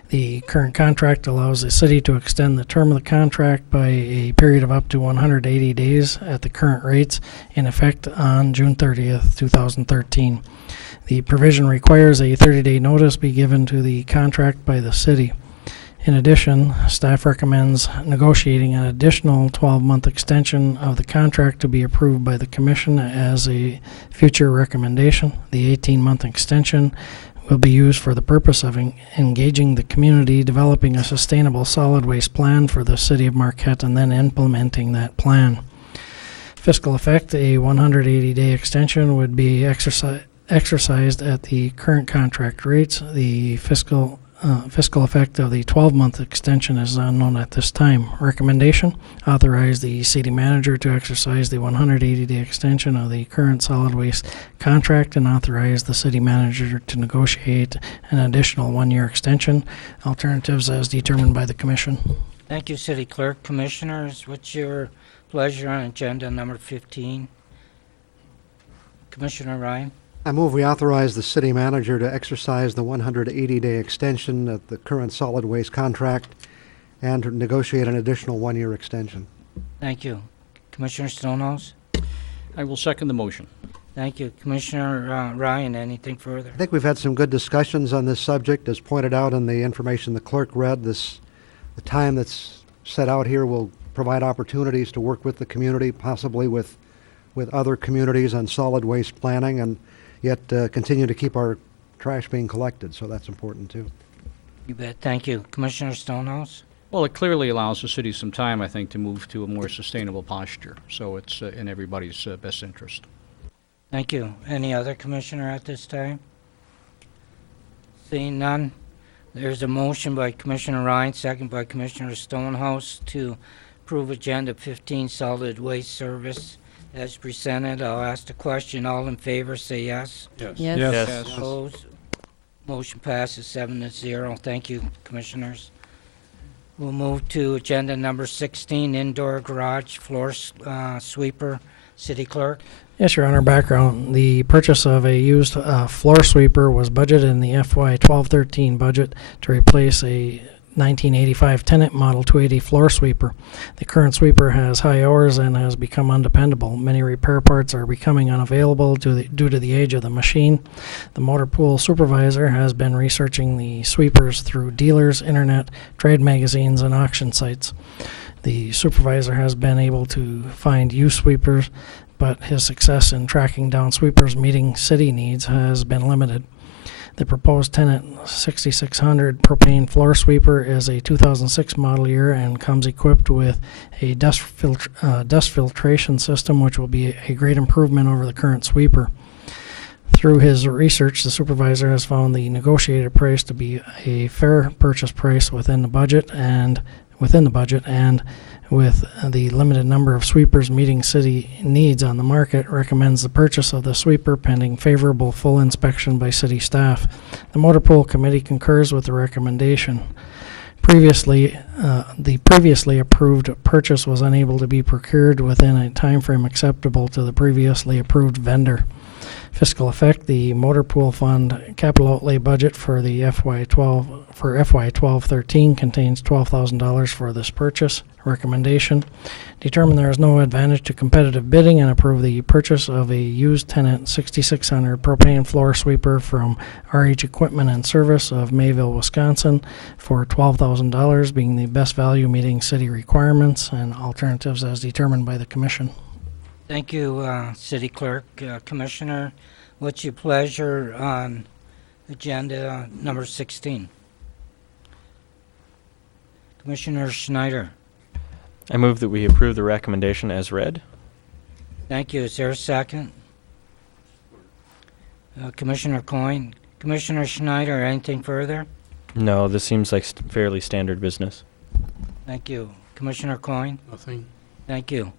The current contract allows the city to extend the term of the contract by a period of up to 180 days at the current rates, in effect on June 30th, 2013. The provision requires a 30-day notice be given to the contract by the city. In addition, staff recommends negotiating an additional 12-month extension of the contract to be approved by the Commission as a future recommendation. The 18-month extension will be used for the purpose of engaging the community, developing a sustainable solid waste plan for the City of Marquette, and then implementing that plan. Fiscal effect: a 180-day extension would be exercised at the current contract rates. The fiscal effect of the 12-month extension is unknown at this time. Recommendation: authorize the city manager to exercise the 180-day extension of the current solid waste contract and authorize the city manager to negotiate an additional one-year extension. Alternatives as determined by the Commission. Thank you, City Clerk. Commissioners, what's your pleasure on agenda number 15? Commissioner Ryan? I move we authorize the city manager to exercise the 180-day extension of the current solid waste contract and to negotiate an additional one-year extension. Thank you. Commissioner Stonehouse? I will second the motion. Thank you. Commissioner Ryan, anything further? I think we've had some good discussions on this subject. As pointed out in the information the clerk read, the time that's set out here will provide opportunities to work with the community, possibly with other communities on solid waste planning, and yet continue to keep our trash being collected, so that's important too. You bet. Thank you. Commissioner Stonehouse? Well, it clearly allows the city some time, I think, to move to a more sustainable posture. So it's in everybody's best interest. Thank you. Any other commissioner at this time? Seeing none, there's a motion by Commissioner Ryan, second by Commissioner Stonehouse to approve Agenda 15, Solid Waste Service, as presented. I'll ask the question. All in favor, say yes. Yes. Yes. Yes. Opposed? Motion passes 7-0. Thank you, commissioners. We'll move to agenda number 16, Indoor Garage Floor Sweeper. City Clerk? Yes, Your Honor. Background: the purchase of a used floor sweeper was budgeted in the FY 12-13 budget to replace a 1985 Tenant Model 280 floor sweeper. The current sweeper has high hours and has become undependable. Many repair parts are becoming unavailable due to the age of the machine. The motor pool supervisor has been researching the sweepers through dealers, internet, trade magazines, and auction sites. The supervisor has been able to find used sweepers, but his success in tracking down sweepers meeting city needs has been limited. The proposed Tenant 6600 propane floor sweeper is a 2006 model year and comes equipped with a dust filtration system, which will be a great improvement over the current sweeper. Through his research, the supervisor has found the negotiated price to be a fair purchase price within the budget, and with the limited number of sweepers meeting city needs on the market, recommends the purchase of the sweeper pending favorable full inspection by city staff. The Motor Pool Committee concurs with the recommendation. The previously approved purchase was unable to be procured within a time frame acceptable to the previously approved vendor. Fiscal effect: the Motor Pool Fund capital outlay budget for the FY 12-13 contains $12,000 for this purchase. Recommendation: determine there is no advantage to competitive bidding and approve the purchase of a used Tenant 6600 propane floor sweeper from RH Equipment and Service of Mayville, Wisconsin for $12,000, being the best value meeting city requirements, and alternatives as determined by the Commission. Thank you, City Clerk. Commissioner, what's your pleasure on agenda number 16? Commissioner Schneider? I move that we approve the recommendation as read. Thank you. Is there a second? Commissioner Coyne? Commissioner Schneider, anything further? No, this seems like fairly standard business. Thank you. Commissioner Coyne? Nothing. Thank you.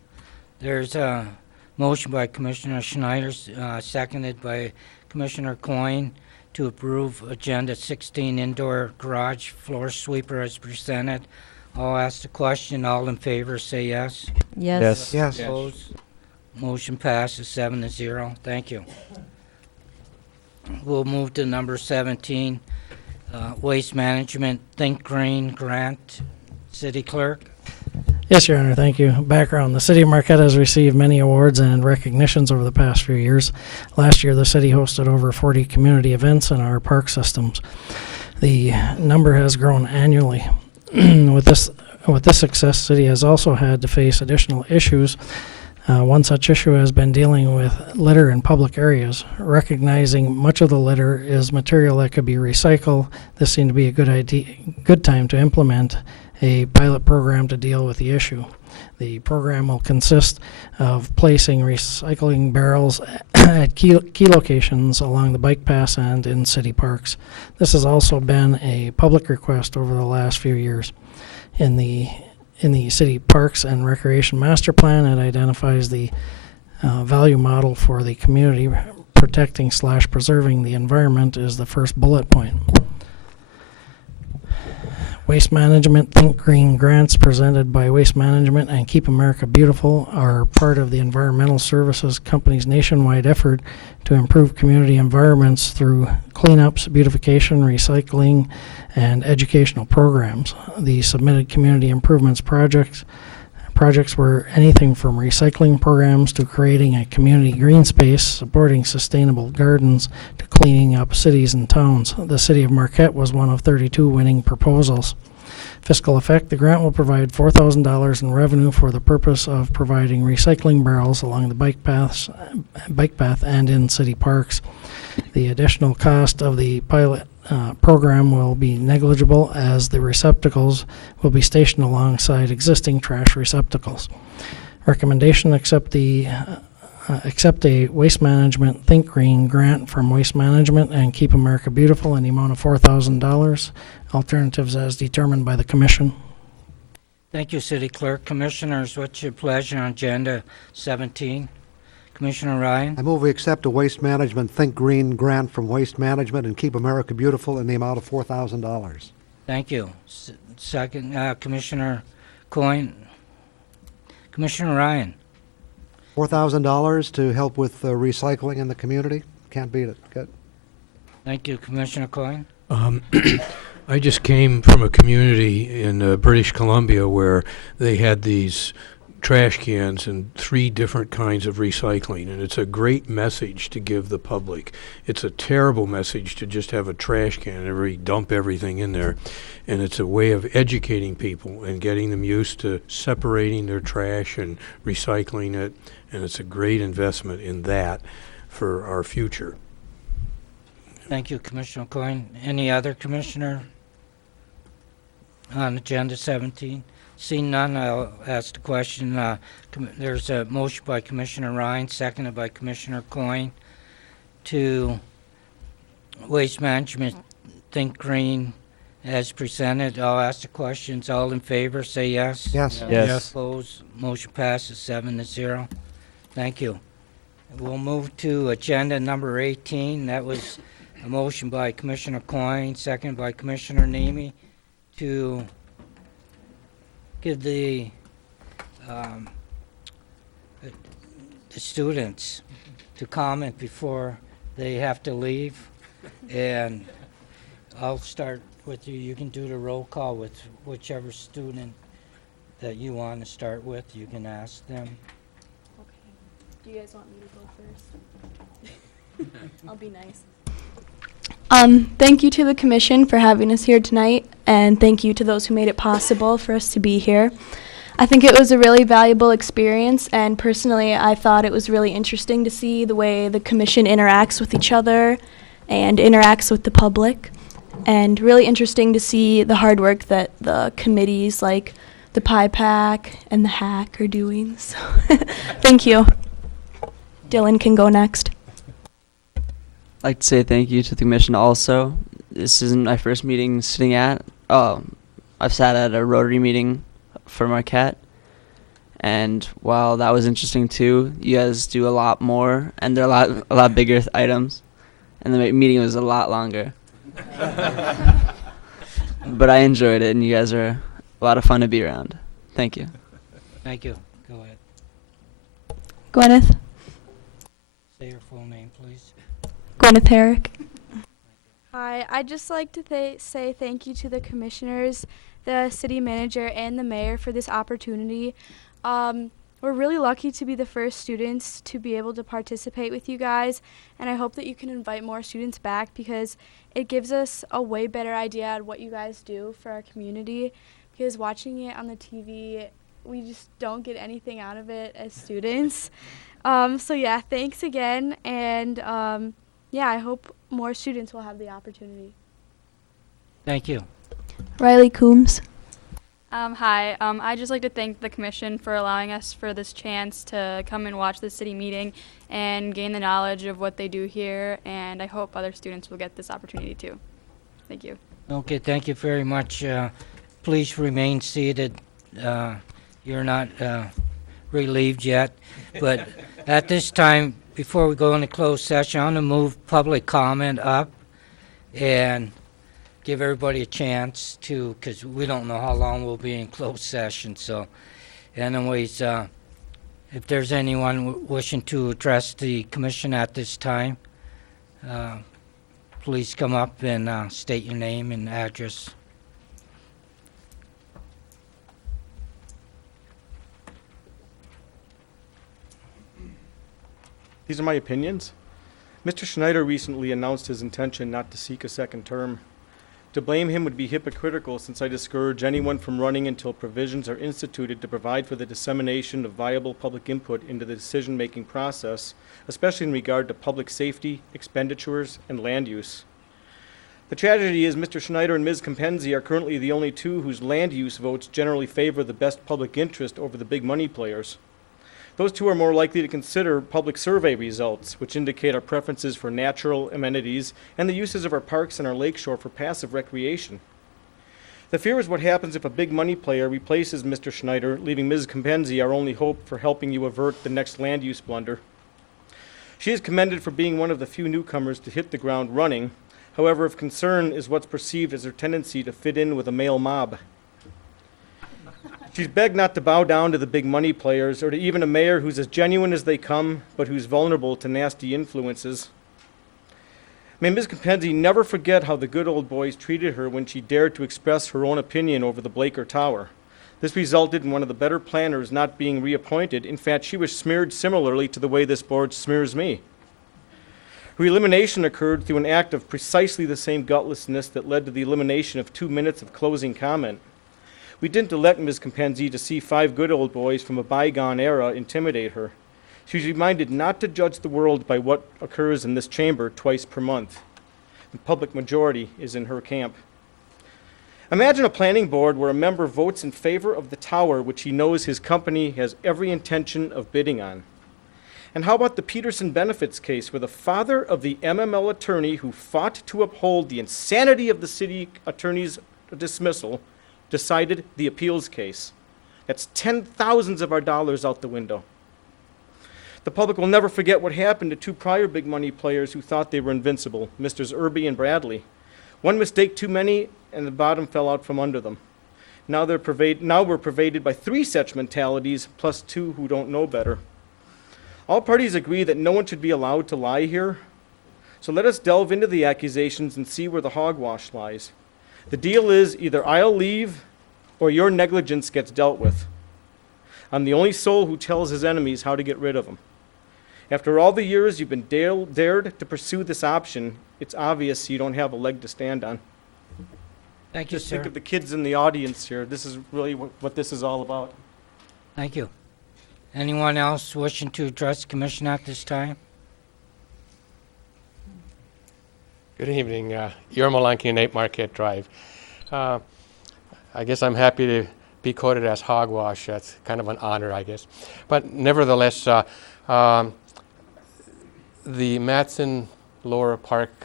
There's a motion by Commissioner Schneider, seconded by Commissioner Coyne, to approve Agenda 16, Indoor Garage Floor Sweeper as presented. I'll ask the question. All in favor, say yes. Yes. Yes. Opposed? Motion passes 7-0. Thank you. we'll move to number 17, Waste Management Think Green Grant. City Clerk. Yes, Your Honor, thank you. Background: the City of Marquette has received many awards and recognitions over the past few years. Last year, the city hosted over 40 community events in our park systems. The number has grown annually. With this success, the city has also had to face additional issues. One such issue has been dealing with litter in public areas. Recognizing much of the litter is material that could be recycled, this seemed to be a good time to implement a pilot program to deal with the issue. The program will consist of placing recycling barrels at key locations along the bike paths and in city parks. This has also been a public request over the last few years. In the City Parks and Recreation Master Plan, it identifies the value model for the community. Protecting/preserving the environment is the first bullet point. Waste Management Think Green grants presented by Waste Management and Keep America Beautiful are part of the environmental services company's nationwide effort to improve community environments through cleanups, beautification, recycling, and educational programs. The submitted community improvements projects were anything from recycling programs to creating a community green space, supporting sustainable gardens, to cleaning up cities and towns. The City of Marquette was one of 32 winning proposals. Fiscal effect: the grant will provide $4,000 in revenue for the purpose of providing recycling barrels along the bike path and in city parks. The additional cost of the pilot program will be negligible, as the receptacles will be stationed alongside existing trash receptacles. Recommendation: accept a Waste Management Think Green grant from Waste Management and Keep America Beautiful in the amount of $4,000. Alternatives as determined by the Commission. Thank you, City Clerk. Commissioners, what's your pleasure on Agenda 17? Commissioner Ryan? I move we accept a Waste Management Think Green grant from Waste Management and Keep America Beautiful in the amount of $4,000. Thank you. Second, Commissioner Coyne. Commissioner Ryan? $4,000 to help with recycling in the community. Can't beat it. Good. Thank you, Commissioner Coyne. I just came from a community in British Columbia where they had these trash cans and 3 different kinds of recycling, and it's a great message to give the public. It's a terrible message to just have a trash can and dump everything in there, and it's a way of educating people and getting them used to separating their trash and recycling it, and it's a great investment in that for our future. Thank you, Commissioner Coyne. Any other commissioner on Agenda 17? Seeing none, I'll ask the question. There's a motion by Commissioner Ryan, seconded by Commissioner Coyne, to Waste Management Think Green as presented. I'll ask the questions. All in favor, say yes. Yes. Yes. Opposed? Motion passes 7-0. Thank you. We'll move to Agenda number 18. That was a motion by Commissioner Coyne, seconded by Commissioner Nemi, to give the students to comment before they have to leave. And I'll start with you. You can do the roll call with whichever student that you want to start with. You can ask them. Okay. Do you guys want me to go first? I'll be nice. Thank you to the Commission for having us here tonight, and thank you to those who made it possible for us to be here. I think it was a really valuable experience, and personally I thought it was really interesting to see the way the Commission interacts with each other and interacts with the public, and really interesting to see the hard work that the committees like the Pie Pack and the Hack are doing. So thank you. Dylan can go next. I'd like to say thank you to the Commission also. This isn't my first meeting sitting at. I've sat at a Rotary meeting for Marquette, and while that was interesting too, you guys do a lot more, and they're a lot bigger items, and the meeting was a lot longer. But I enjoyed it, and you guys are a lot of fun to be around. Thank you. Thank you. Go ahead. Gwyneth. Say your full name, please. Gwyneth Herrick. Hi, I'd just like to say thank you to the commissioners, the city manager, and the mayor for this opportunity. We're really lucky to be the first students to be able to participate with you guys, and I hope that you can invite more students back because it gives us a way better idea of what you guys do for our community, because watching it on the TV, we just don't get anything out of it as students. So yeah, thanks again, and yeah, I hope more students will have the opportunity. Thank you. Riley Coombs. Hi, I'd just like to thank the commission for allowing us for this chance to come and watch the city meeting and gain the knowledge of what they do here, and I hope other students will get this opportunity too. Thank you. Okay, thank you very much. Please remain seated. You're not relieved yet, but at this time, before we go into closed session, I want to move public comment up and give everybody a chance to, because we don't know how long we'll be in closed session. So anyways, if there's anyone wishing to address the commission at this time, please come up and state your name and address. These are my opinions. Mr. Schneider recently announced his intention not to seek a second term. To blame him would be hypocritical, since I discourage anyone from running until provisions are instituted to provide for the dissemination of viable public input into the decision-making process, especially in regard to public safety, expenditures, and land use. The tragedy is Mr. Schneider and Ms. Compenzi are currently the only two whose land use votes generally favor the best public interest over the big money players. Those two are more likely to consider public survey results, which indicate our preferences for natural amenities and the uses of our parks and our lakeshore for passive recreation. The fear is what happens if a big money player replaces Mr. Schneider, leaving Ms. Compenzi our only hope for helping you avert the next land use blunder. She is commended for being one of the few newcomers to hit the ground running. However, of concern is what's perceived as her tendency to fit in with a male mob. She's begged not to bow down to the big money players or to even a mayor who's as genuine as they come, but who's vulnerable to nasty influences. May Ms. Compenzi never forget how the good old boys treated her when she dared to express her own opinion over the Blaker Tower. This resulted in one of the better planners not being reappointed. In fact, she was smeared similarly to the way this board smears me. Her elimination occurred through an act of precisely the same gutlessness that led to the elimination of 2 minutes of closing comment. We didn't elect Ms. Compenzi to see 5 good old boys from a bygone era intimidate her. She was reminded not to judge the world by what occurs in this chamber twice per month. The public majority is in her camp. Imagine a planning board where a member votes in favor of the tower which he knows his company has every intention of bidding on. And how about the Peterson benefits case, where the father of the MML attorney who fought to uphold the insanity of the city attorney's dismissal decided the appeals case? That's $10,000s of our dollars out the window. The public will never forget what happened to 2 prior big money players who thought they were invincible, Mr. Irby and Bradley. One mistake too many, and the bottom fell out from under them. Now we're pervaded by 3 such mentalities, plus 2 who don't know better. All parties agree that no one should be allowed to lie here. So let us delve into the accusations and see where the hogwash lies. The deal is either I'll leave or your negligence gets dealt with. I'm the only soul who tells his enemies how to get rid of them. After all the years you've been dared to pursue this option, it's obvious you don't have a leg to stand on. Thank you, Just sir. think of the kids in the audience here. This is really what this is all about. Thank you. Anyone else wishing to address the commission at this time? Good evening. Yorma Lanky and 8 Marquette Drive. I guess I'm happy to be quoted as hogwash. That's kind of an honor, I guess. But nevertheless, the Matson Lower Park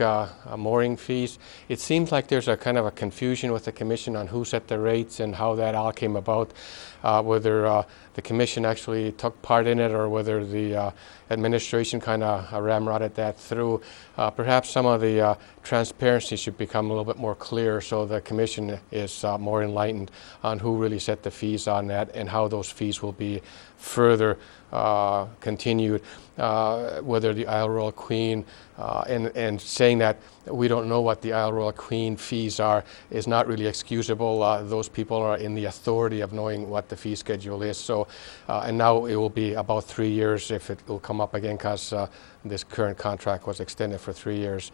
mooring fees, it seems like there's a kind of a confusion with the commission on who set the rates and how that all came about, whether the commission actually took part in it or whether the administration kind of ramrodded that through. Perhaps some of the transparency should become a little bit more clear so the commission is more enlightened on who really set the fees on that and how those fees will be further continued, whether the Isle Royal Queen and saying that we don't know what the Isle Royal Queen fees are is not really excusable. Those people are in the authority of knowing what the fee schedule is. So, and now it will be about 3 years if it will come up again because this current contract was extended for 3 years.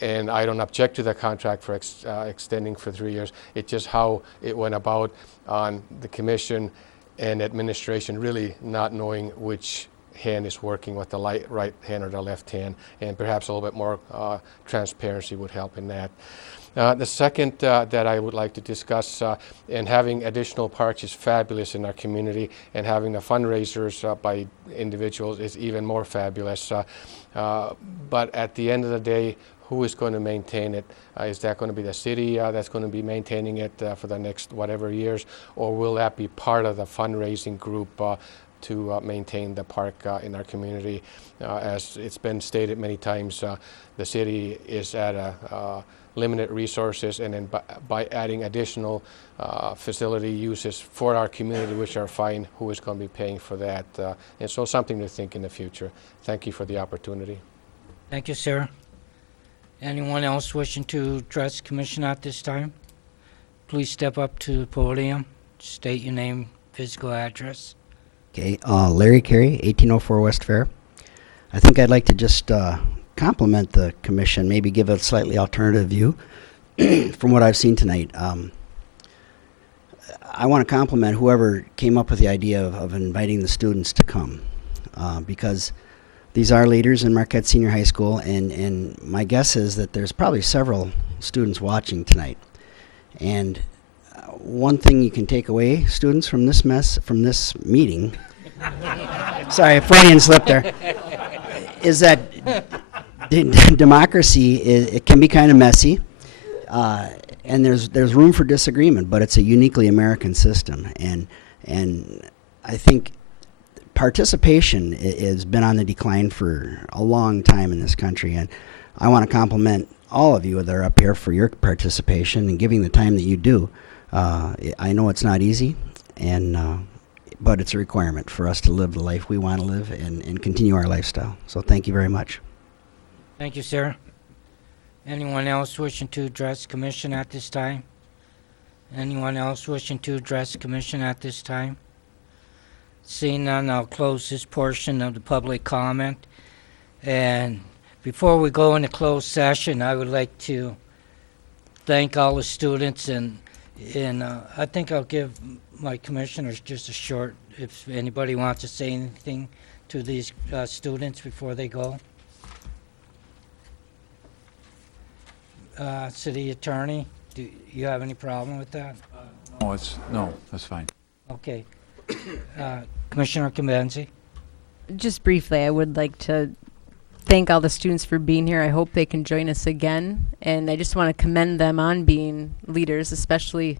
And I don't object to the contract for extending for 3 years. It's just how it went about on the commission and administration really not knowing which hand is working with the right hand or the left hand, and perhaps a little bit more transparency would help in that. The second that I would like to discuss, and having additional parks is fabulous in our community, and having the fundraisers by individuals is even more fabulous. But at the end of the day, who is going to maintain it? Is that going to be the city that's going to be maintaining it for the next whatever years, or will that be part of the fundraising group to maintain the park in our community? As it's been stated many times, the city is at a limited resources, and then by adding additional facility uses for our community, which are fine, who is going to be paying for that? And so something to think in the future. Thank you for the opportunity. Thank you, sir. Anyone else wishing to address the commission at this time? Please step up to the podium, state your name, physical address. Okay, Larry Carey, 1804 West Fair. I think I'd like to just compliment the commission, maybe give a slightly alternative view from what I've seen tonight. I want to compliment whoever came up with the idea of inviting the students to come, because these are leaders in Marquette Senior High School, and my guess is that there's probably several students watching tonight. And one thing you can take away, students, from this meeting, sorry, Freudian slip there, is that democracy it can be kind of messy, and there's room for disagreement, but it's a uniquely American system, and I think participation has been on the decline for a long time in this country, and I want to compliment all of you that are up here for your participation and giving the time that you do. I know it's not easy, but it's a requirement for us to live the life we want to live and continue our lifestyle. So thank you very much. Thank you, sir. Anyone else wishing to address the commission at this time? Anyone else wishing to address the commission at this time? Seeing none, I'll close this portion of the public comment. And before we go into closed session, I would like to thank all the students, and I think I'll give my commissioners just a short, if anybody wants to say anything to these students before they go. City Attorney, do you have any problem with that? No, that's fine. Okay. Commissioner Kambenzi? Just briefly, I would like to thank all the students for being here. I hope they can join us again. And I just want to commend them on being leaders, especially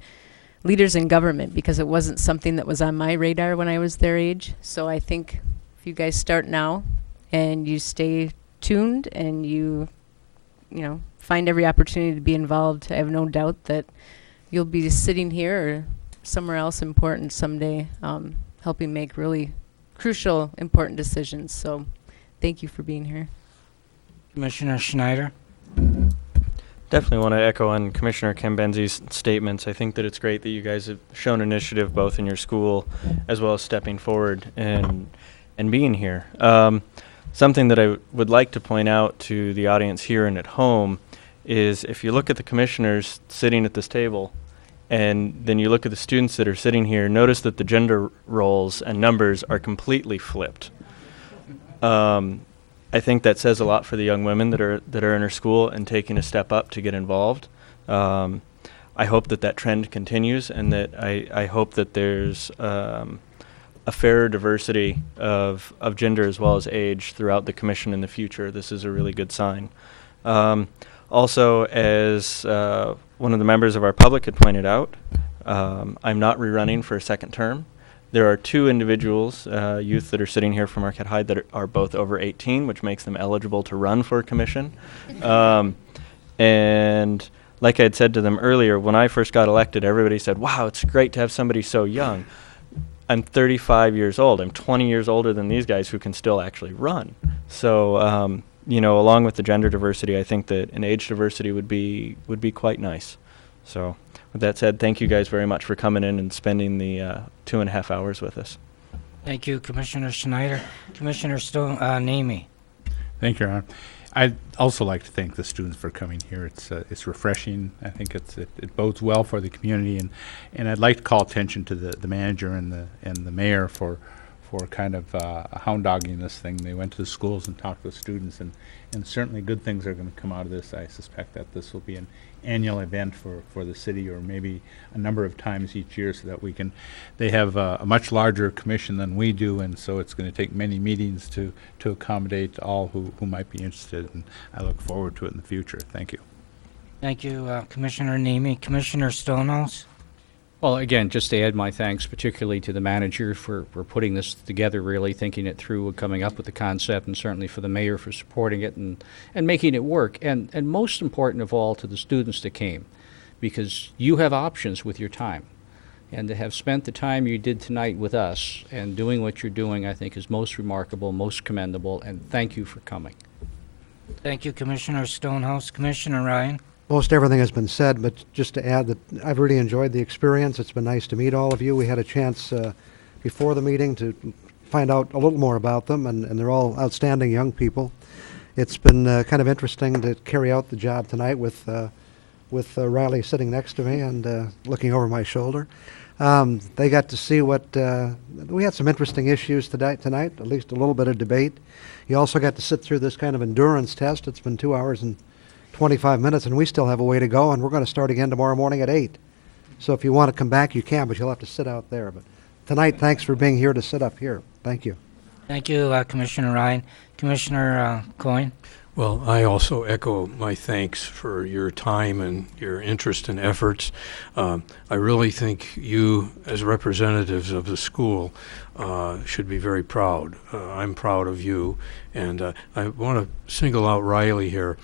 leaders in government, because it wasn't something that was on my radar when I was their age. So I think if you guys start now and you stay tuned and you find every opportunity to be involved, I have no doubt that you'll be sitting here or somewhere else important someday, helping make really crucial, important decisions. So thank you for being here. Commissioner Schneider? Definitely want to echo on Commissioner Kambenzi's statements. I think that it's great that you guys have shown initiative both in your school as well as stepping forward and being here. Something that I would like to point out to the audience here and at home is if you look at the commissioners sitting at this table and then you look at the students that are sitting here, notice that the gender roles and numbers are completely flipped. I think that says a lot for the young women that are in our school and taking a step up to get involved. I hope that trend continues, and that I hope that there's a fairer diversity of gender as well as age throughout the commission in the future. This is a really good sign. Also, as one of the members of our public had pointed out, I'm not rerunning for a second term. There are two individuals, youth that are sitting here from Marquette High that are both over 18, which makes them eligible to run for a commission. And like I had said to them earlier, when I first got elected, everybody said, wow, it's great to have somebody so young. I'm 35 years old. I'm 20 years older than these guys who can still actually run. So, you know, along with the gender diversity, I think that an age diversity would be quite nice. So with that said, thank you guys very much for coming in and spending the 2.5 hours with us. Thank you, Commissioner Schneider. Commissioner Nemi. Thank you, Your Honor. I'd also like to thank the students for coming here. It's refreshing. I think it bodes well for the community, and I'd like to call attention to the manager and the mayor for kind of hound dogging this thing. They went to the schools and talked with students, and certainly good things are going to come out of this. I suspect that this will be an annual event for the city, or maybe a number of times each year, so that they have a much larger commission than we do, and so it's going to take many meetings to accommodate all who might be interested, and I look forward to it in the future. Thank you. Thank you, Commissioner Nemi. Commissioner Stonehouse. Well, again, just to add my thanks particularly to the manager for putting this together, really thinking it through and coming up with the concept, and certainly for the mayor for supporting it and making it work. And most important of all, to the students that came, because you have options with your time. And to have spent the time you did tonight with us and doing what you're doing, I think is most remarkable, most commendable, and thank you for coming. Thank you, Commissioner Stonehouse. Commissioner Ryan. Most everything has been said, but just to add that I've really enjoyed the experience. It's been nice to meet all of you. We had a chance before the meeting to find out a little more about them, and they're all outstanding young people. It's been kind of interesting to carry out the job tonight with Riley sitting next to me and looking over my shoulder. They got to see we had some interesting issues tonight, at least a little bit of debate. You also got to sit through this kind of endurance test. It's been 2 hours and 25 minutes, and we still have a way to go, and we're going to start again tomorrow morning at 8. So if you want to come back, you can, but you'll have to sit out there. But tonight, thanks for being here to sit up here. Thank you. Thank you, Commissioner Ryan. Commissioner Coyne. Well, I also echo my thanks for your time and your interest and efforts. I really think you, as representatives of the school, should be very proud. I'm proud of you, and I want to single out Riley here.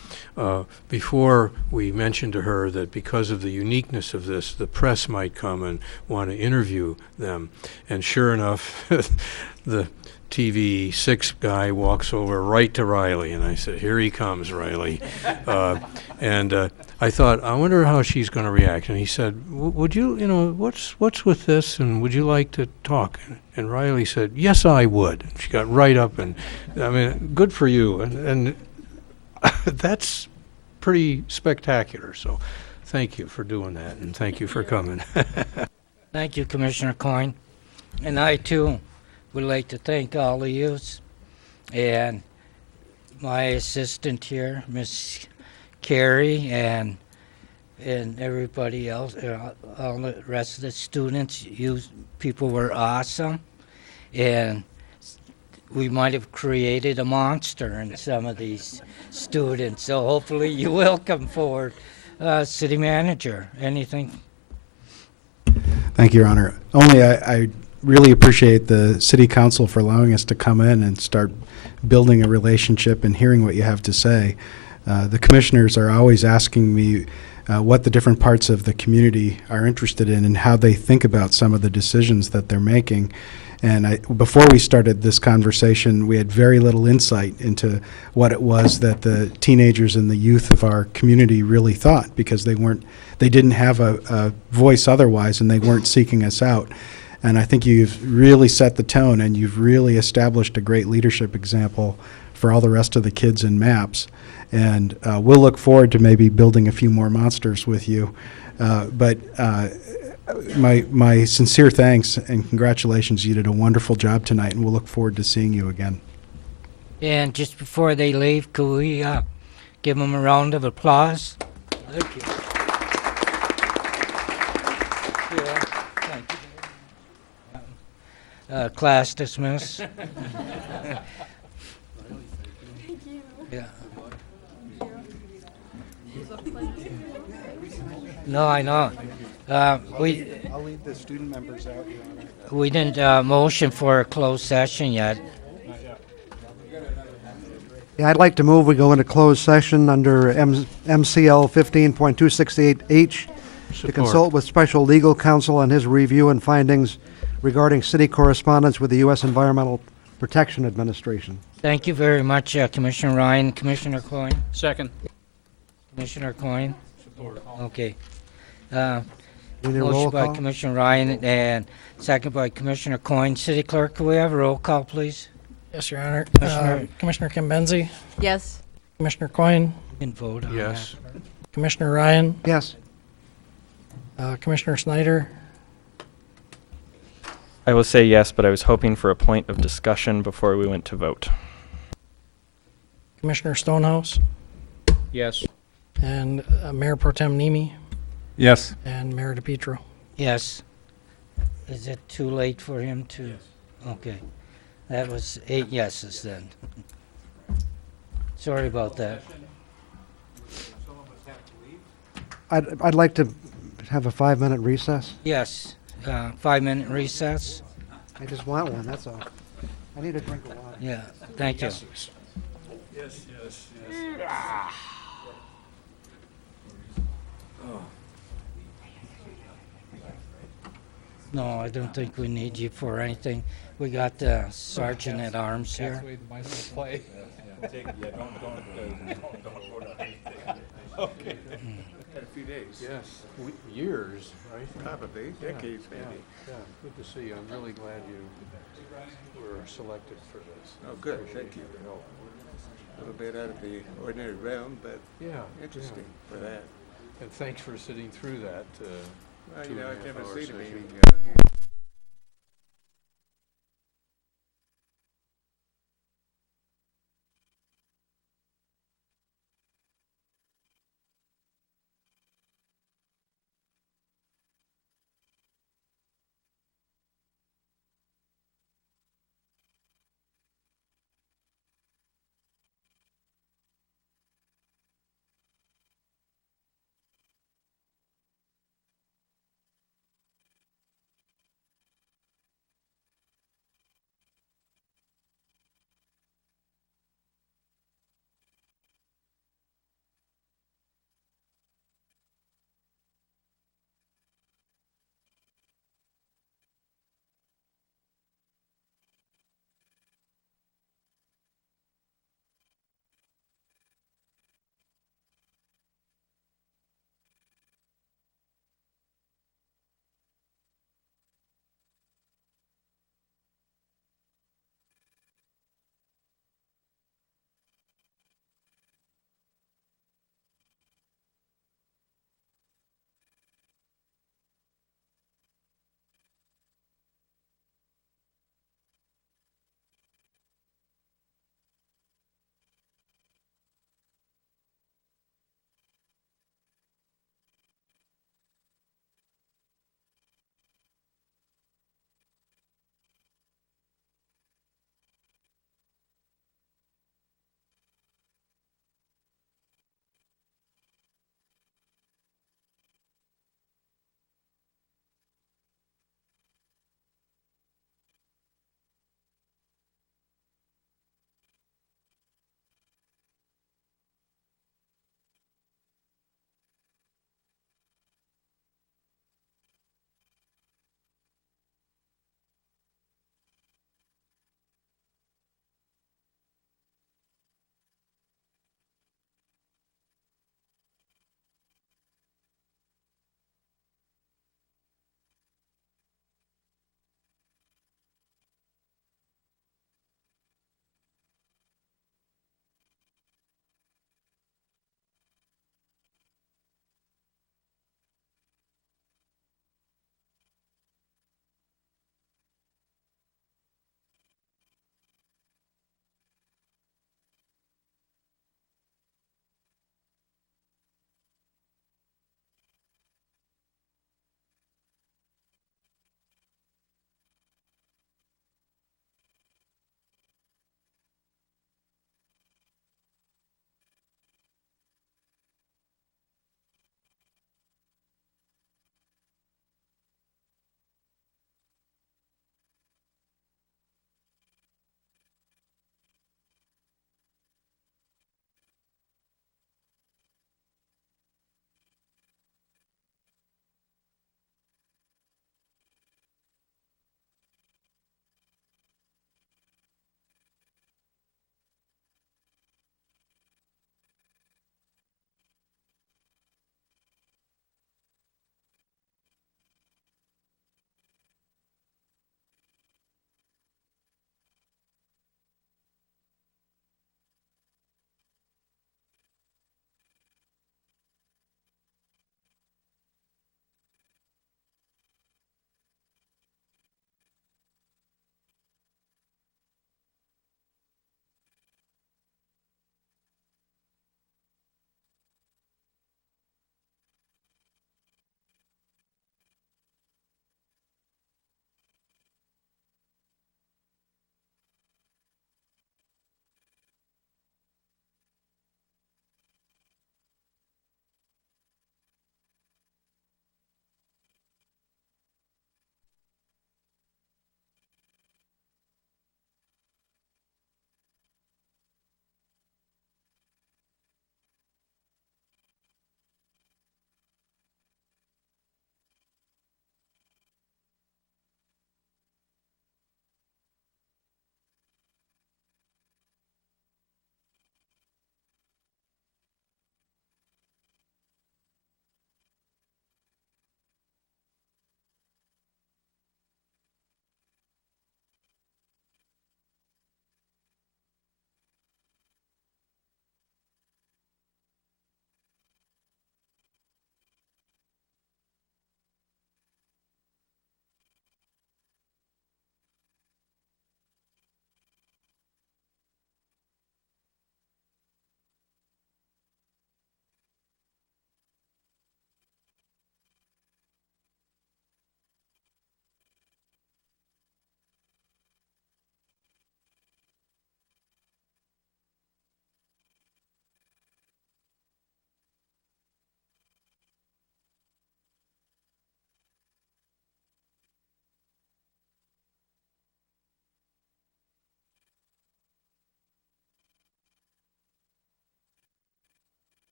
Before we mentioned to her that because of the uniqueness of this, the press might come and want to interview them, and sure enough, the TV 6 guy walks over right to Riley, and I said, "Here he comes, Riley." And I thought, I wonder how she's going to react. And he said, "Would you, what's with this, and would you like to talk?" And Riley said, "Yes, I would." She got right up, and I mean, good for you. And that's pretty spectacular. So, thank you for doing that, and thank you for coming. Thank you, Commissioner Coyne. And I too would like to thank all of you and my assistant here, Miss Carrie, and everybody else, all the rest of the students. You people were awesome, and we might have created a monster in some of these students. So hopefully you will come forward. City Manager, anything? Thank you, Your Honor. Only I really appreciate the City Council for allowing us to come in and start building a relationship and hearing what you have to say. The commissioners are always asking me what the different parts of the community are interested in and how they think about some of the decisions that they're making. And before we started this conversation, we had very little insight into what it was that the teenagers and the youth of our community really thought, because they didn't have a voice otherwise, and they weren't seeking us out. And I think you've really set the tone, and you've really established a great leadership example for all the rest of the kids in MAPS. And we'll look forward to maybe building a few more monsters with you. But my sincere thanks and congratulations. You did a wonderful job tonight, and we'll look forward to seeing you again. And just before they leave, could we give them a round of applause? Thank you. Yeah, thank you. Class dismissed. Thank you. Yeah. No, I know. I'll leave the student members out, Your We didn't motion for a closed session yet. Yeah, I'd like to move we go into closed session under MCL 15.268H to consult with special legal counsel on his review and findings regarding city correspondence with the U.S. Environmental Protection Administration. Thank you very much, Commissioner Ryan. Commissioner Coyne? Second. Commissioner Coyne? Support. Okay. We need a roll Motion by call? Commissioner Ryan and second by Commissioner Coyne. City Clerk, could we have a roll call, please? Yes, Your Honor. Commissioner- Commissioner Kim Benzie, Yes. Commissioner Coyne, You can vote on Yes. Commissioner Ryan, Yes. Commissioner Snyder, I will say yes, but I was hoping for a point of discussion before we went to vote. Commissioner Stonehouse, Yes. and Mayor Pro Tem Nemi, Yes. and Mayor DePietro. Yes. Is it too late for him to? Yes. Okay. That was 8 yeses then. Sorry about that. I'd like to have a 5-minute recess. Yes. 5-minute recess. I just want one, that's all. I need a drink of water. Yeah. Thank you. Yes, yes, yes. No, I don't think we need you for anything. We got the sergeant at arms here. Okay. A few days. Yes. Years, right? Probably, decades maybe. Yeah, good to see you. I'm really glad you were selected for this. Oh, good, Appreciate thank you. your help. A little bit out of the ordinary realm, but Yeah. interesting for that. And thanks for sitting through that. Well, you know, I've never seen a session. meeting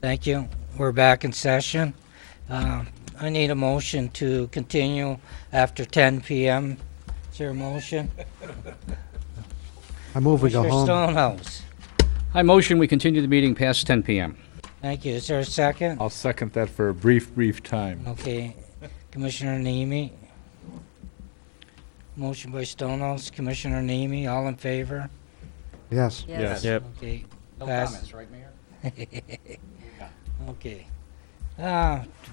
Thank you. We're back in session. I need a motion to continue after 10 p.m. Is there a motion? I move we go Commissioner home. Stonehouse. I motion we continue the meeting past 10 p.m. Thank you. Is there a second? I'll second that for a brief time. Okay. Commissioner Nemi. Motion by Stonehouse. Commissioner Nemi, all in favor? Yes. Yes. Yep. Okay. No Pass. comments, right, Mayor? Okay.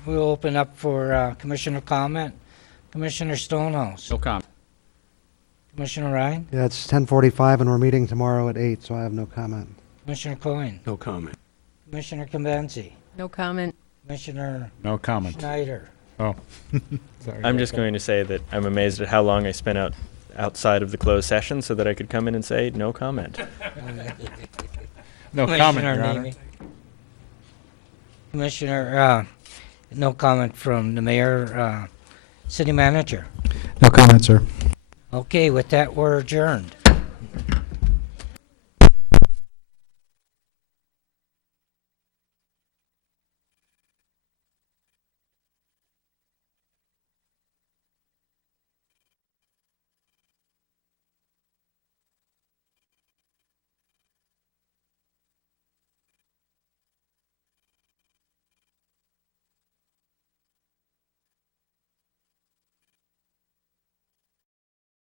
We'll open up for commissioner comment. Commissioner Stonehouse. No comment. Commissioner Ryan. Yeah, it's 10:45 and we're meeting tomorrow at 8, so I have no comment. Commissioner Coyne. No comment. Commissioner Kambenzi. No comment. Commissioner No comment. Schneider. Oh. Sorry I'm about just that. going to say that I'm amazed at how long I spent outside of the closed session so that I could come in and say no comment. No comment, Commissioner Your Honor. Nemi. Commissioner, no comment from the mayor, city manager. No comment, sir. Okay, with that, we're adjourned.